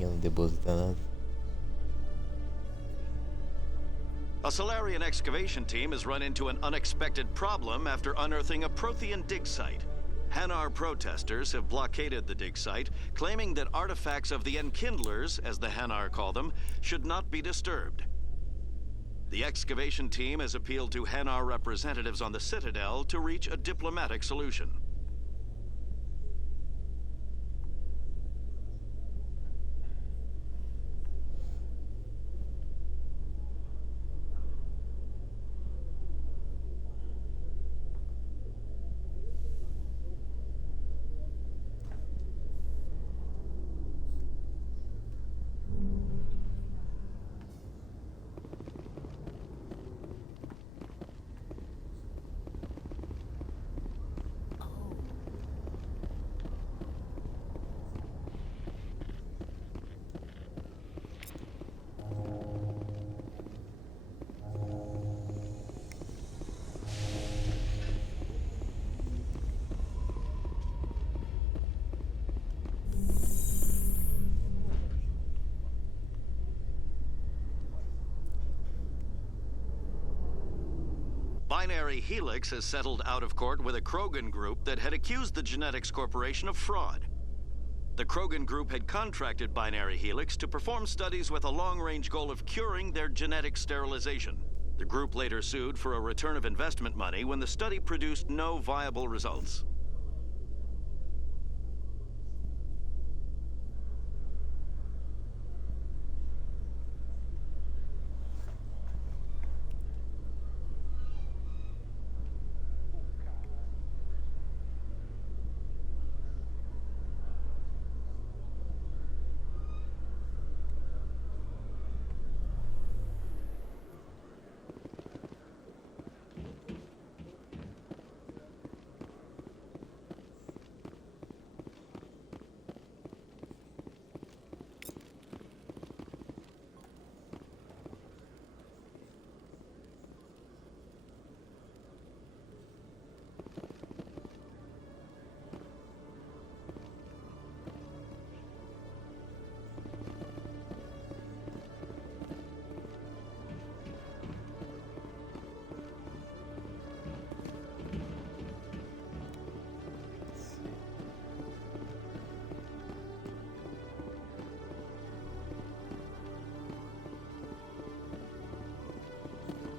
Betinho depositado. A Solarian excavation team has run into an unexpected problem after unearthing a Prothean dig site. Hanar protesters have blockaded the dig site, claiming that artifacts of the Enkindlers, as the Hanar call them, should not be disturbed. The excavation team has appealed to Hanar representatives on the Citadel to reach a diplomatic solution. Binary Helix has settled out of court with a Krogan group that had accused the Genetics Corporation of fraud. The Krogan group had contracted Binary Helix to perform studies with a long-range goal of curing their genetic sterilization. The group later sued for a return of investment money when the study produced no viable results.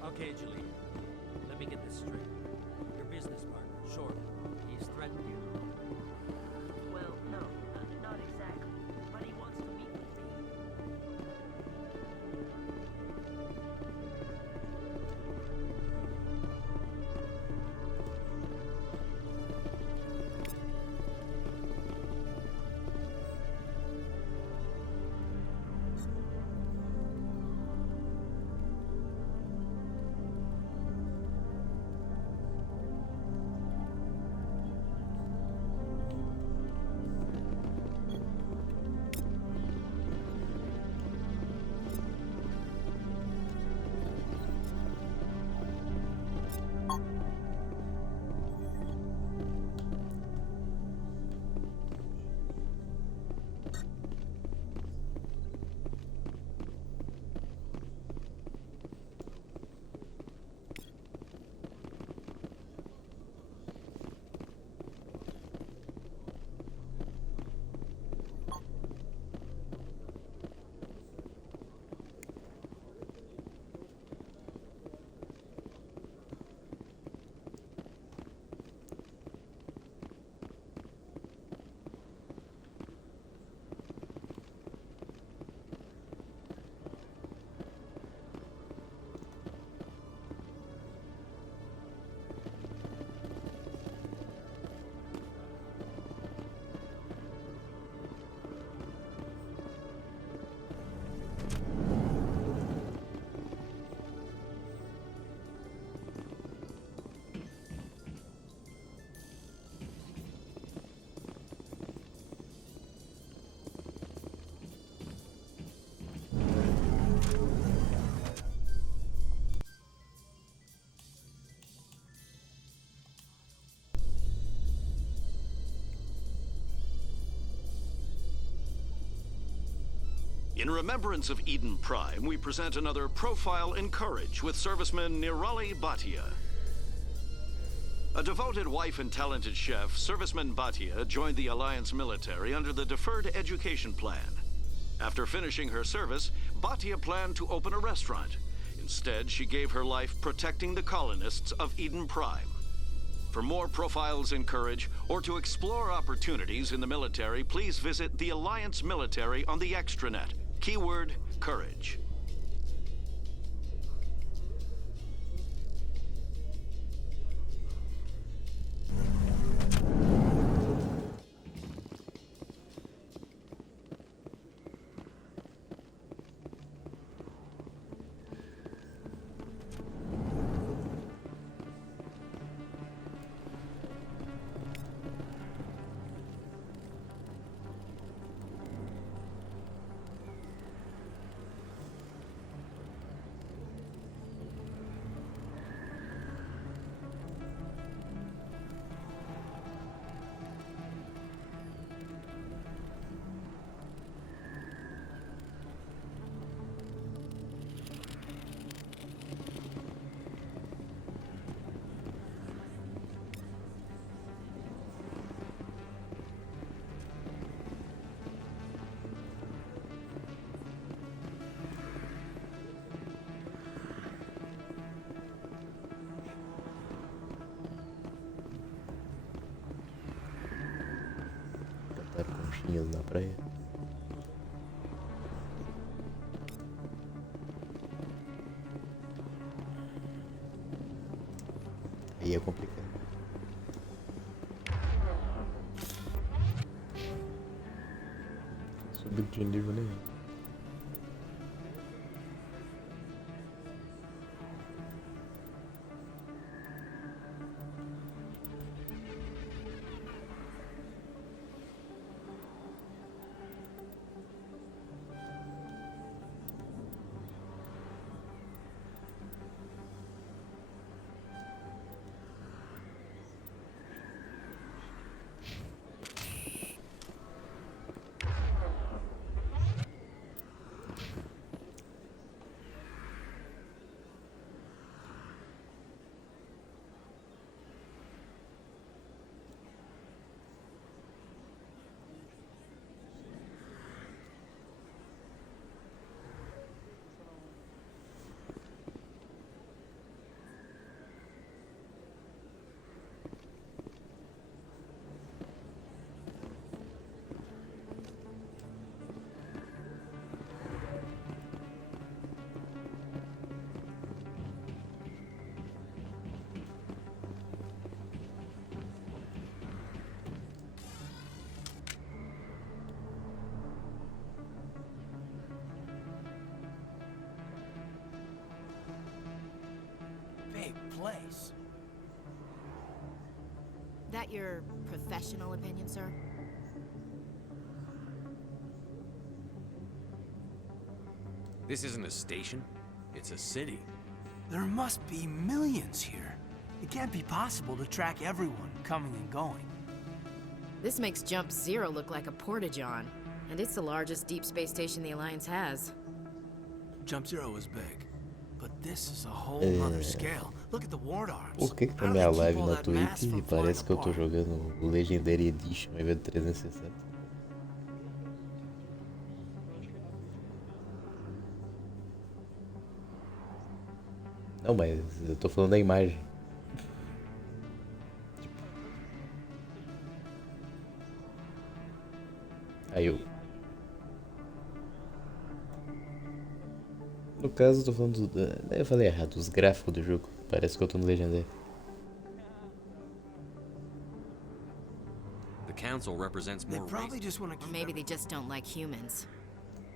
Okay, Julie. Let me get this straight. Your business partner, Shorty, he's threatened you? Well, no, not exactly. But he wants to meet with me. In remembrance of Eden Prime, we present another profile in courage with serviceman Nirali Bhatia. A devoted wife and talented chef, serviceman Bhatia joined the Alliance military under the Deferred Education Plan. After finishing her service, Bhatia planned to open a restaurant. Instead, she gave her life protecting the colonists of Eden Prime. For more profiles in courage, or to explore opportunities in the military, please visit the Alliance military on the extranet. Keyword, courage. bichinhos na praia. Aí é complicado. Subiu de nível nenhum. Place. That your professional opinion, sir? This isn't a station. It's a city. There must be millions here. It can't be possible to track everyone coming and going. This makes Jump Zero look like a porta-john, and it's the largest deep space station the Alliance has. Jump Zero is big, but this is a whole other scale. Look at the ward arms. Por que tá minha live na Twitch e parece que eu tô jogando o Legendary Edition ao invés do 360? Não, mas eu tô falando da imagem. Aí eu... No caso, eu tô falando do... Eu falei errado, os gráficos do jogo. Parece que eu tô no Legendary. The council represents more Probably just want to Or maybe they just don't like humans.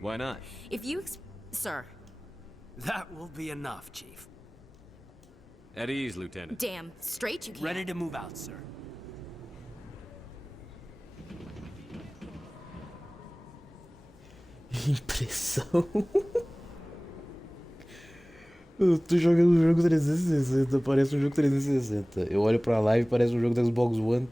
Why not? If you Sir. That will be enough, Chief. At ease, Lieutenant. Damn straight you can. Ready to move out, sir. Impressão. Eu tô jogando um jogo 360, parece um jogo 360. Eu olho pra live e parece um jogo da Xbox One.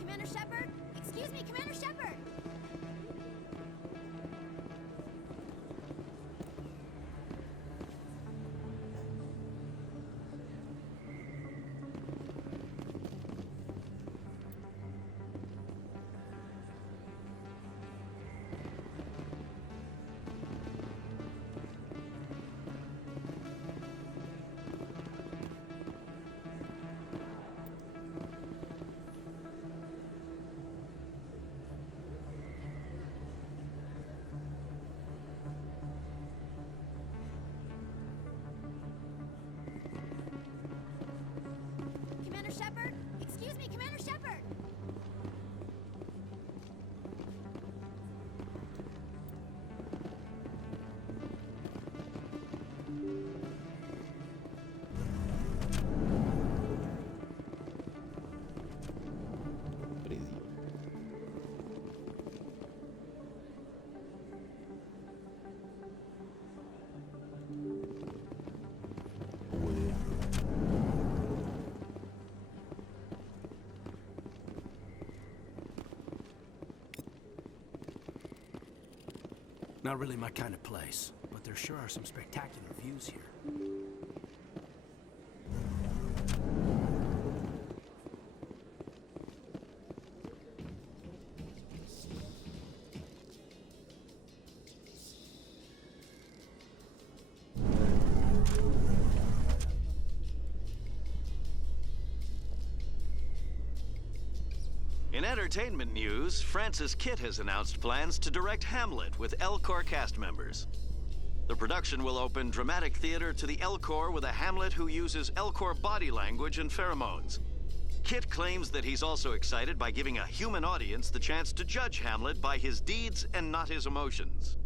Commander Shepard? Excuse me, Commander Shepard! Not really my kind of place, but there sure are some spectacular views here. In entertainment news, Francis Kitt has announced plans to direct Hamlet with Elcor cast members. The production will open dramatic theater to the Elcor with a Hamlet who uses Elcor body language and pheromones. Kitt claims that he's also excited by giving a human audience the chance to judge Hamlet by his deeds and not his emotions.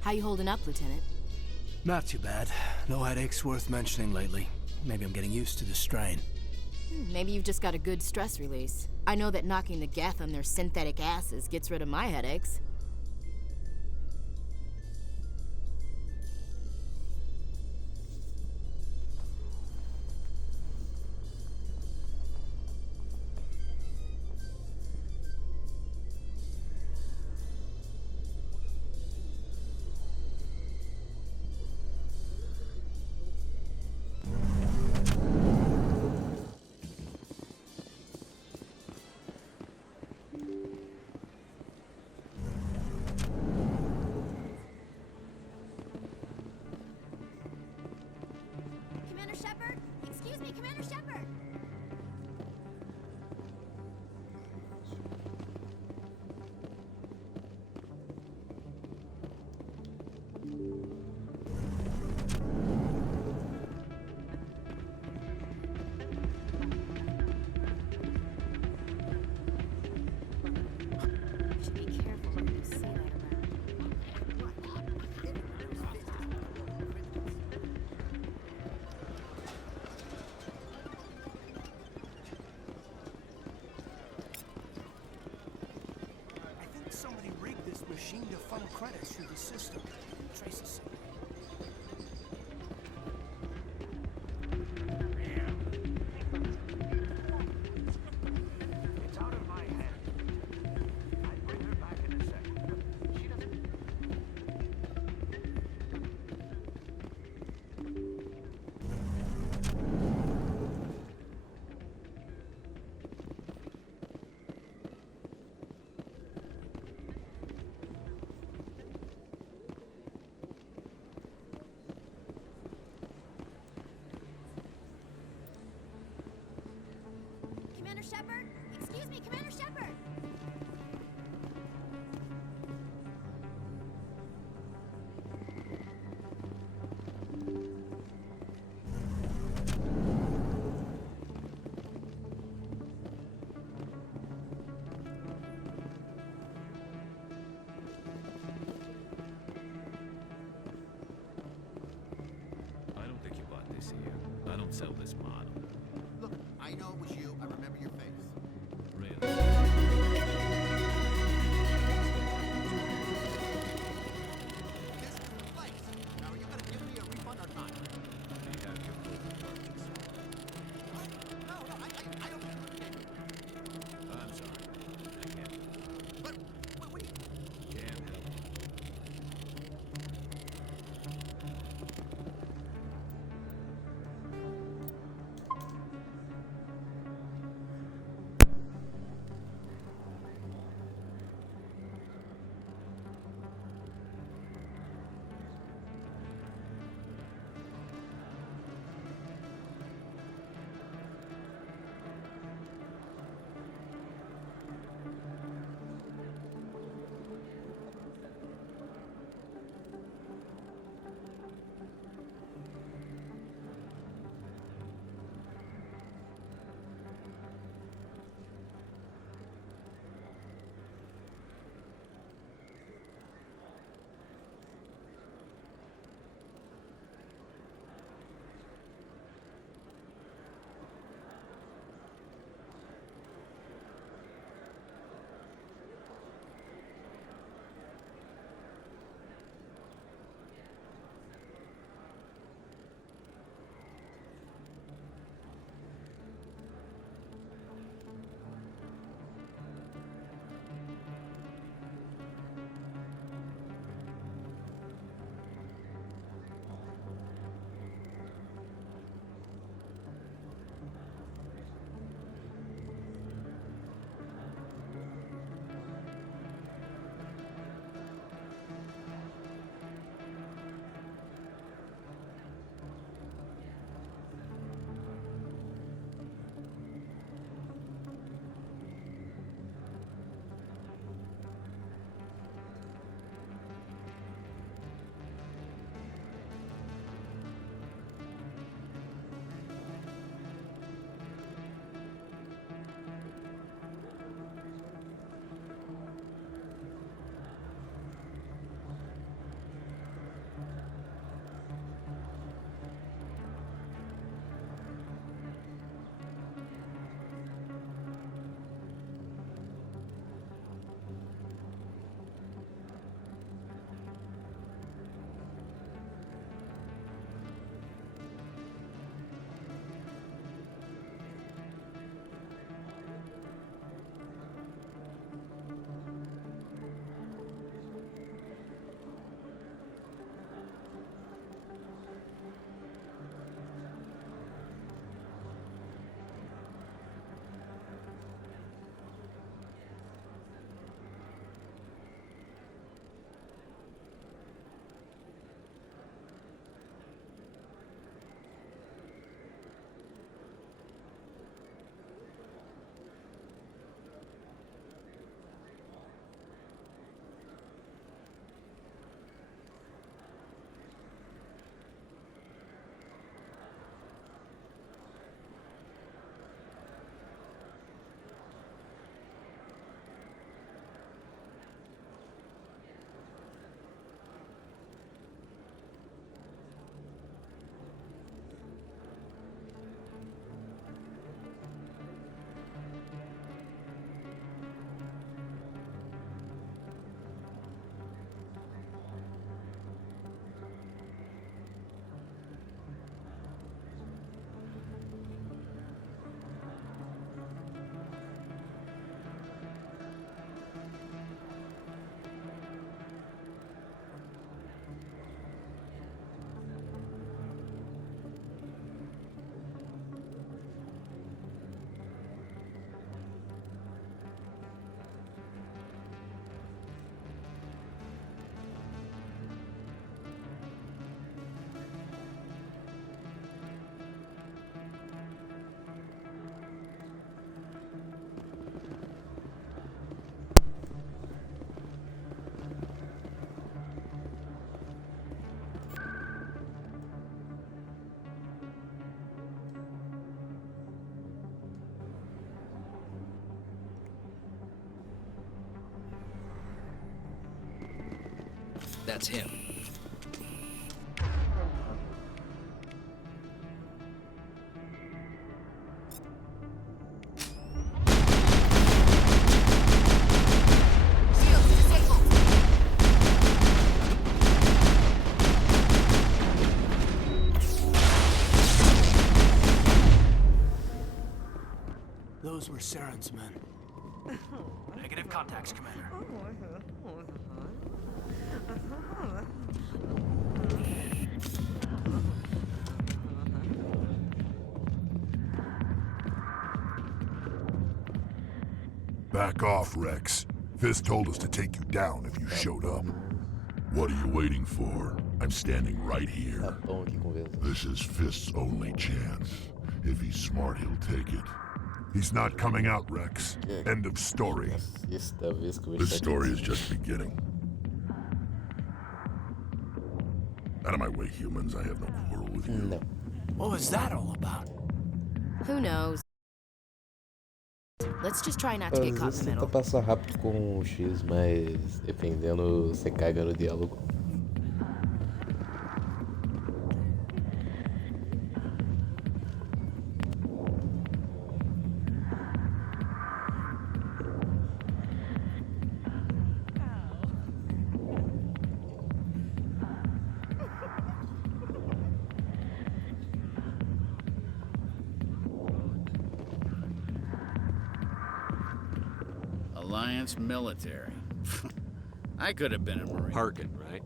How you holding up, Lieutenant? Not too bad. No headaches worth mentioning lately. Maybe I'm getting used to the strain. Maybe you've just got a good stress release. I know that knocking the geth on their synthetic asses gets rid of my headaches. Commander Shepard? Excuse me, Commander Shepard! Should be careful when you say that around. I think somebody rigged this machine to funnel credits through the system. Trace a signal. It's out of my hands. I'll bring her back in a second. She doesn't... Commander Shepard? Excuse me, Commander Shepard! I don't think you bought this here. I don't sell this model. Look, I know it was you. I remember your face. Really? This is the place. Now, are you going to give me a refund or not? We have your proof of purchase. No, I don't... I'm sorry. I can't. But That's him. Those were Saren's men. Negative contacts, Commander. Back off, Rex. Fist told us to take you down if you showed up. What are you waiting for? I'm standing right here. This is Fist's only chance. If he's smart, he'll take it. He's not coming out, Rex. End of story. This story is just beginning. Out of my way, humans. I have no quarrel with you. No. What was that all about? Who knows? Let's just try not to Às get caught vezes in the tenta middle. passar rápido com o X, mas dependendo, você caga no diálogo. Alliance military. I could have been a Marine. Harkin, right?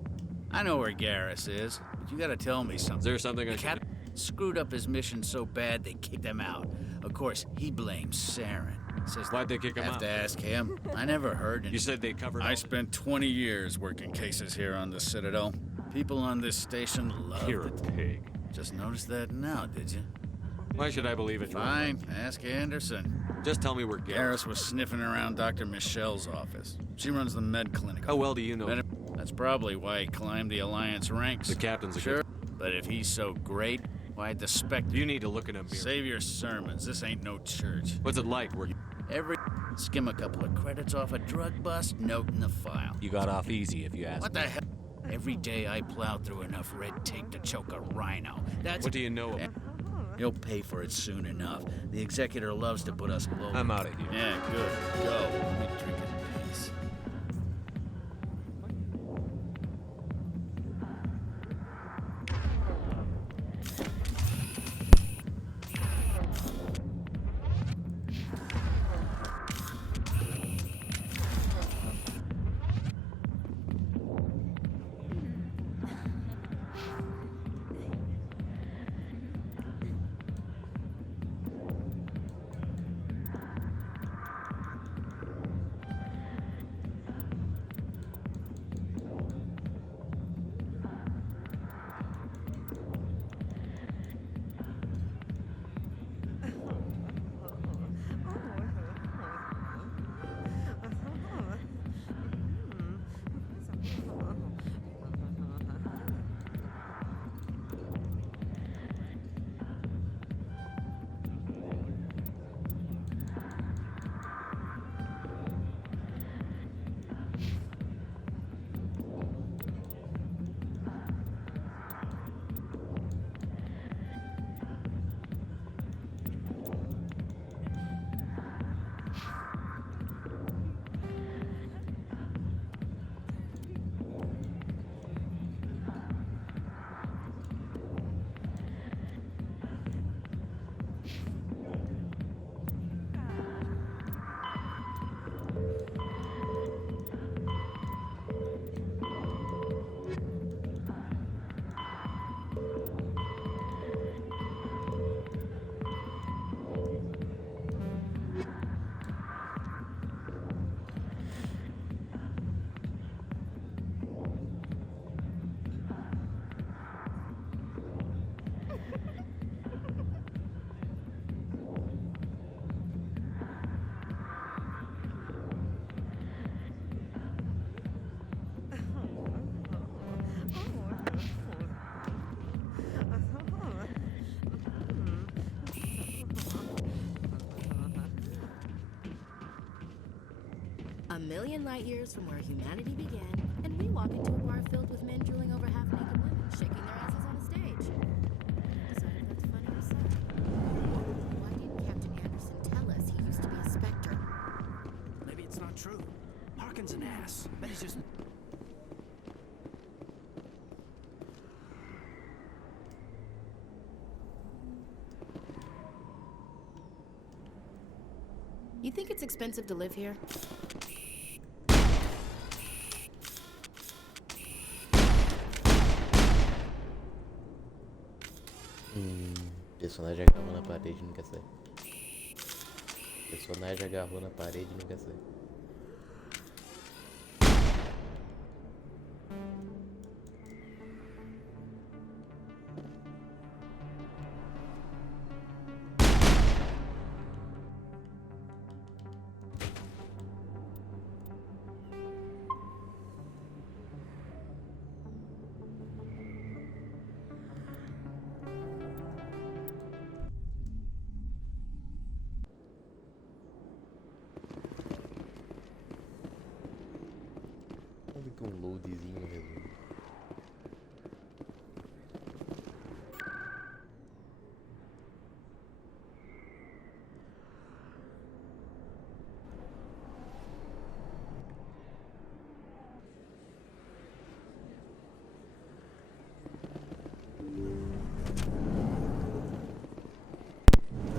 I know where Garrus is, but you gotta tell me something. Is there something I The should captain screwed up his mission so bad they kicked him out. Of course, he blames Saren. Says Why'd they kick him have out? to ask him. I never heard anything. You said they covered I all- spent 20 years working cases here on the Citadel. People on this station love You're a it. pig. Just noticed that now, did you? Why should I believe it? Fine, ask Anderson. Just tell me where Garrus. Garrus was sniffing around Dr. Michelle's office. She runs the med clinic. How well do you know? That's probably why he climbed the Alliance ranks. The captain's a sure, good... but if he's so great, why'd the Spectre... You need to look in a mirror. Save your sermons. This ain't no church. What's it like working? Skim a couple of credits off a drug bust, note in the file. You got off easy, if you ask What the hell? Every day I plow through enough red tape to choke a rhino. That's... What do you know about... He'll pay for it soon enough. The executor loves to put us low. I'm out of here. Yeah, good. Go. Let me drink in peace. A million light years from where humanity began, and we walk into a bar filled with men drooling over half-naked women, shaking their asses on a stage. Decide if that's funny or sad. Why didn't Captain Anderson tell us he used to be a Spectre? Maybe it's not true. Harkin's an ass. Bet he's just... You think it's expensive to live here? Personagem agarrou na parede e não quer sair. Personagem agarrou na parede e não quer sair. Que um loadzinho resolve.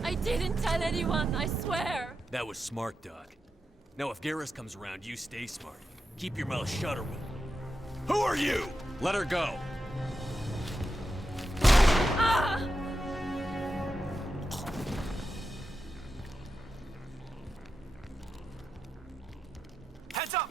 I didn't tell anyone, I swear! That was smart, Doc. Now if Garrus comes around, you stay smart. Keep your mouth shut or we'll... Who are you? Let her go. Ah! Heads up!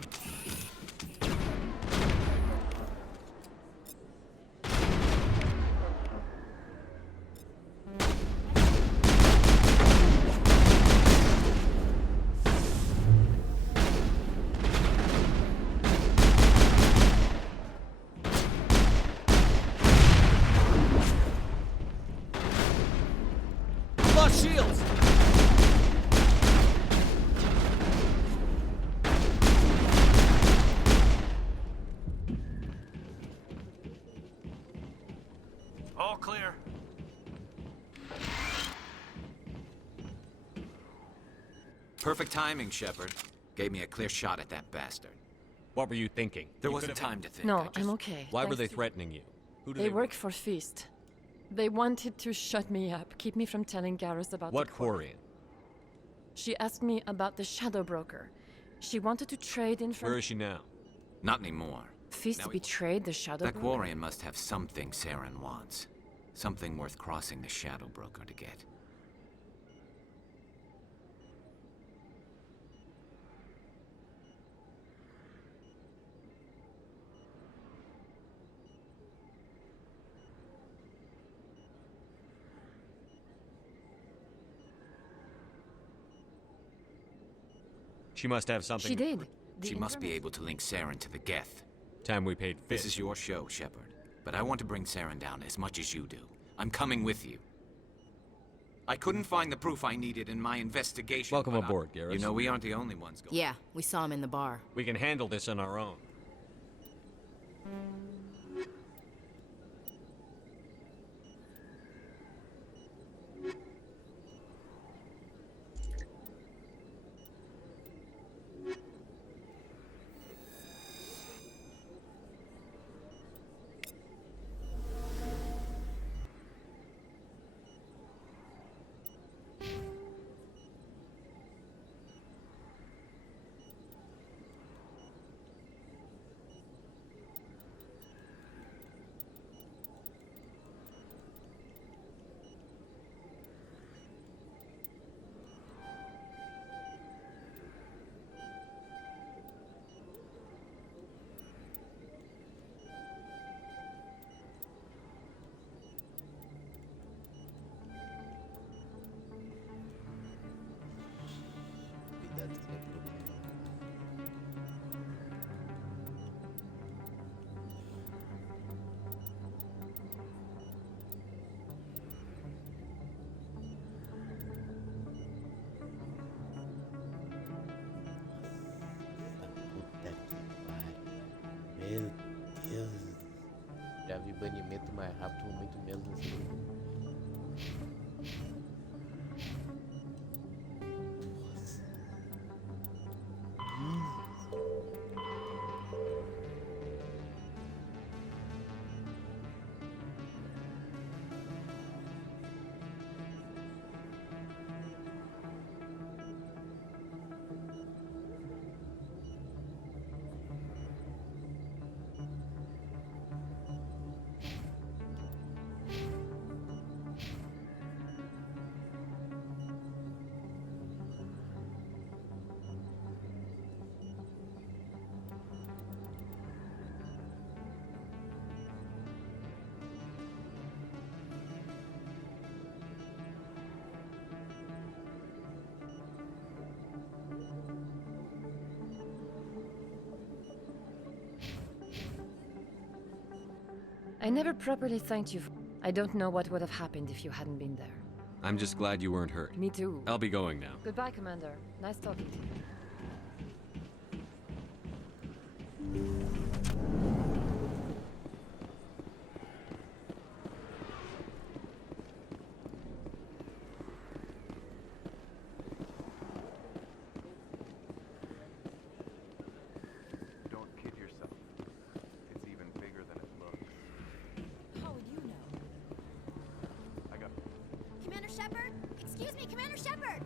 Shields! All clear. Perfect timing, Shepard. Gave me a clear shot at that bastard. What were you thinking? There wasn't time to think. No, I'm okay. Why were they threatening you? Who do They work for Feast. They wanted to shut me up, keep me from telling Garrus about What the Quarian. Quarian? She asked me about the Shadow Broker. She wanted to trade information. Where is she now? Not anymore. Feast betrayed the Shadow That Broker? Quarian must have something Saren wants. Something worth crossing the Shadow Broker to get. She must have something. She did. She must be able to link Saren to the Geth. Time we paid Fist. This is your show, Shepard. But I want to bring Saren down as much as you do. I'm coming with you. I couldn't find the proof I needed in my investigation. Welcome aboard, Garrus. You know, we aren't the only ones going. Yeah, we saw him in the bar. We can handle this on our own. banimento mais rápido, muito menos assim. I never properly thanked you. I don't know what would have happened if you hadn't been there. I'm just glad you weren't hurt. Me too. I'll be going now. Goodbye, Commander. Nice talking to you. Don't kid yourself. It's even bigger than it looks. How would you know? I got Commander Shepard? Excuse me, Commander Shepard!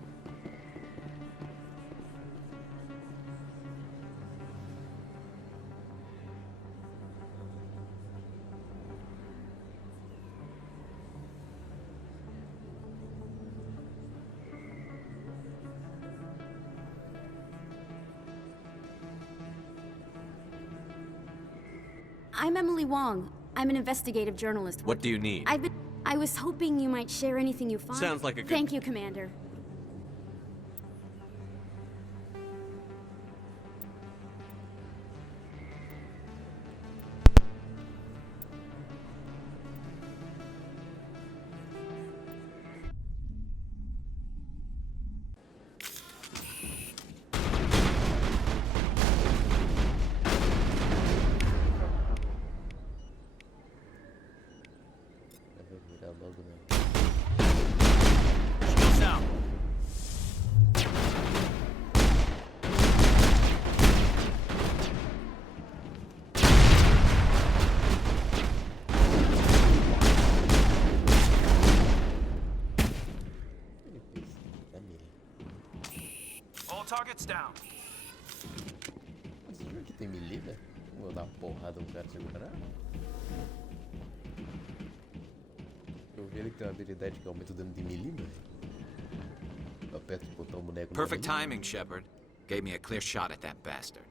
I'm Emily Wong. I'm an investigative journalist. What do you need? I was hoping you might share anything you find. Sounds like a good... Thank you, Commander. All targets down. Você viu que tem melee, velho? Vou dar uma porrada no cara segurar. Eu vi ele que tem uma habilidade que aumenta o dano de melee, velho. Eu aperto o botão, o boneco. Perfect timing, Shepard. Gave me a clear shot at that bastard.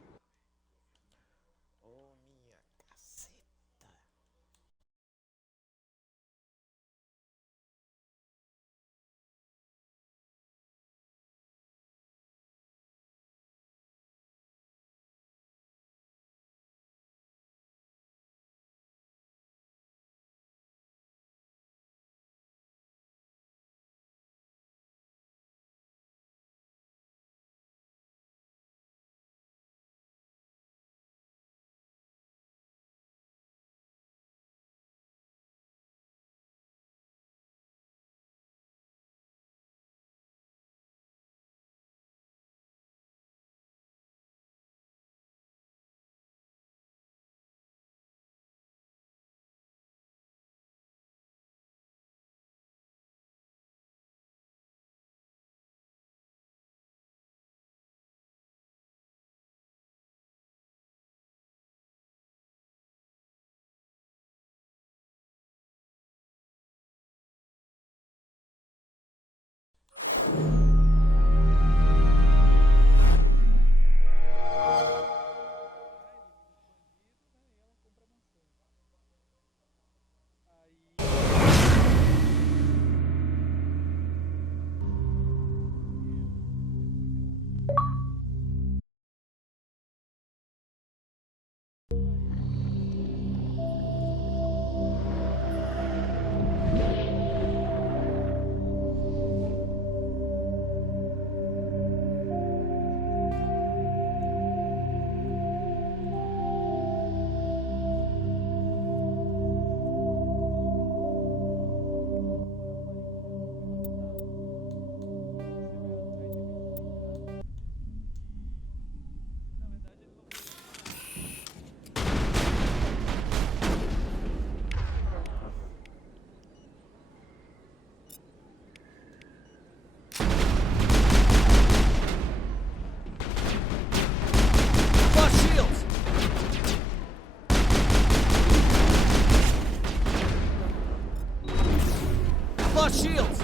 lost shields!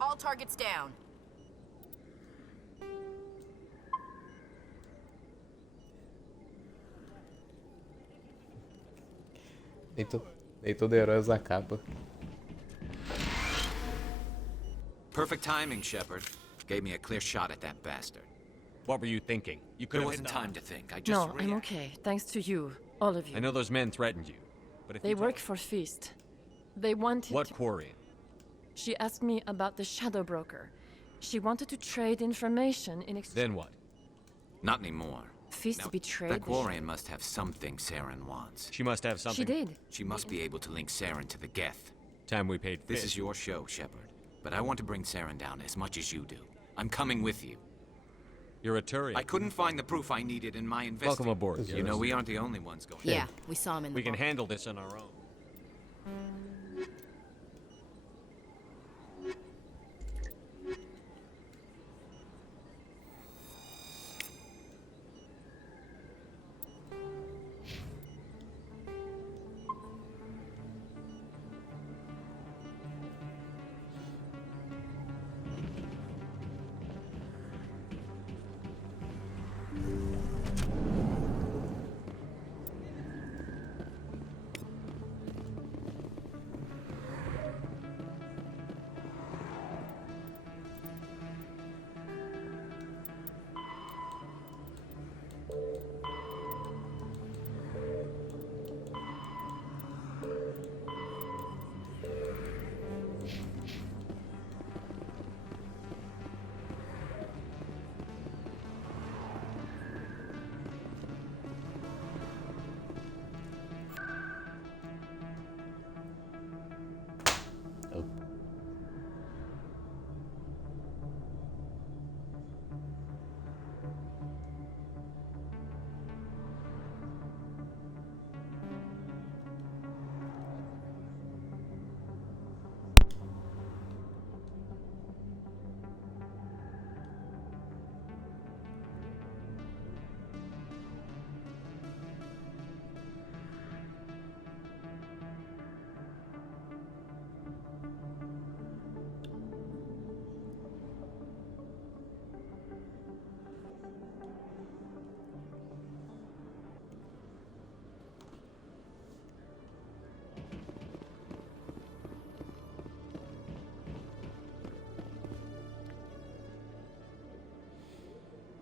All targets down. Nem todo herói usa capa. Perfect timing, Shepard. Gave me a clear shot at that bastard. What were you thinking? You could There have wasn't time to think. I just No, I'm reacted. okay. Thanks to you. All of you. I know those men threatened you, but if They you work for Fist. They wanted What to... Quarian? She asked me about the Shadow Broker. She wanted to trade information in exchange... Then what? Not anymore. Fist Now, betrayed that the Quarian must have something Saren wants. She must have something. She did. She must be able to link Saren to the Geth. Time we paid This Fist. is your show, Shepard. But I want to bring Saren down as much as you do. I'm coming with you. You're a Turian. I couldn't find the proof I needed in my investigation. Welcome aboard. You know, we aren't the only ones going. Yeah, we saw him in the We can bar. handle this on our own.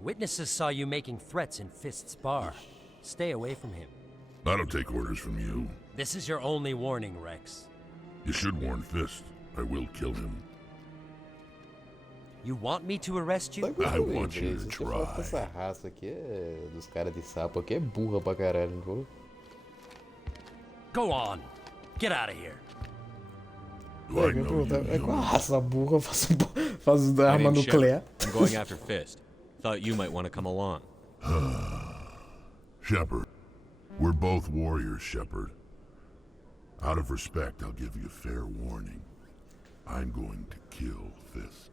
Witnesses saw you making threats in Fist's bar. Stay away from him. I don't take orders from you. This is your only warning, Rex. You should warn Fist. I will kill him. You want me to arrest you? I want you to try. Essa raça aqui é dos caras de sapo aqui é burra pra caralho, não vou? Go on. Get out of here. É com a raça burra faz My arma name's nuclear. Shepard. I'm going after Fist. Thought you might want to come along. Shepard, we're both warriors, Shepard. Out of respect, I'll give you fair warning. I'm going to kill Fist.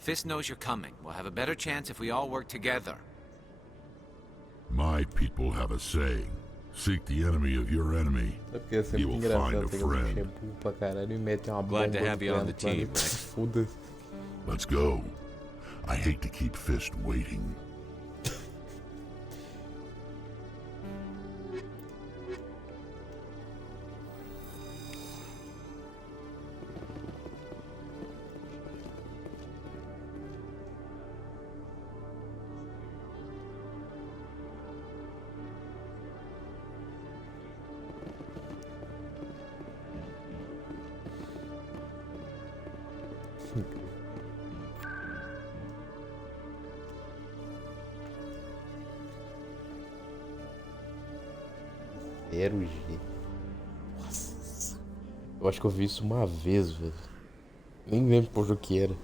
Fist knows you're coming. We'll have a better chance if we all work together. My people have a saying. Seek the enemy of your enemy. É porque é He sempre will engraçado find a ter um friend. shampoo pra caralho e mete uma Glad to bomba have you on the nuclear no team, planeta. Rex. Foda-se. Let's go. I hate to keep Fist waiting. Zero G. Nossa. Eu acho que eu vi isso uma vez, velho. Nem lembro por jogo que era.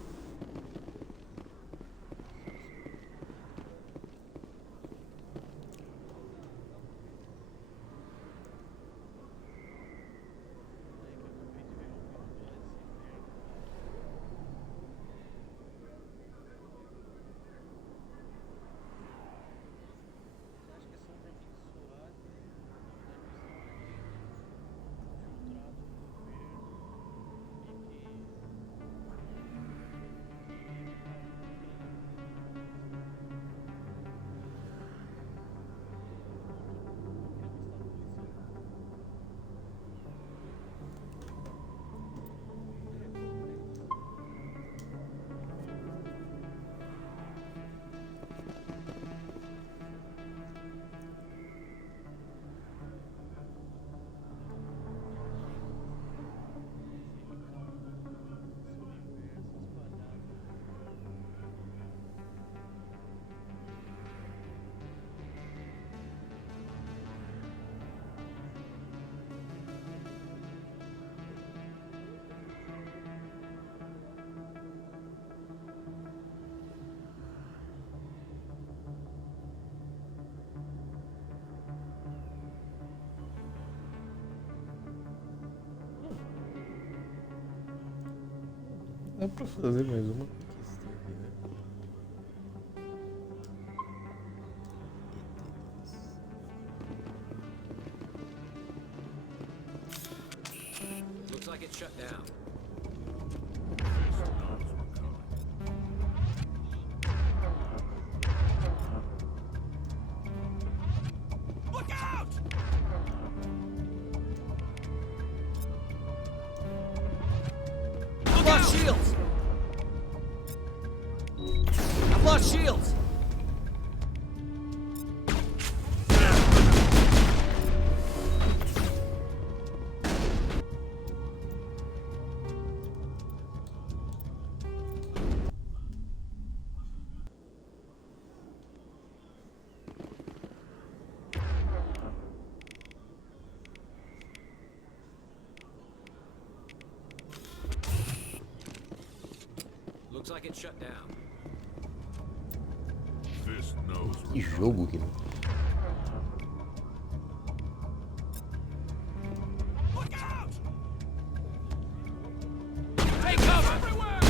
Dá pra fazer mais uma questão aqui, né? Looks like it's shut down. Look out! I've lost shields! I've lost shields! Looks like it's shut down. Fist knows Que jogo que não. Look out! Take cover! Everywhere!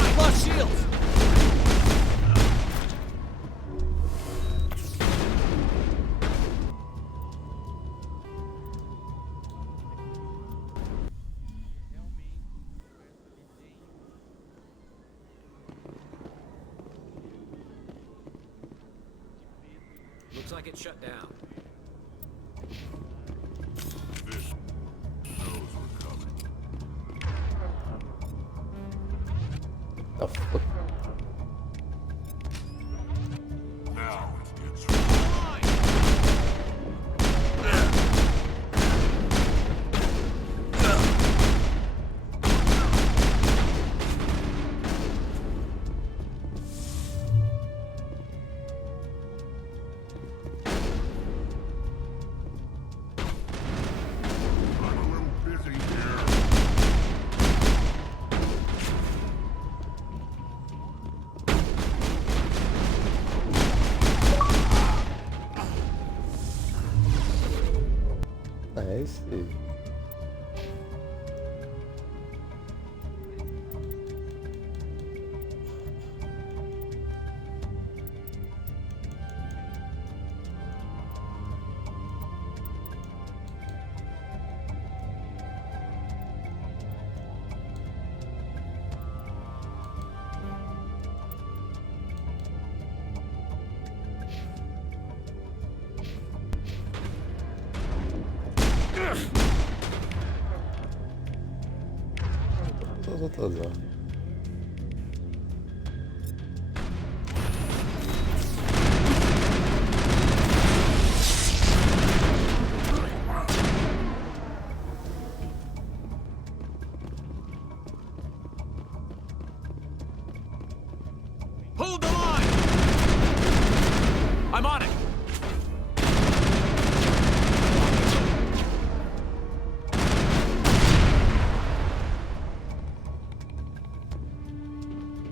I've lost shields! Looks like it's shut down. Fist knows we're coming. The fuck? Now it gets right. I'm a little busy here. Nice. Todas as outras armas. Hold the line! I'm on it!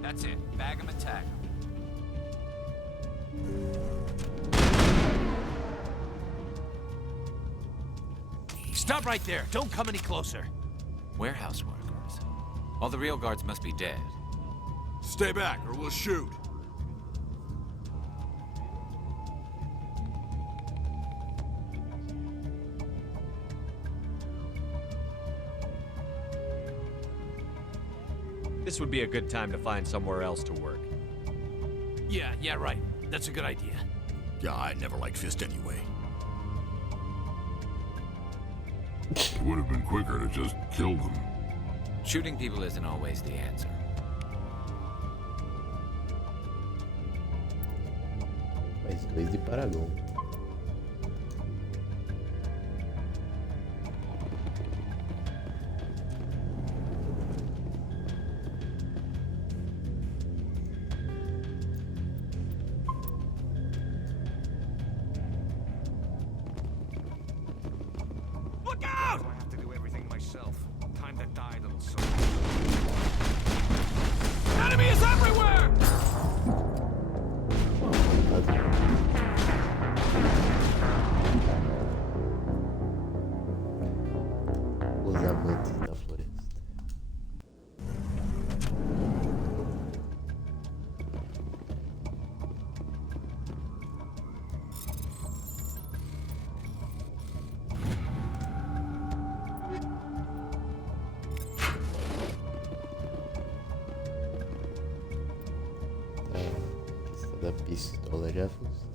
That's it. Bag 'em and tag 'em. Stop right there. Don't come any closer. Warehouse workers. All the real guards must be dead. Stay back or we'll shoot. This would be a good time to find somewhere else to work. Yeah, right. That's a good idea. Yeah, I never liked Fist anyway. It would have been quicker to just kill them. Shooting people isn't always the answer. Mais dois de Paragon. Look out! I have to do everything myself. Time to die, little son. Pistola de aviso.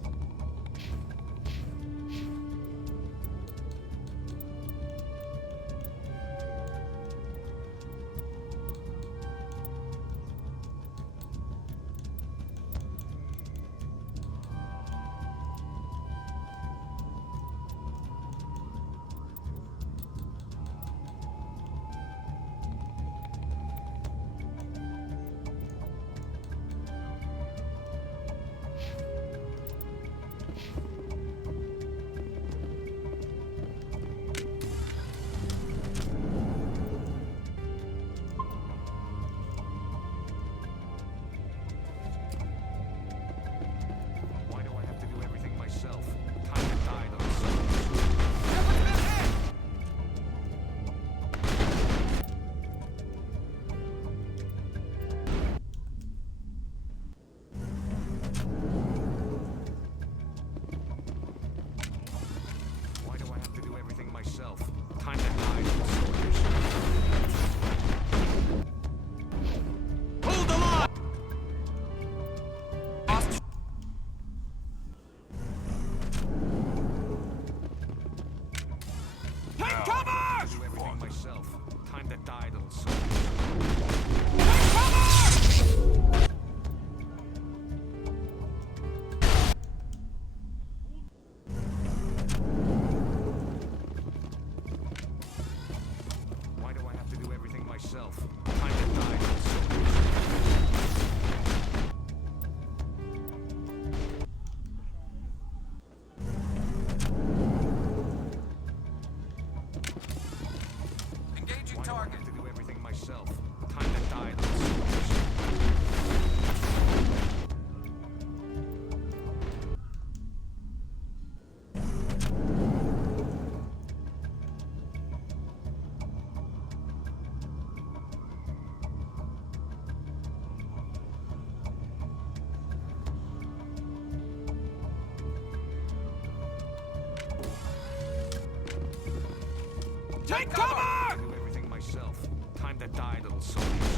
Take cover! I do everything myself. Time to die, little soldiers.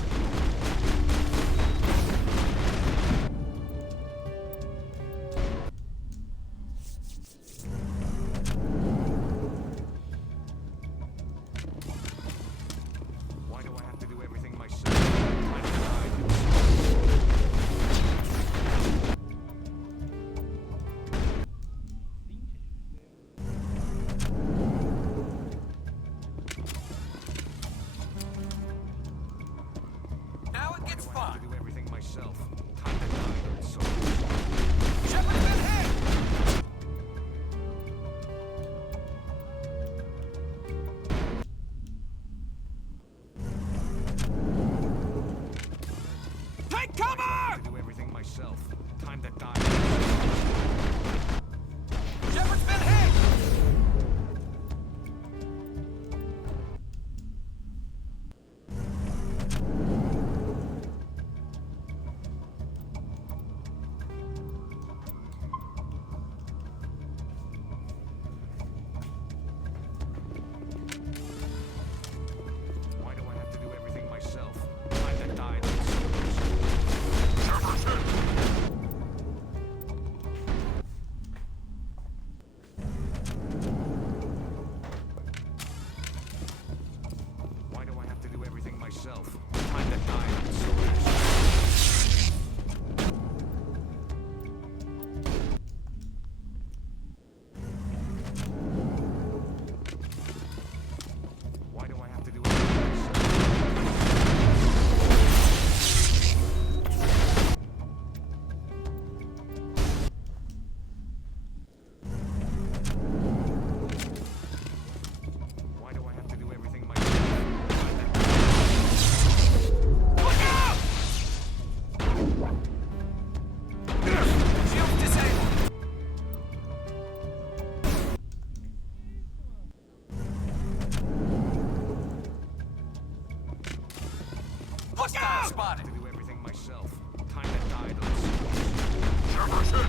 Why do I have to do everything myself? Time to die, little Now it gets fun. do everything myself. Time to die, little soldiers. Shepard's been hit! Take cover! I do everything myself. Time to die. Shepard's been hit! Why do I have to do everything myself? Time to die, little soldiers. Shepard's hit! Why do I have to do everything myself? Time to die, little soldiers. Why do I have to do everything myself? Why do I have to do everything myself? Time to Look out! Shield disabled. Hostile spotted. do everything myself. Time to die, little soldiers. Shepard's hit!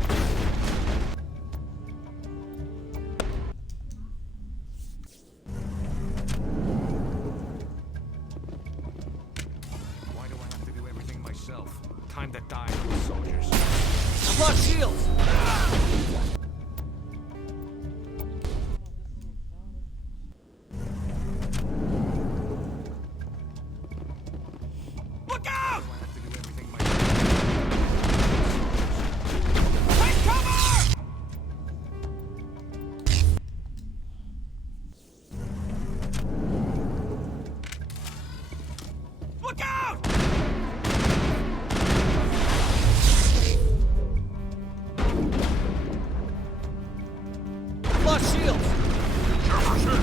Why do I have to do everything myself? Time to die, little soldiers. I've lost shield. shields! Jefferson!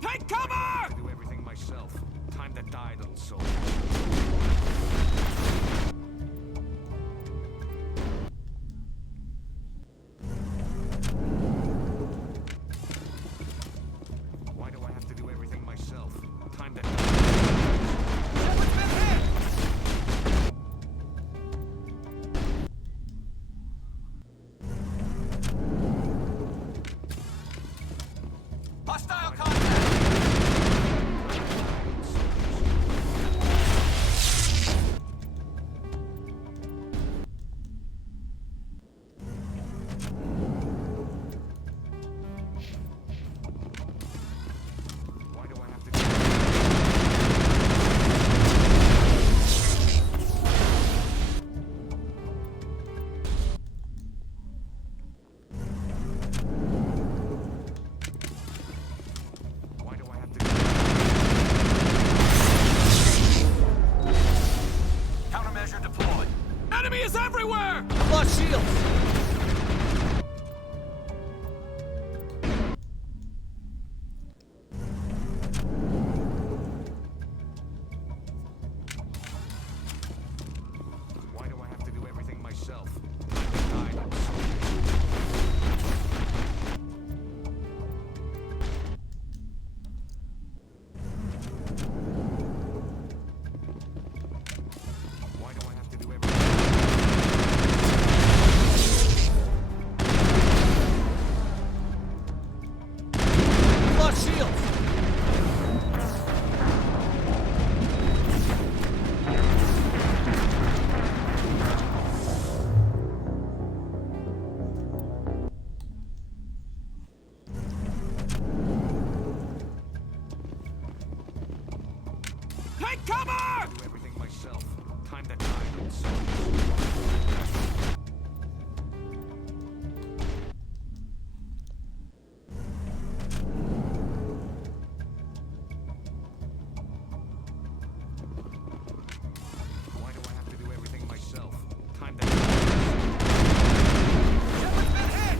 Take cover! Do everything myself. Time to die, little soldier. Why do I have to do everything myself? Time to die. Someone's been hit! Hostile contact! Countermeasure deployed. Enemy is everywhere! Lost shields! Why do I have to do everything myself? Time to die, little soldier. Why do I have to do everything? Lost shields! Take cover! Do everything myself. Time to die, little soldier. Why do I have to do everything myself? Time to die. Someone's been hit!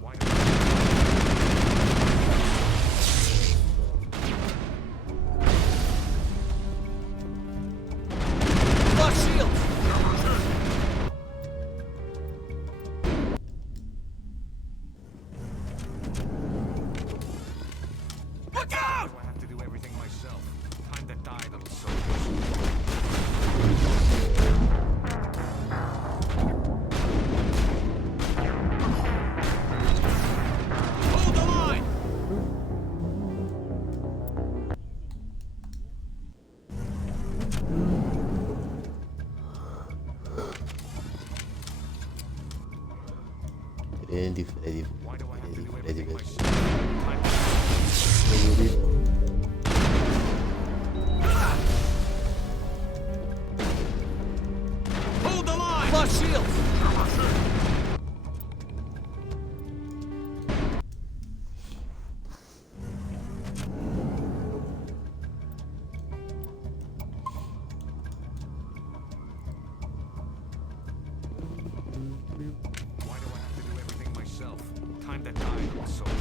Why do Lost shields! Look out! I have to do everything myself. Time to die, little soldiers. Hold the line! Grande Freddy. Why do I have to do Freddy, everything velho. myself? Time to die. Hold the line! Lost shields! Why do I have to do everything myself? Time to die, little soldiers.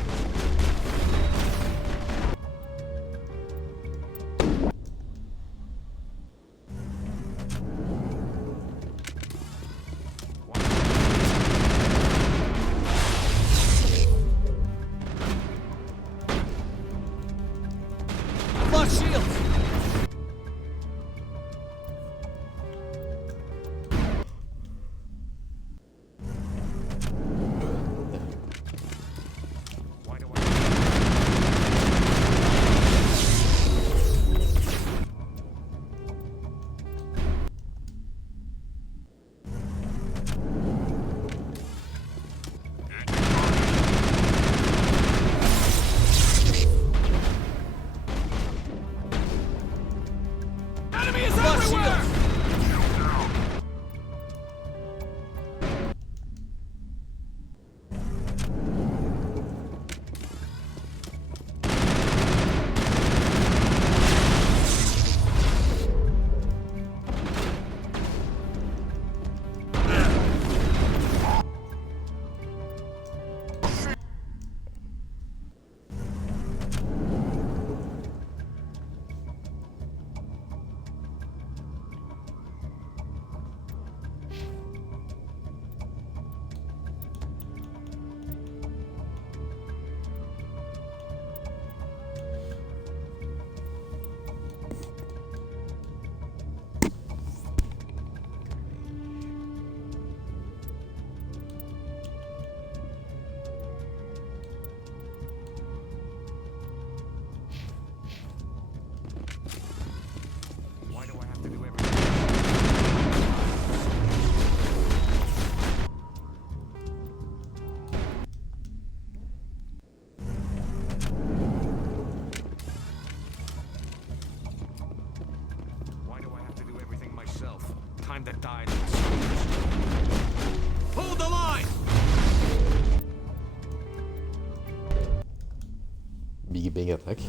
Big Bang Attack.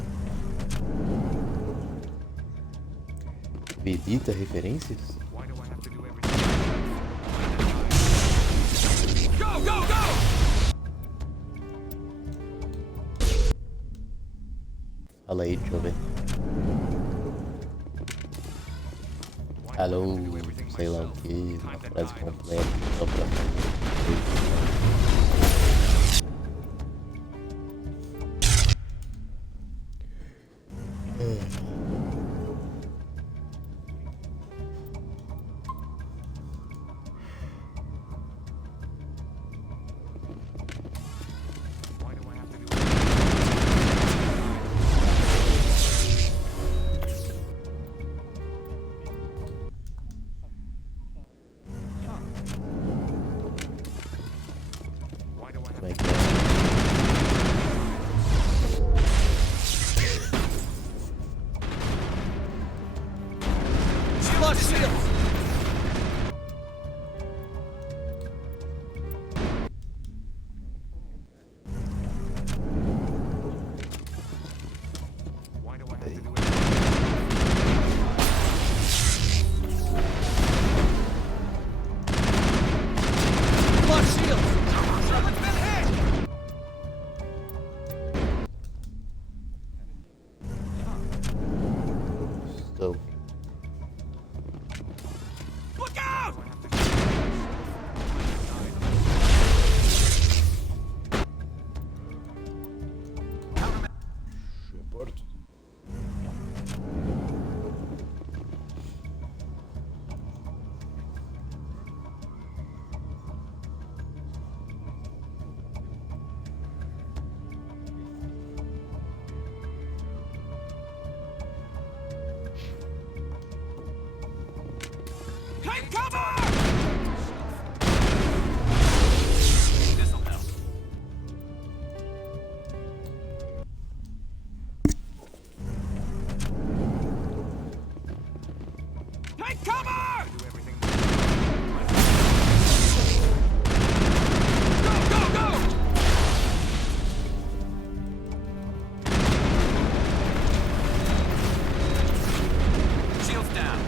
Vegeta referências? Go, go, go! Fala aí, deixa eu ver. Alô, sei lá o que, uma frase completa, só pra... Como é que é? Estou. Look out! Reporto. Take cover! This'll help. Take cover! Do everything. Go, go, go! Shields down.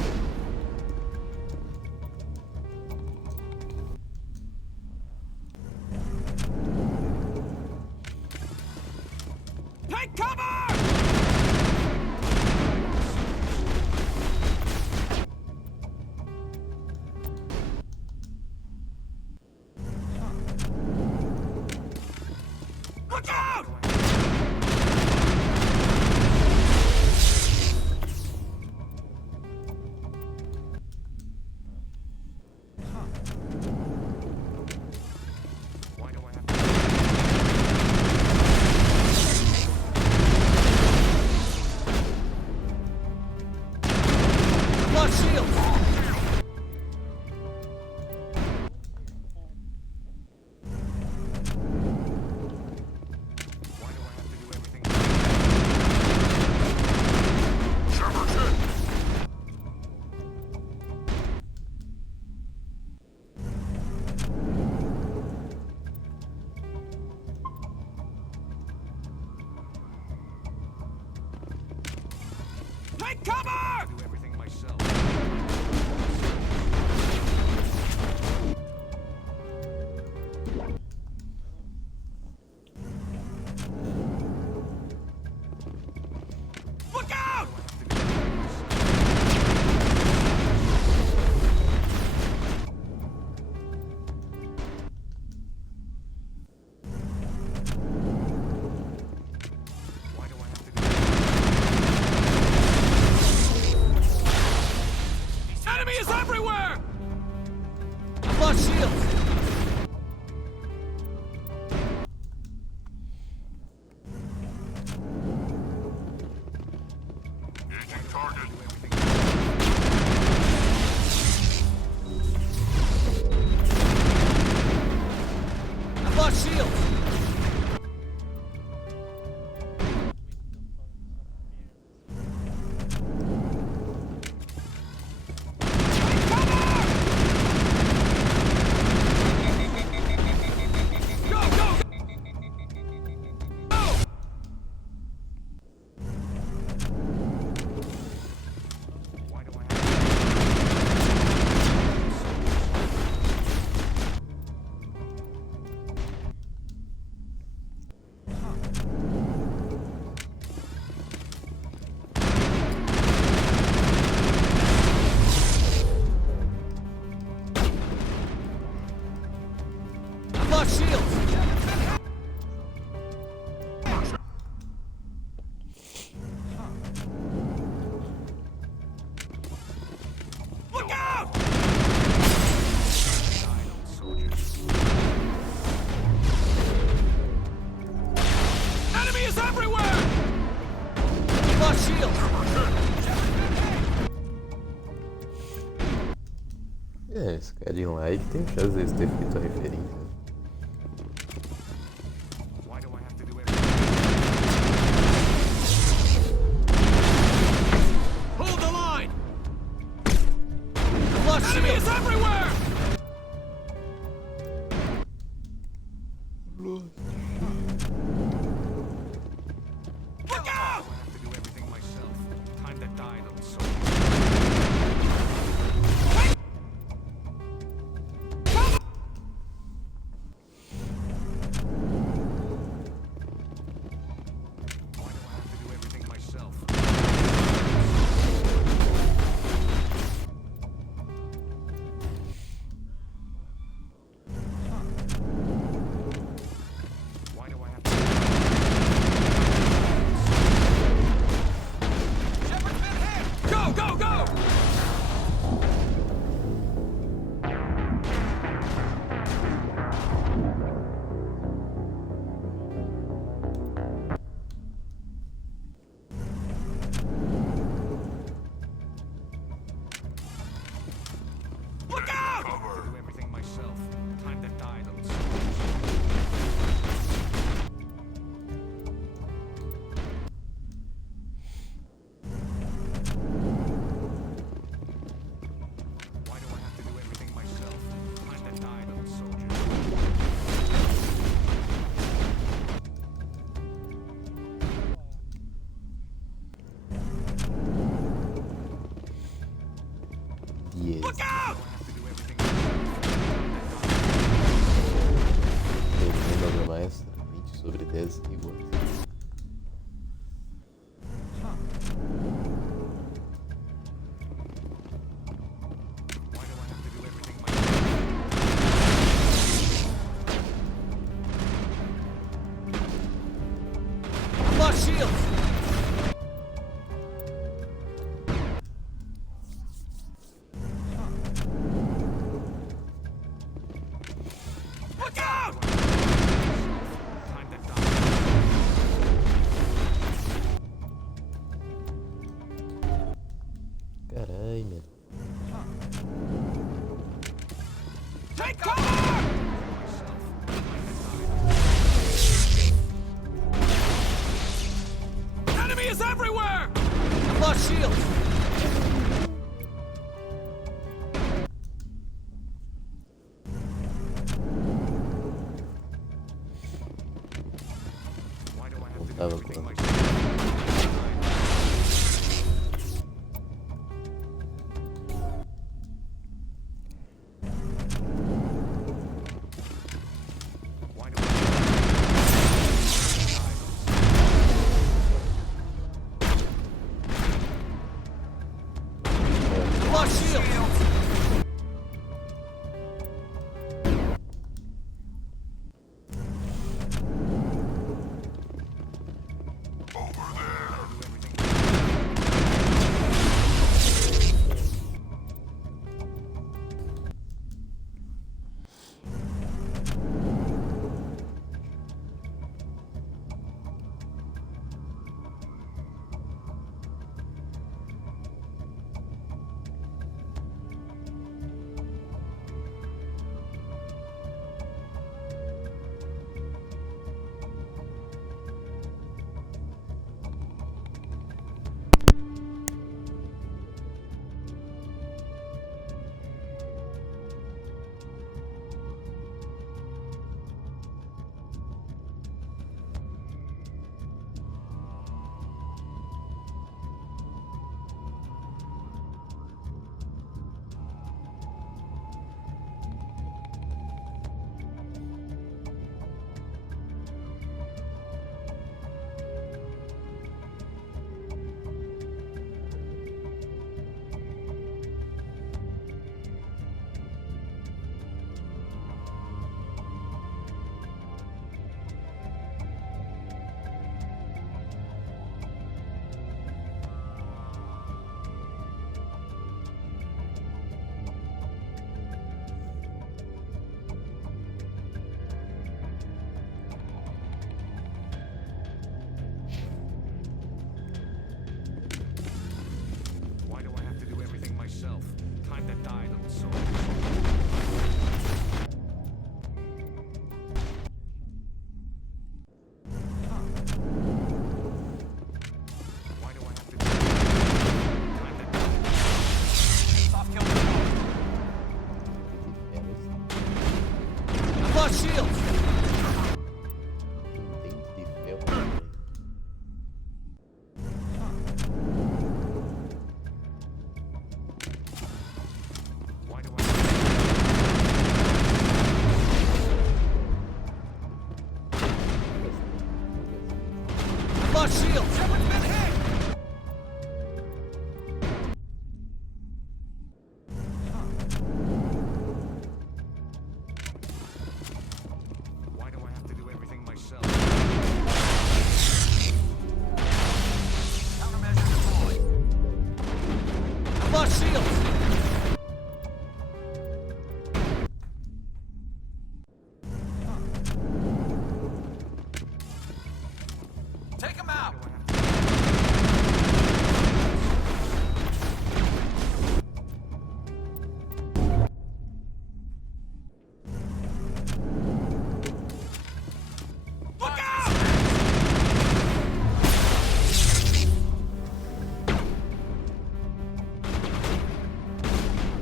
Take cover! Look out! Why do I have to... Blood shield! Why do I have to do everything? Jefferson! Take cover! Do everything myself. Look out! Why do I have to do Ficar de like tem chance de ter feito a referência. Hold the line! Enemies everywhere! Look out! I have to do everything myself. Time to die, little soul. Go, go, go! Look out! Cover. Do everything myself. Time to die, little Yes. Look out! Termina obra maestra, 20 sobre 10 iguais. Lost shields! Look out! Carai, meu. Take cover! Enemy is everywhere! Lost shields! Tava com... Lost shields! Over. lost shields! Shepard's been hit! Why do I have to do everything myself? Countermeasure deployed. I've lost shields! Take him out! Look out!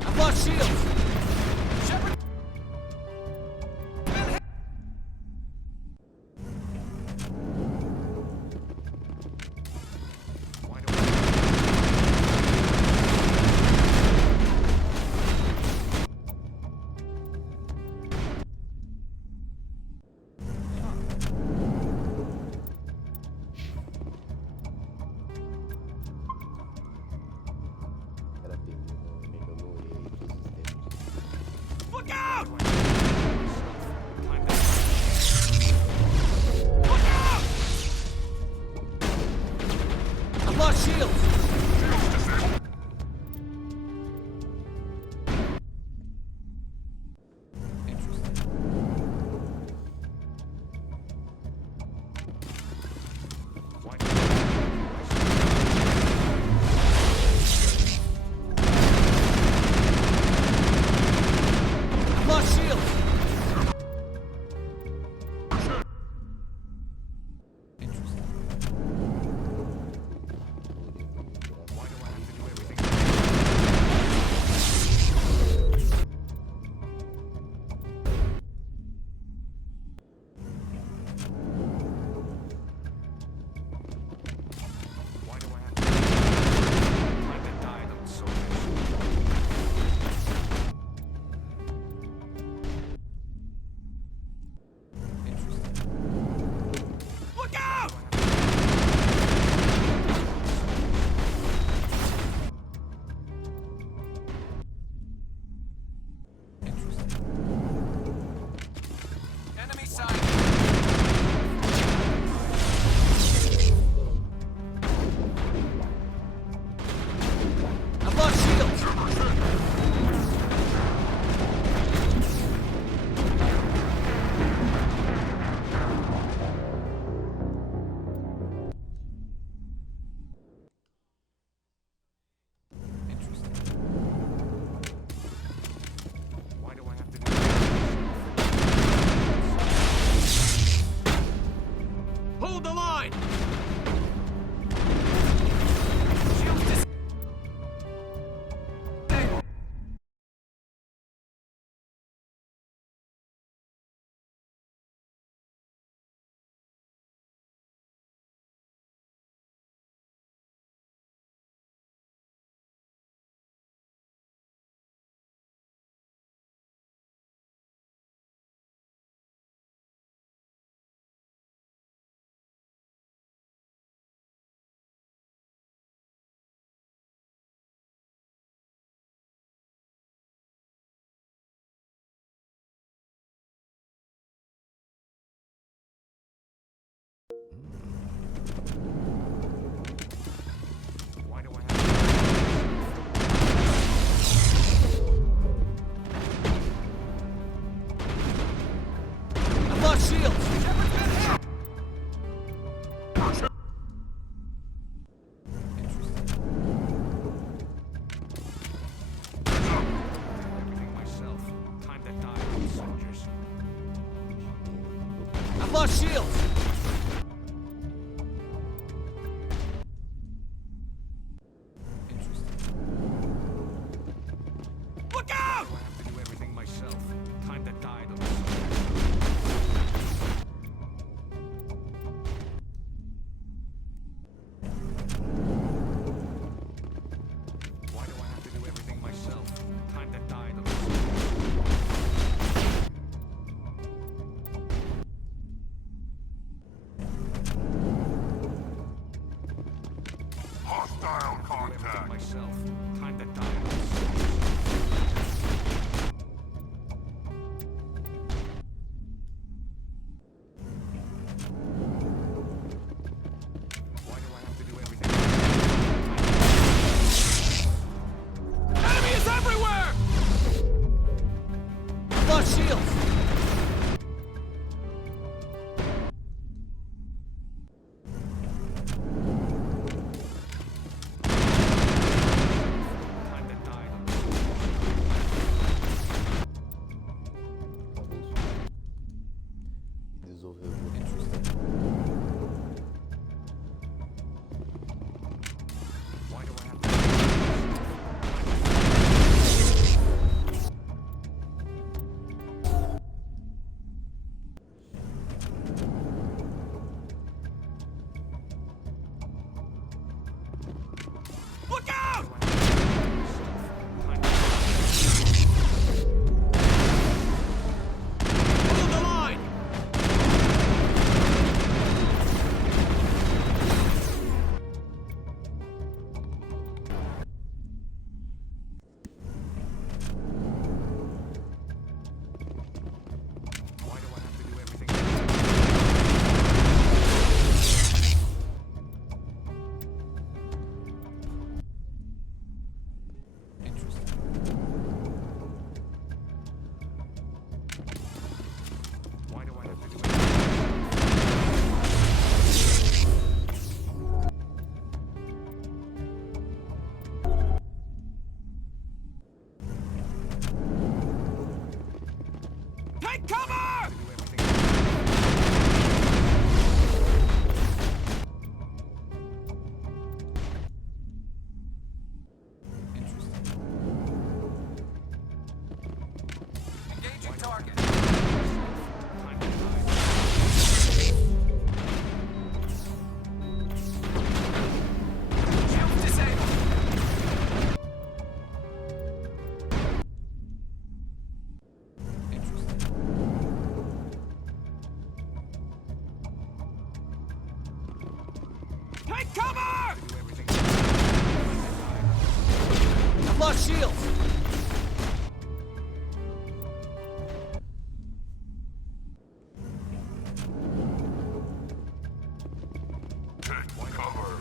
I've lost shields! Shepard! Era perdendo, melhorou resistência. Look out! I've lost shields! I've lost shields! Look out! Enemy side! I've lost shields! Hold the line! contact. Myself. Time to die. Enemy is everywhere! Lost shields! Look out! Hold the line! Why do I have to do everything? Why do I have to do everything? Take cover! Engaging target. Shields disabled. Take cover! I've lost shields. Take cover.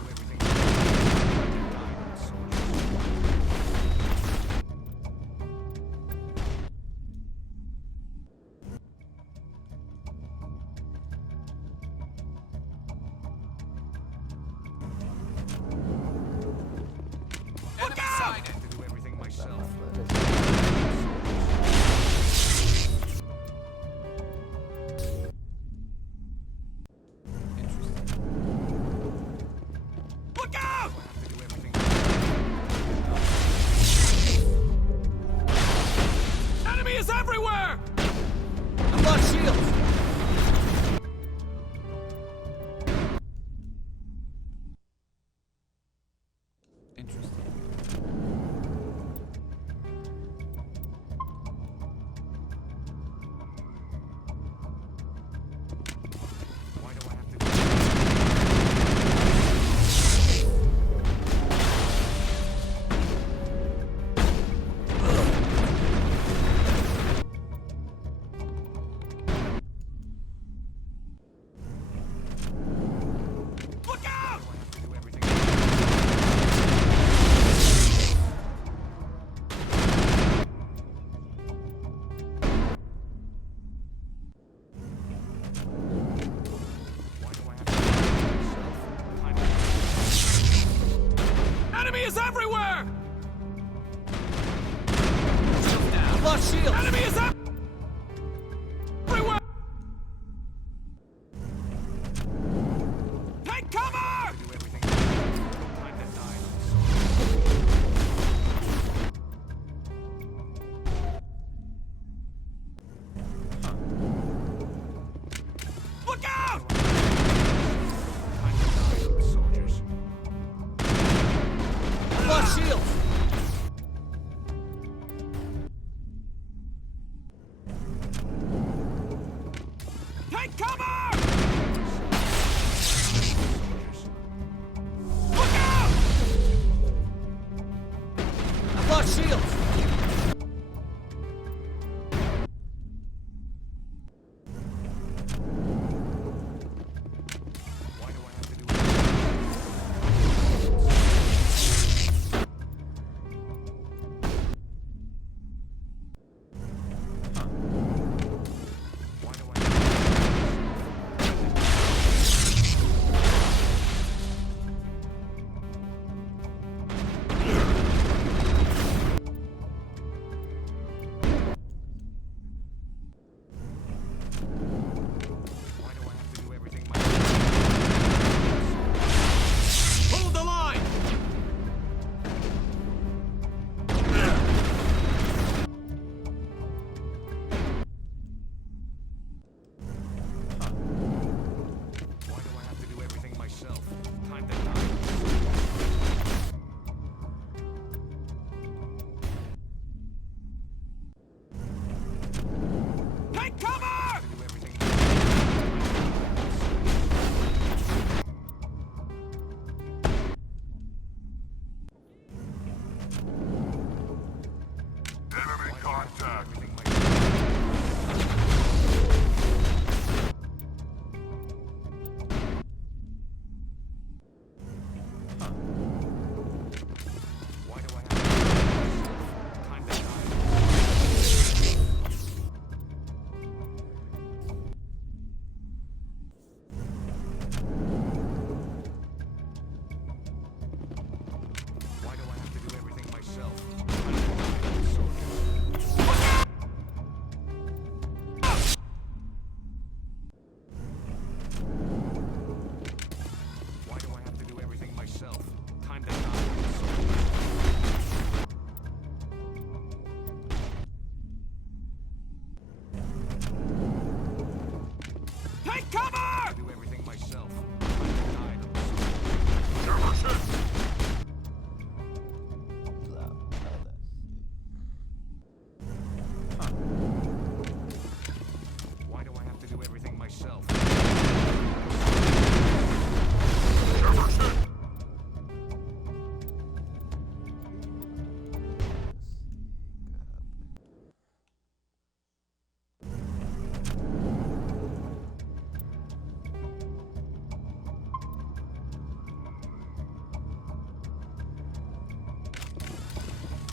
Look out! I have to do everything myself. Look out! Enemy is everywhere! I've lost shields! Why do I have to do Look out! I have to do everything. Why do I have to do myself? Enemy is everywhere! Shields down. Lost shield. Enemy is everywhere! Take cover! Do everything. Time to die. Look out! Time to die, soldiers. Lost shields.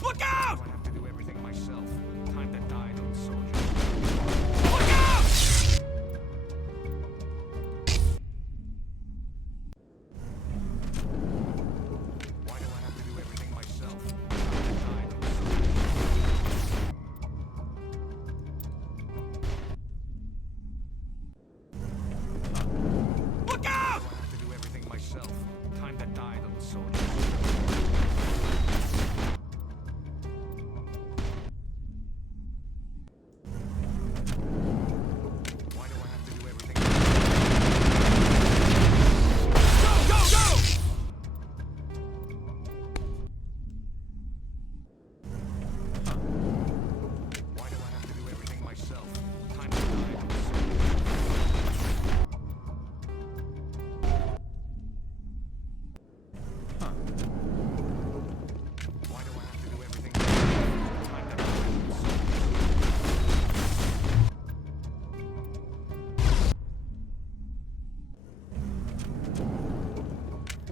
Look out! I have to do everything myself. Time that died on the soldiers. Look out! Why do I have to do everything myself? Time that died on the soldiers. Look out! I have to do everything myself. Time that died on the soldiers. Why do I have to do everything Go, go, go! Why do I have to do everything myself? Time that died on the soldiers. Why do I have to do everything myself? Time that died on the soldiers.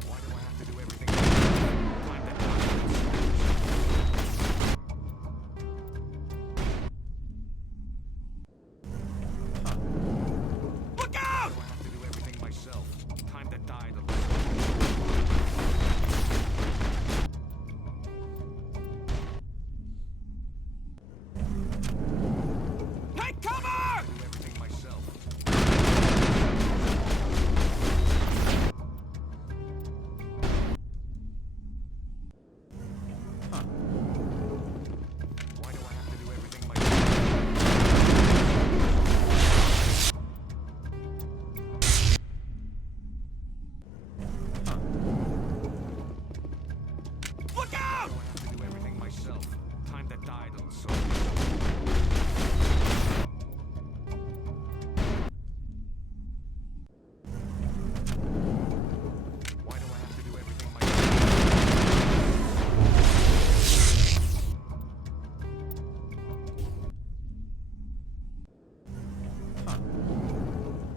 Why do I have to do everything myself? Time that died on the soldiers. Look out! I have to do everything myself. Time that died on the soldiers. Take cover! Do everything myself. Why do I have to do everything myself? Look out! I have to do everything myself. Time that died on the soldiers. Why do I have to do everything myself?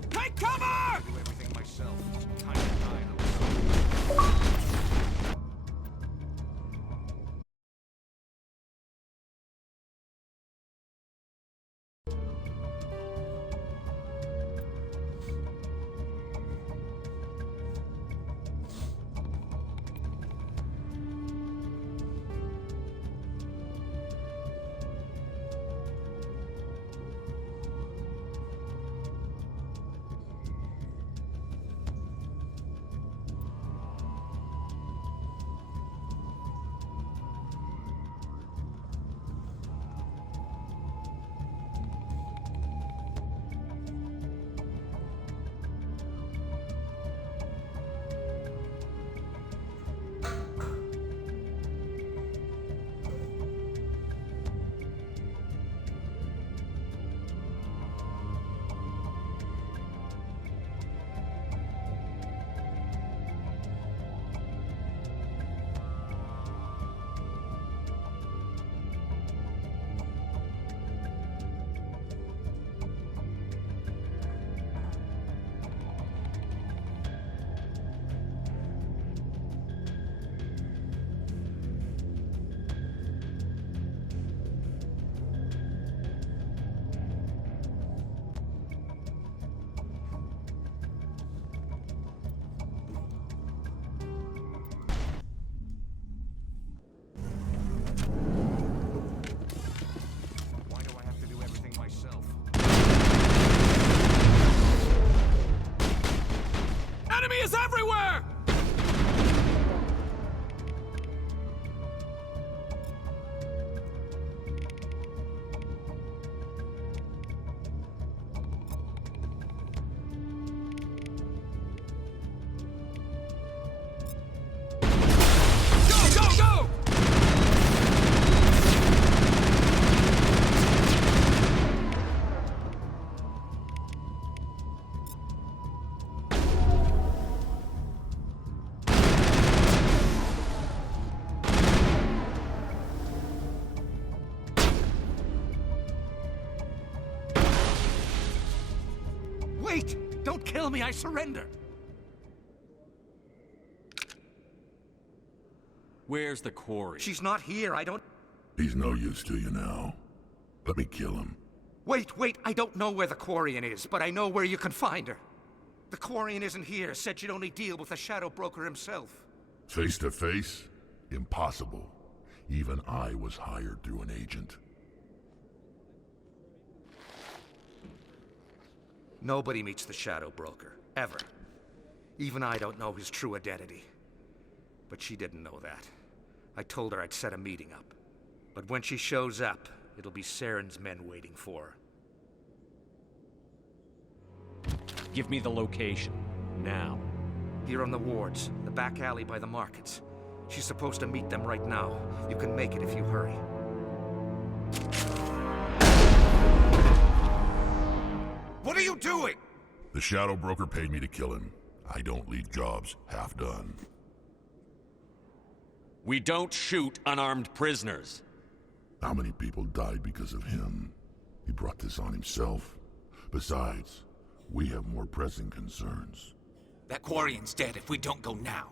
Take cover! Do everything myself. Time that died on the soldiers. Why do I have to do everything myself? Enemy is everywhere! Go, go, go! Wait! Don't kill me, I surrender! Where's the quarry? She's not here, I don't... He's no use to you now. Let me kill him. Wait, I don't know where the Quarian is, but I know where you can find her. The Quarian isn't here, said she'd only deal with the Shadow Broker himself. Face to face? Impossible. Even I was hired through an agent. Nobody meets the Shadow Broker, ever. Even I don't know his true identity. But she didn't know that. I told her I'd set a meeting up. But when she shows up, it'll be Saren's men waiting for her. Give me the location. Now. Here on the wards, the back alley by the markets. She's supposed to meet them right now. You can make it if you hurry. What are you doing? The Shadow Broker paid me to kill him. I don't leave jobs half done. We don't shoot unarmed prisoners. How many people died because of him? He brought this on himself. Besides, we have more pressing concerns. That Quarian's dead if we don't go now.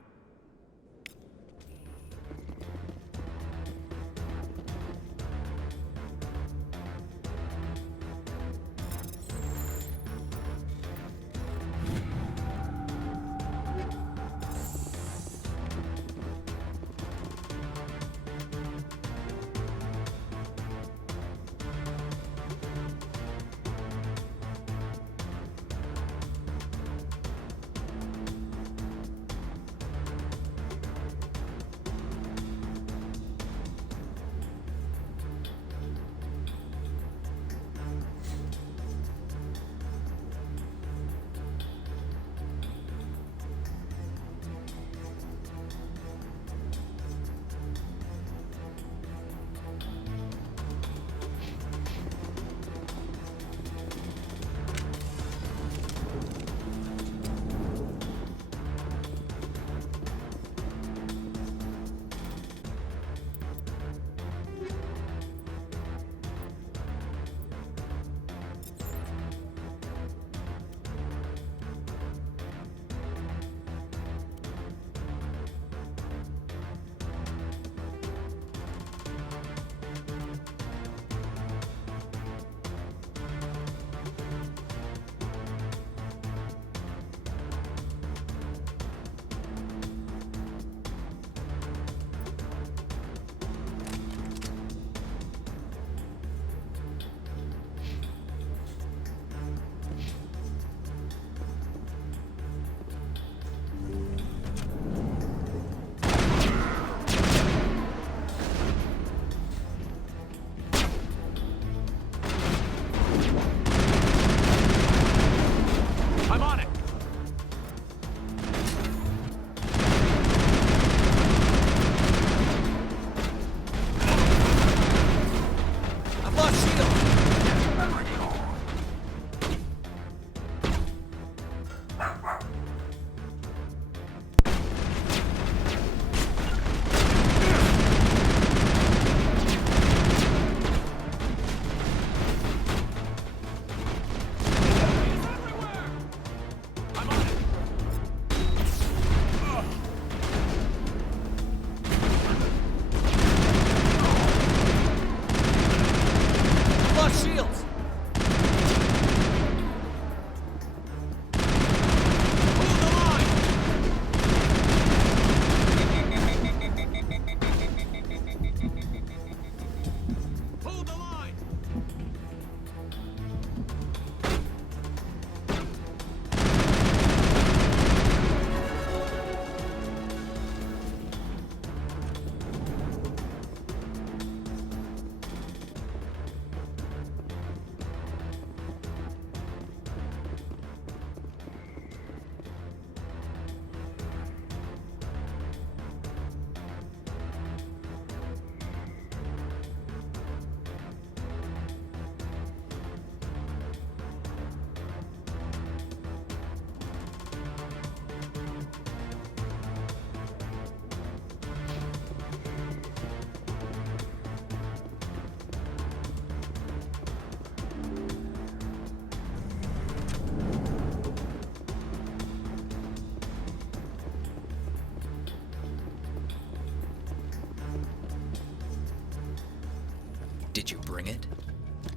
Did you bring it?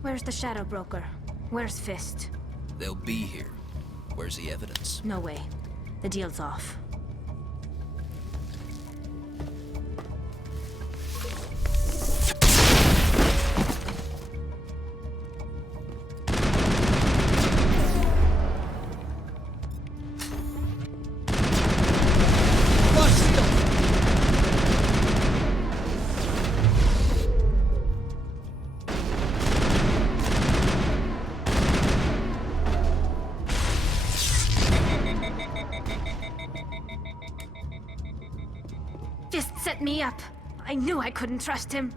Where's the Shadow Broker? Where's Fist? They'll be here. Where's the evidence? No way. The deal's off. Fist set me up. I knew I couldn't trust him.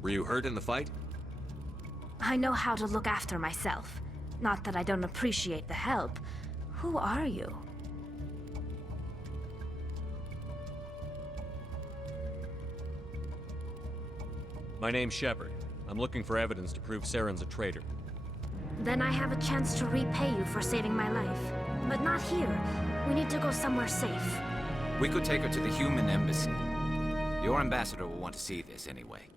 Were you hurt in the fight? I know how to look after myself. Not that I don't appreciate the help. Who are you? My name's Shepard. I'm looking for evidence to prove Saren's a traitor. Then I have a chance to repay you for saving my life. But not here. We need to go somewhere safe. We could take her to the human embassy. Your ambassador will want to see this anyway.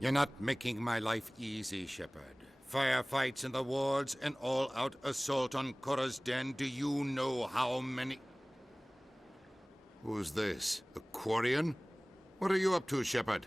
You're not making my life easy, Shepard. Firefights in the wards, an all-out assault on Korra's den. Do you know how many... Who's this? A Quarian? What are you up to, Shepard?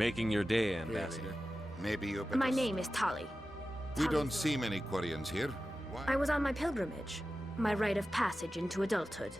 Making your day, Ambassador. Maybe you better... My name is Tali. We don't see many Quarians here. Why? I was on my pilgrimage. My rite of passage into adulthood.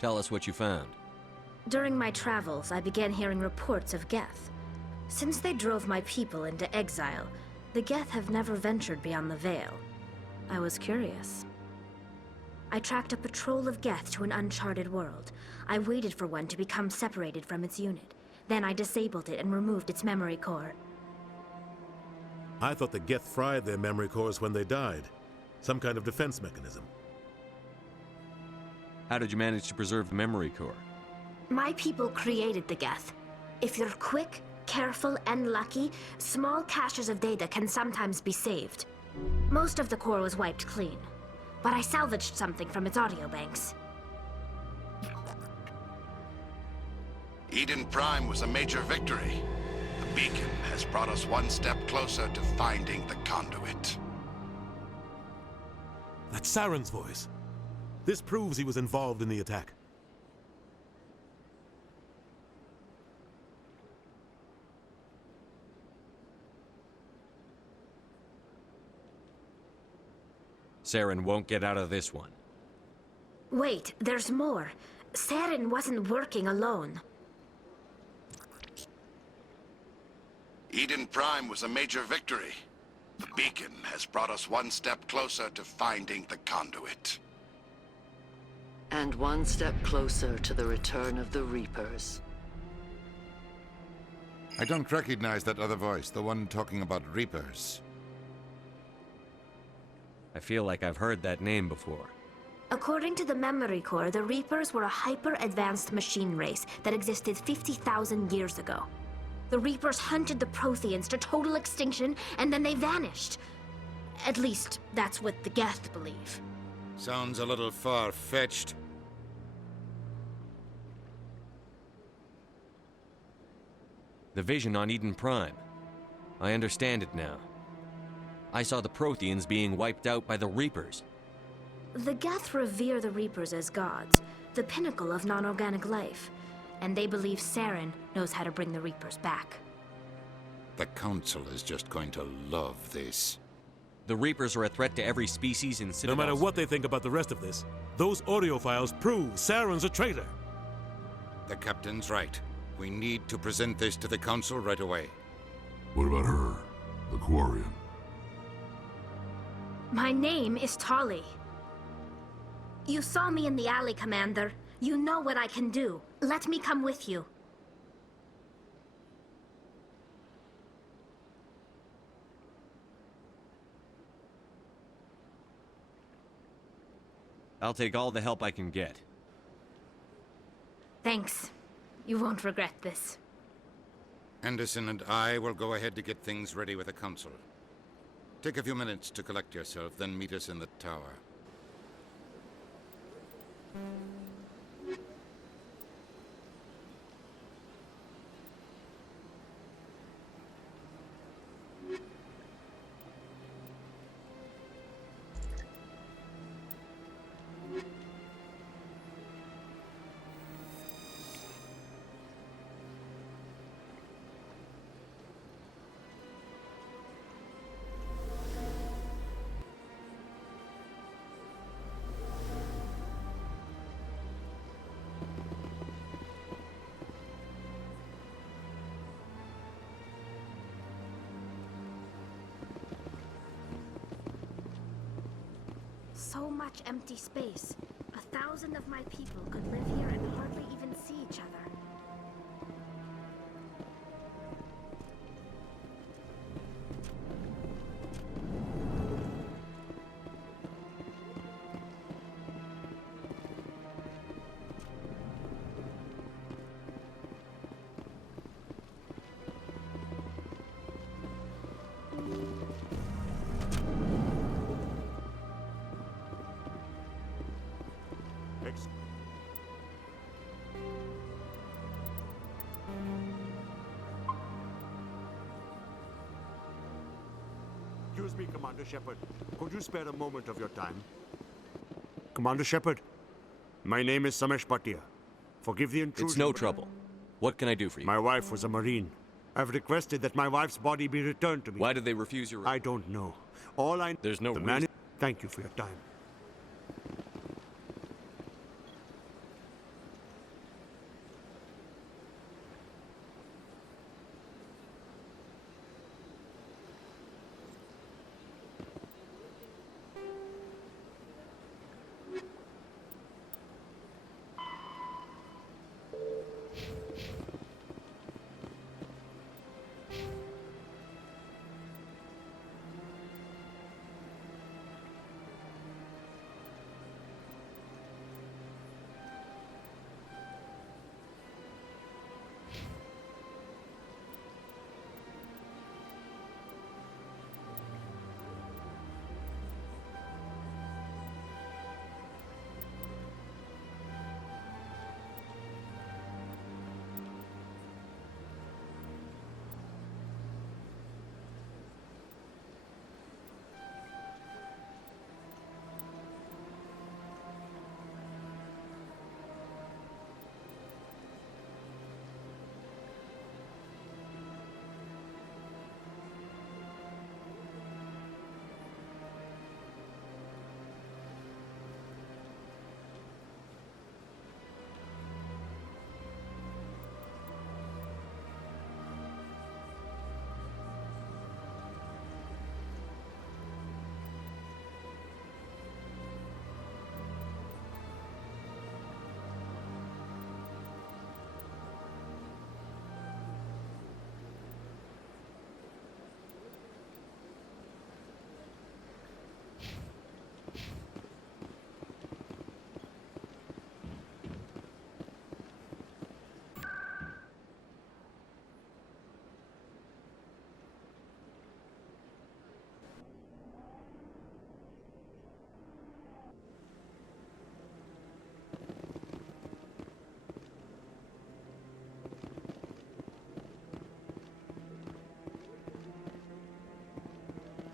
Tell us what you found. During my travels, I began hearing reports of Geth. Since they drove my people into exile, the Geth have never ventured beyond the Veil. I was curious. I tracked a patrol of Geth to an uncharted world. I waited for one to become separated from its unit. Then I disabled it and removed its memory core. I thought the Geth fried their memory cores when they died. Some kind of defense mechanism. How did you manage to preserve the memory core? My people created the Geth. If you're quick, careful, and lucky, small caches of data can sometimes be saved. Most of the core was wiped clean, but I salvaged something from its audio banks. Eden Prime was a major victory. The beacon has brought us one step closer to finding the conduit. That's Saren's voice. This proves he was involved in the attack. Saren won't get out of this one. Wait, there's more. Saren wasn't working alone. Eden Prime was a major victory. The beacon has brought us one step closer to finding the conduit. And one step closer to the return of the Reapers. I don't recognize that other voice, the one talking about Reapers. I feel like I've heard that name before. According to the memory core, the Reapers were a hyper-advanced machine race that existed 50,000 years ago. The Reapers hunted the Protheans to total extinction, and then they vanished. At least, that's what the Geth believe. Sounds a little far-fetched. The vision on Eden Prime. I understand it now. I saw the Protheans being wiped out by the Reapers. The Geth revere the Reapers as gods, the pinnacle of non-organic life. And they believe Saren knows how to bring the Reapers back. The Council is just going to love this. The Reapers are a threat to every species in Citadel. No matter what they think about the rest of this, those audio files prove Saren's a traitor. The Captain's right. We need to present this to the Council right away. What about her, the Quarian? My name is Tali. You saw me in the alley, Commander. You know what I can do. Let me come with you. I'll take all the help I can get. Thanks. You won't regret this. Anderson and I will go ahead to get things ready with the Council. Take a few minutes to collect yourself, then meet us in the tower. So much empty space. 1,000 of my people could live here and hardly even see each other. Excuse me, Commander Shepard. Could you spare a moment of your time? Commander Shepard, my name is Samesh Bhatia. Forgive the intrusion. It's no trouble. What can I do for you? My wife was a Marine. I've requested that my wife's body be returned to me. Why did they refuse your... I don't know. All I... There's no the reason. Thank you for your time.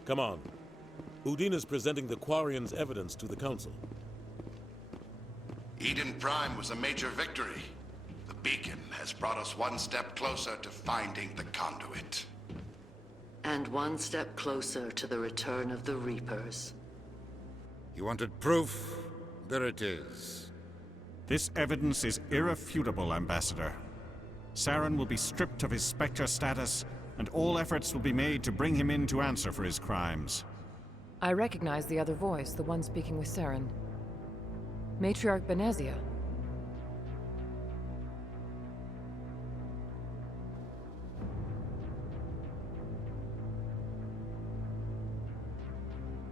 Come on. Udine is presenting the Quarians' evidence to the Council. Eden Prime was a major victory. The beacon has brought us one step closer to finding the conduit. And one step closer to the return of the Reapers. You wanted proof? There it is. This evidence is irrefutable, Ambassador. Saren will be stripped of his Spectre status, and all efforts will be made to bring him in to answer for his crimes. I recognize the other voice, the one speaking with Saren. Matriarch Benezia.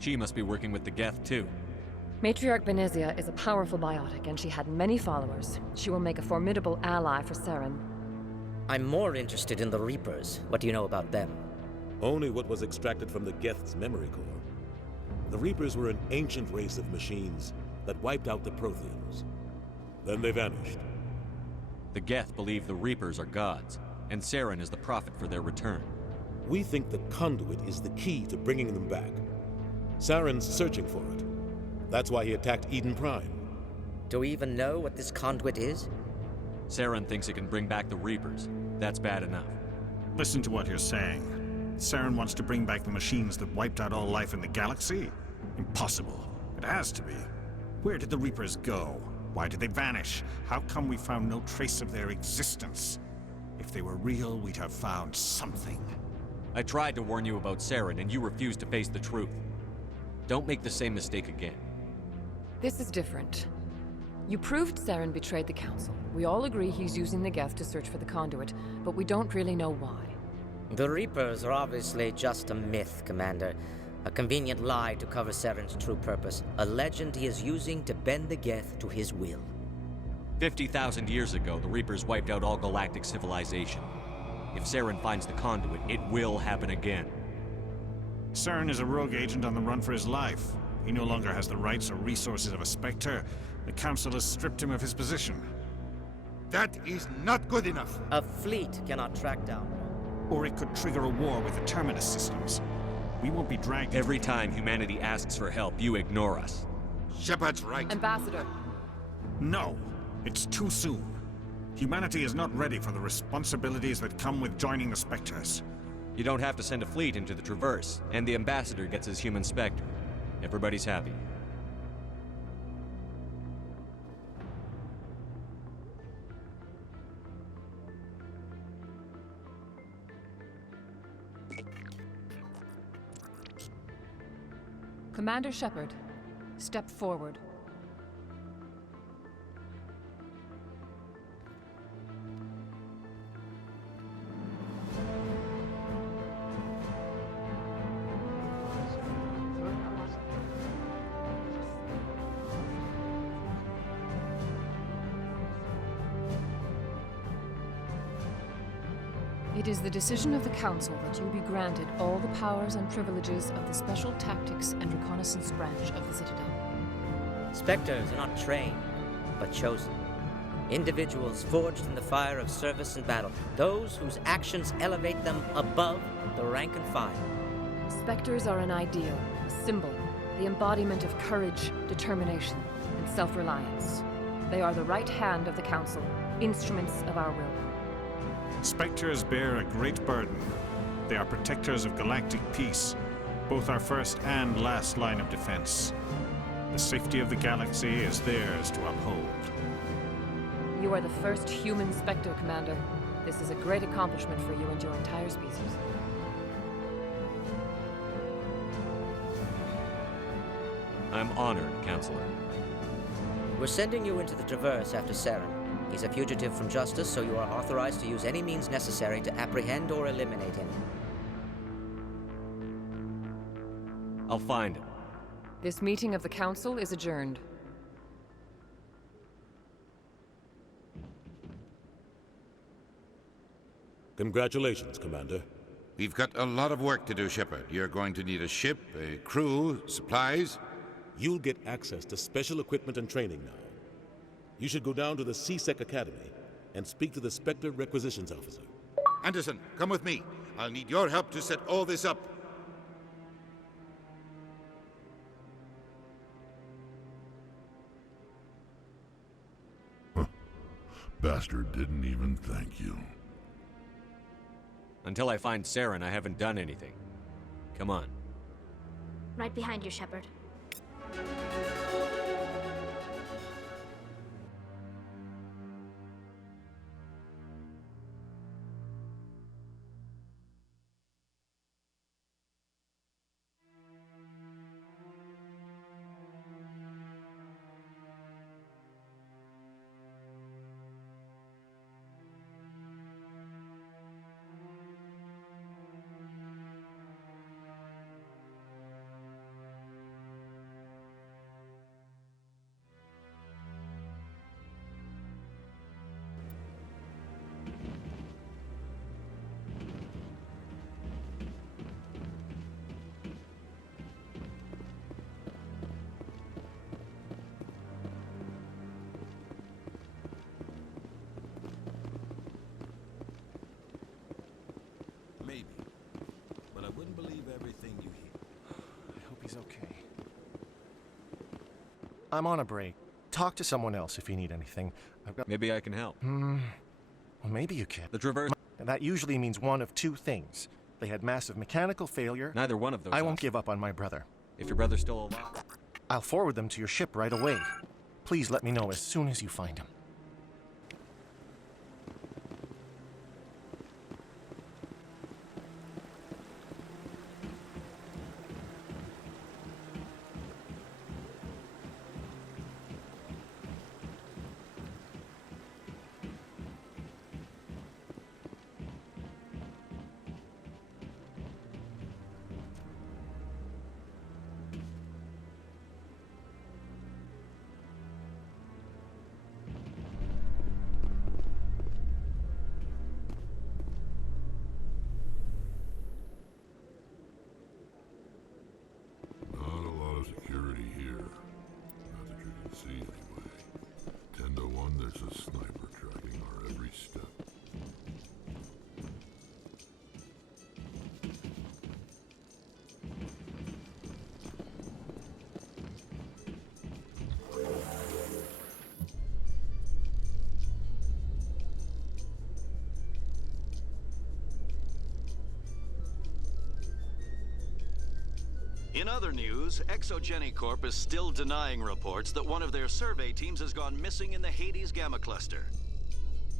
She must be working with the Geth, too. Matriarch Benezia is a powerful biotic, and she had many followers. She will make a formidable ally for Saren. I'm more interested in the Reapers. What do you know about them? Only what was extracted from the Geth's memory core. The Reapers were an ancient race of machines that wiped out the Protheans. Then they vanished. The Geth believe the Reapers are gods, and Saren is the prophet for their return. We think the conduit is the key to bringing them back. Saren's searching for it. That's why he attacked Eden Prime. Do we even know what this conduit is? Saren thinks it can bring back the Reapers. That's bad enough. Listen to what you're saying. Saren wants to bring back the machines that wiped out all life in the galaxy? Impossible. It has to be. Where did the Reapers go? Why did they vanish? How come we found no trace of their existence? If they were real, we'd have found something. I tried to warn you about Saren, and you refused to face the truth. Don't make the same mistake again. This is different. You proved Saren betrayed the Council. We all agree he's using the Geth to search for the conduit, but we don't really know why. The Reapers are obviously just a myth, Commander. A convenient lie to cover Saren's true purpose. A legend he is using to bend the Geth to his will. 50,000 years ago, the Reapers wiped out all galactic civilization. If Saren finds the conduit, it will happen again. Saren is a rogue agent on the run for his life. He no longer has the rights or resources of a Spectre. The Council has stripped him of his position. That is not good enough. A fleet cannot track down. Or it could trigger a war with the Terminus systems. We won't be dragged. Every time humanity asks for help, you ignore us. Shepard's right. Ambassador. No, it's too soon. Humanity is not ready for the responsibilities that come with joining the Spectres. You don't have to send a fleet into the Traverse, and the Ambassador gets his human Spectre. Everybody's happy. Commander Shepard, step forward. It is the decision of the Council that you be granted all the powers and privileges of the Special Tactics and Reconnaissance branch of the Citadel. Spectres are not trained, but chosen. Individuals forged in the fire of service and battle. Those whose actions elevate them above the rank and file. Spectres are an ideal, a symbol, the embodiment of courage, determination, and self-reliance. They are the right hand of the Council, instruments of our will. Spectres bear a great burden. They are protectors of galactic peace, both our first and last line of defense. The safety of the galaxy is theirs to uphold. You are the first human Spectre, Commander. This is a great accomplishment for you and your entire species. I'm honored, Counselor. We're sending you into the Traverse after Saren. He's a fugitive from justice, so you are authorized to use any means necessary to apprehend or eliminate him. I'll find him. This meeting of the Council is adjourned. Congratulations, Commander. We've got a lot of work to do, Shepard. You're going to need a ship, a crew, supplies. You'll get access to special equipment and training now. You should go down to the C-Sec Academy and speak to the Spectre Requisitions Officer. Anderson, come with me. I'll need your help to set all this up. Bastard didn't even thank you. Until I find Saren, I haven't done anything. Come on. Right behind you, Shepard. Maybe. But I wouldn't believe everything you hear. I hope he's okay. I'm on a break. Talk to someone else if you need anything. I've got... Maybe I can help. Well, maybe you can. The Traverse... And that usually means one of two things. They had massive mechanical failure. Neither one of those. I won't give up on my brother. If your brother's still alive... I'll forward them to your ship right away. Please let me know as soon as you find him. In other news, Exogeny Corp is still denying reports that one of their survey teams has gone missing in the Hades Gamma Cluster.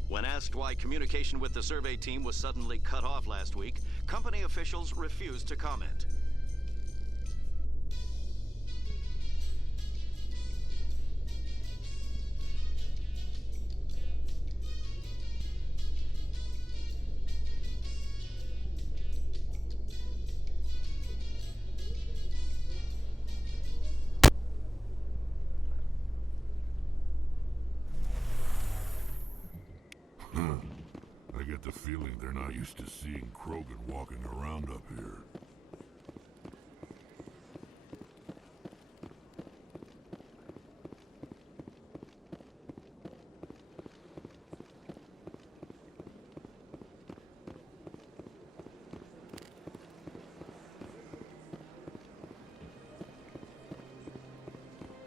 When asked why communication with the survey team was suddenly cut off last week, company officials refused to comment. I get the feeling they're not used to seeing Krogan walking around up here.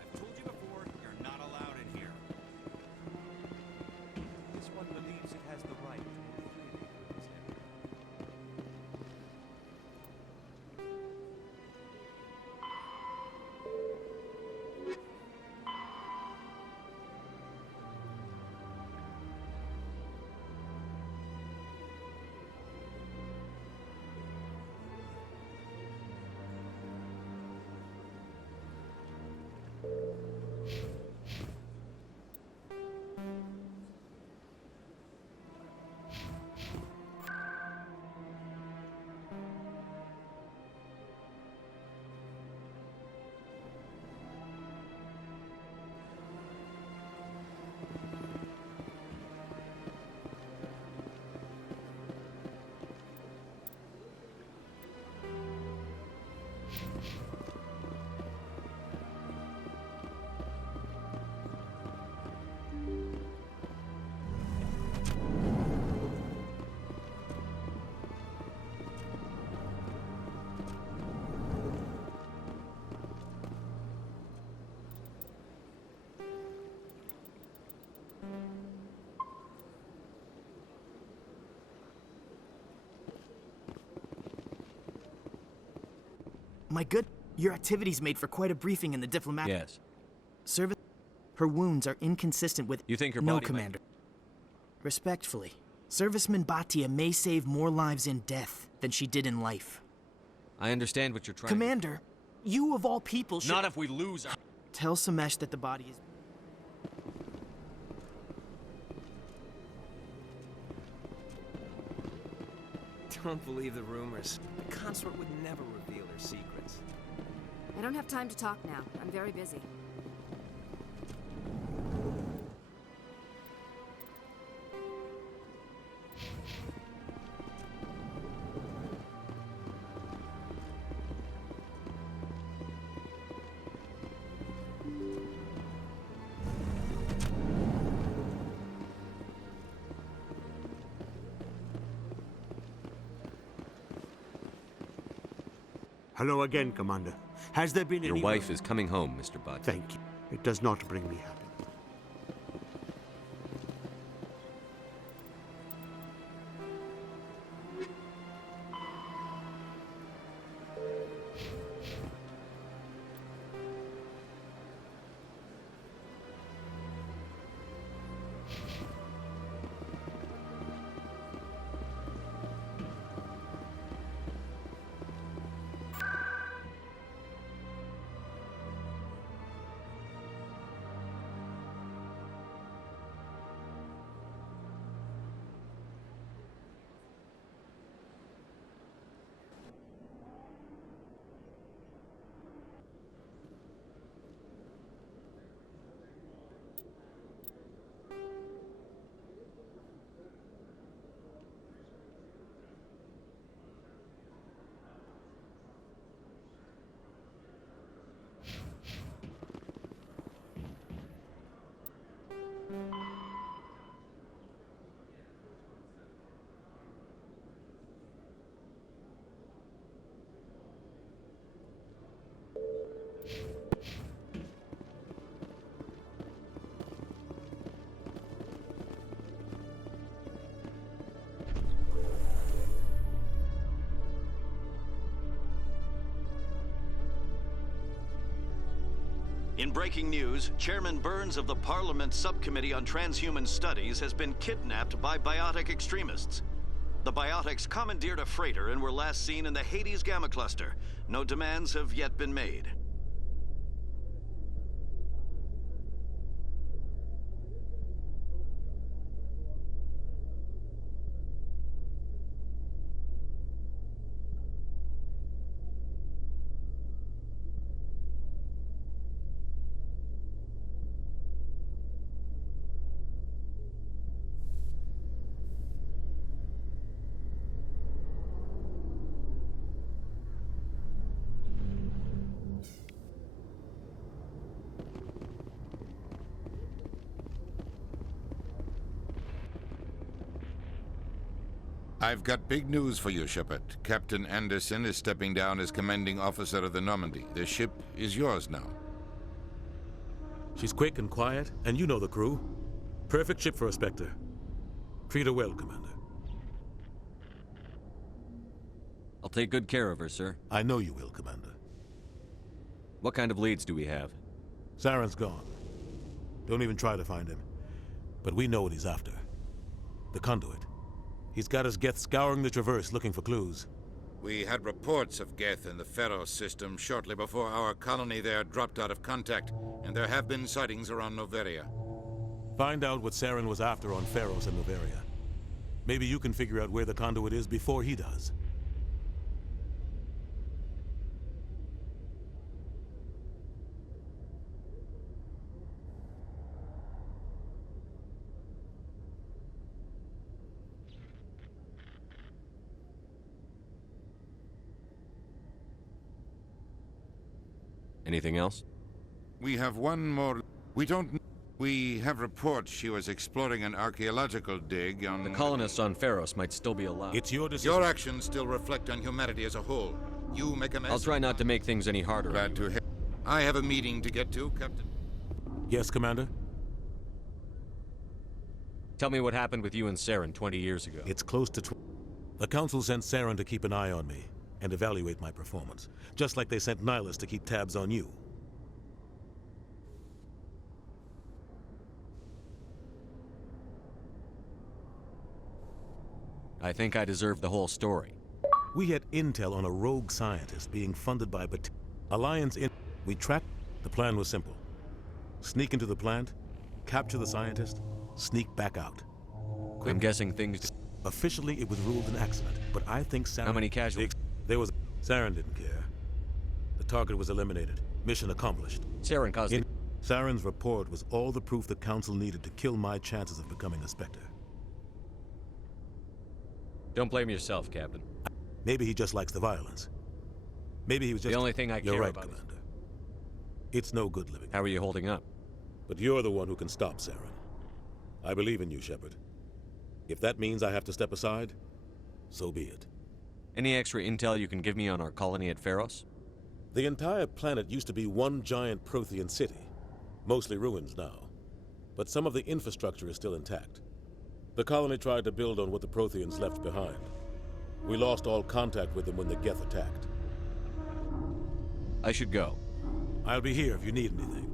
I've told you before, you're not allowed in here. This one believes it has the right to move freely through this area. My good, your activities made for quite a briefing in the diplomatic Yes. service. Her wounds are inconsistent with. You think her no, body Commander. Respectfully, Serviceman Bhatia may save more lives in death than she did in life. I understand what you're trying Commander, you of all people should. Not if we lose our... Tell Samesh that the body is. Don't believe the rumors. The consort would never reveal her secrets. I don't have time to talk now. I'm very busy. Hello again, Commander. Has there been Your any... wife is coming home, Mr. Budd. Thank you. It does not bring me happiness. In breaking news, Chairman Burns of the Parliament Subcommittee on Transhuman Studies has been kidnapped by biotic extremists. The biotics commandeered a freighter and were last seen in the Hades Gamma Cluster. No demands have yet been made. I've got big news for you, Shepard. Captain Anderson is stepping down as commanding officer of the Normandy. The ship is yours now. She's quick and quiet, and you know the crew. Perfect ship for a Spectre. Treat her well, Commander. I'll take good care of her, sir. I know you will, Commander. What kind of leads do we have? Saren's gone. Don't even try to find him. But we know what he's after. The conduit. He's got his Geth scouring the Traverse looking for clues. We had reports of Geth in the Pharos system shortly before our colony there dropped out of contact, and there have been sightings around Noveria. Find out what Saren was after on Pharos and Noveria. Maybe you can figure out where the conduit is before he does. Anything else? We have one more. We have reports she was exploring an archaeological dig on... The colonists on Pharos might still be alive. It's your decision. Your actions still reflect on humanity as a whole. You make a mess. I'll try not to make things any harder. Glad to hear. I have a meeting to get to, Captain. Yes, Commander? Tell me what happened with you and Saren 20 years ago. It's close to... The Council sent Saren to keep an eye on me and evaluate my performance, just like they sent Nihilus to keep tabs on you. I think I deserve the whole story. We had intel on a rogue scientist being funded by Alliance in... We tracked... The plan was simple. Sneak into the plant, capture the scientist, sneak back out. I'm guessing things... Officially, it was ruled an accident, but I think Saren... How many casualties? There was... Saren didn't care. The target was eliminated. Mission accomplished. Saren caused it. Saren's report was all the proof the Council needed to kill my chances of becoming a Spectre. Don't blame yourself, Captain. Maybe he just likes the violence. Maybe he was just... The only thing I care right, about Commander. It's no good living. How are you holding up? But you're the one who can stop Saren. I believe in you, Shepard. If that means I have to step aside, so be it. Any extra intel you can give me on our colony at Pharos? The entire planet used to be one giant Prothean city. Mostly ruins now. But some of the infrastructure is still intact. The colony tried to build on what the Protheans left behind. We lost all contact with them when the Geth attacked. I should go. I'll be here if you need anything.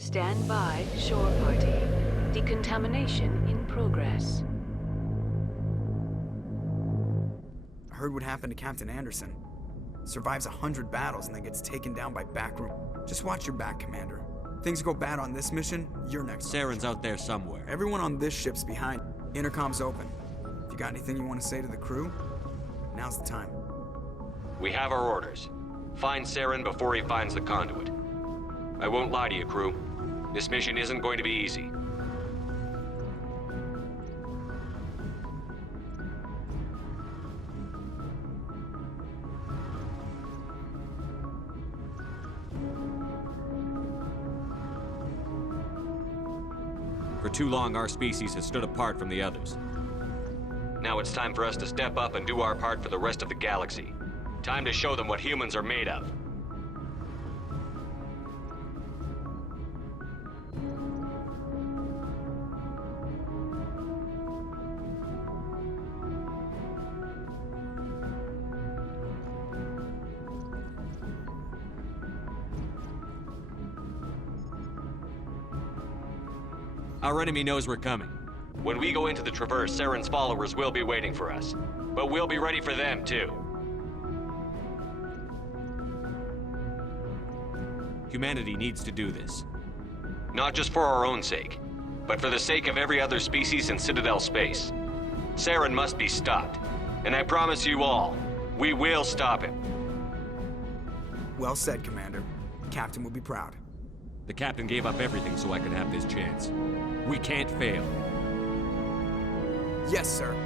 Stand by, shore party. Decontamination in progress. I heard what happened to Captain Anderson. Survives 100 battles and then gets taken down by backroom. Just watch your back, Commander. Things go bad on this mission, you're next. Saren's out there somewhere. Everyone on this ship's behind. Intercom's open. If you got anything you want to say to the crew, now's the time. We have our orders. Find Saren before he finds the conduit. I won't lie to you, crew. This mission isn't going to be easy. For too long, our species has stood apart from the others. Now it's time for us to step up and do our part for the rest of the galaxy. Time to show them what humans are made of. Our enemy knows we're coming. When we go into the Traverse, Saren's followers will be waiting for us. But we'll be ready for them, too. Humanity needs to do this. Not just for our own sake, but for the sake of every other species in Citadel space. Saren must be stopped. And I promise you all, we will stop him. Well said, Commander. Captain will be proud. The captain gave up everything so I could have this chance. We can't fail. Yes, sir.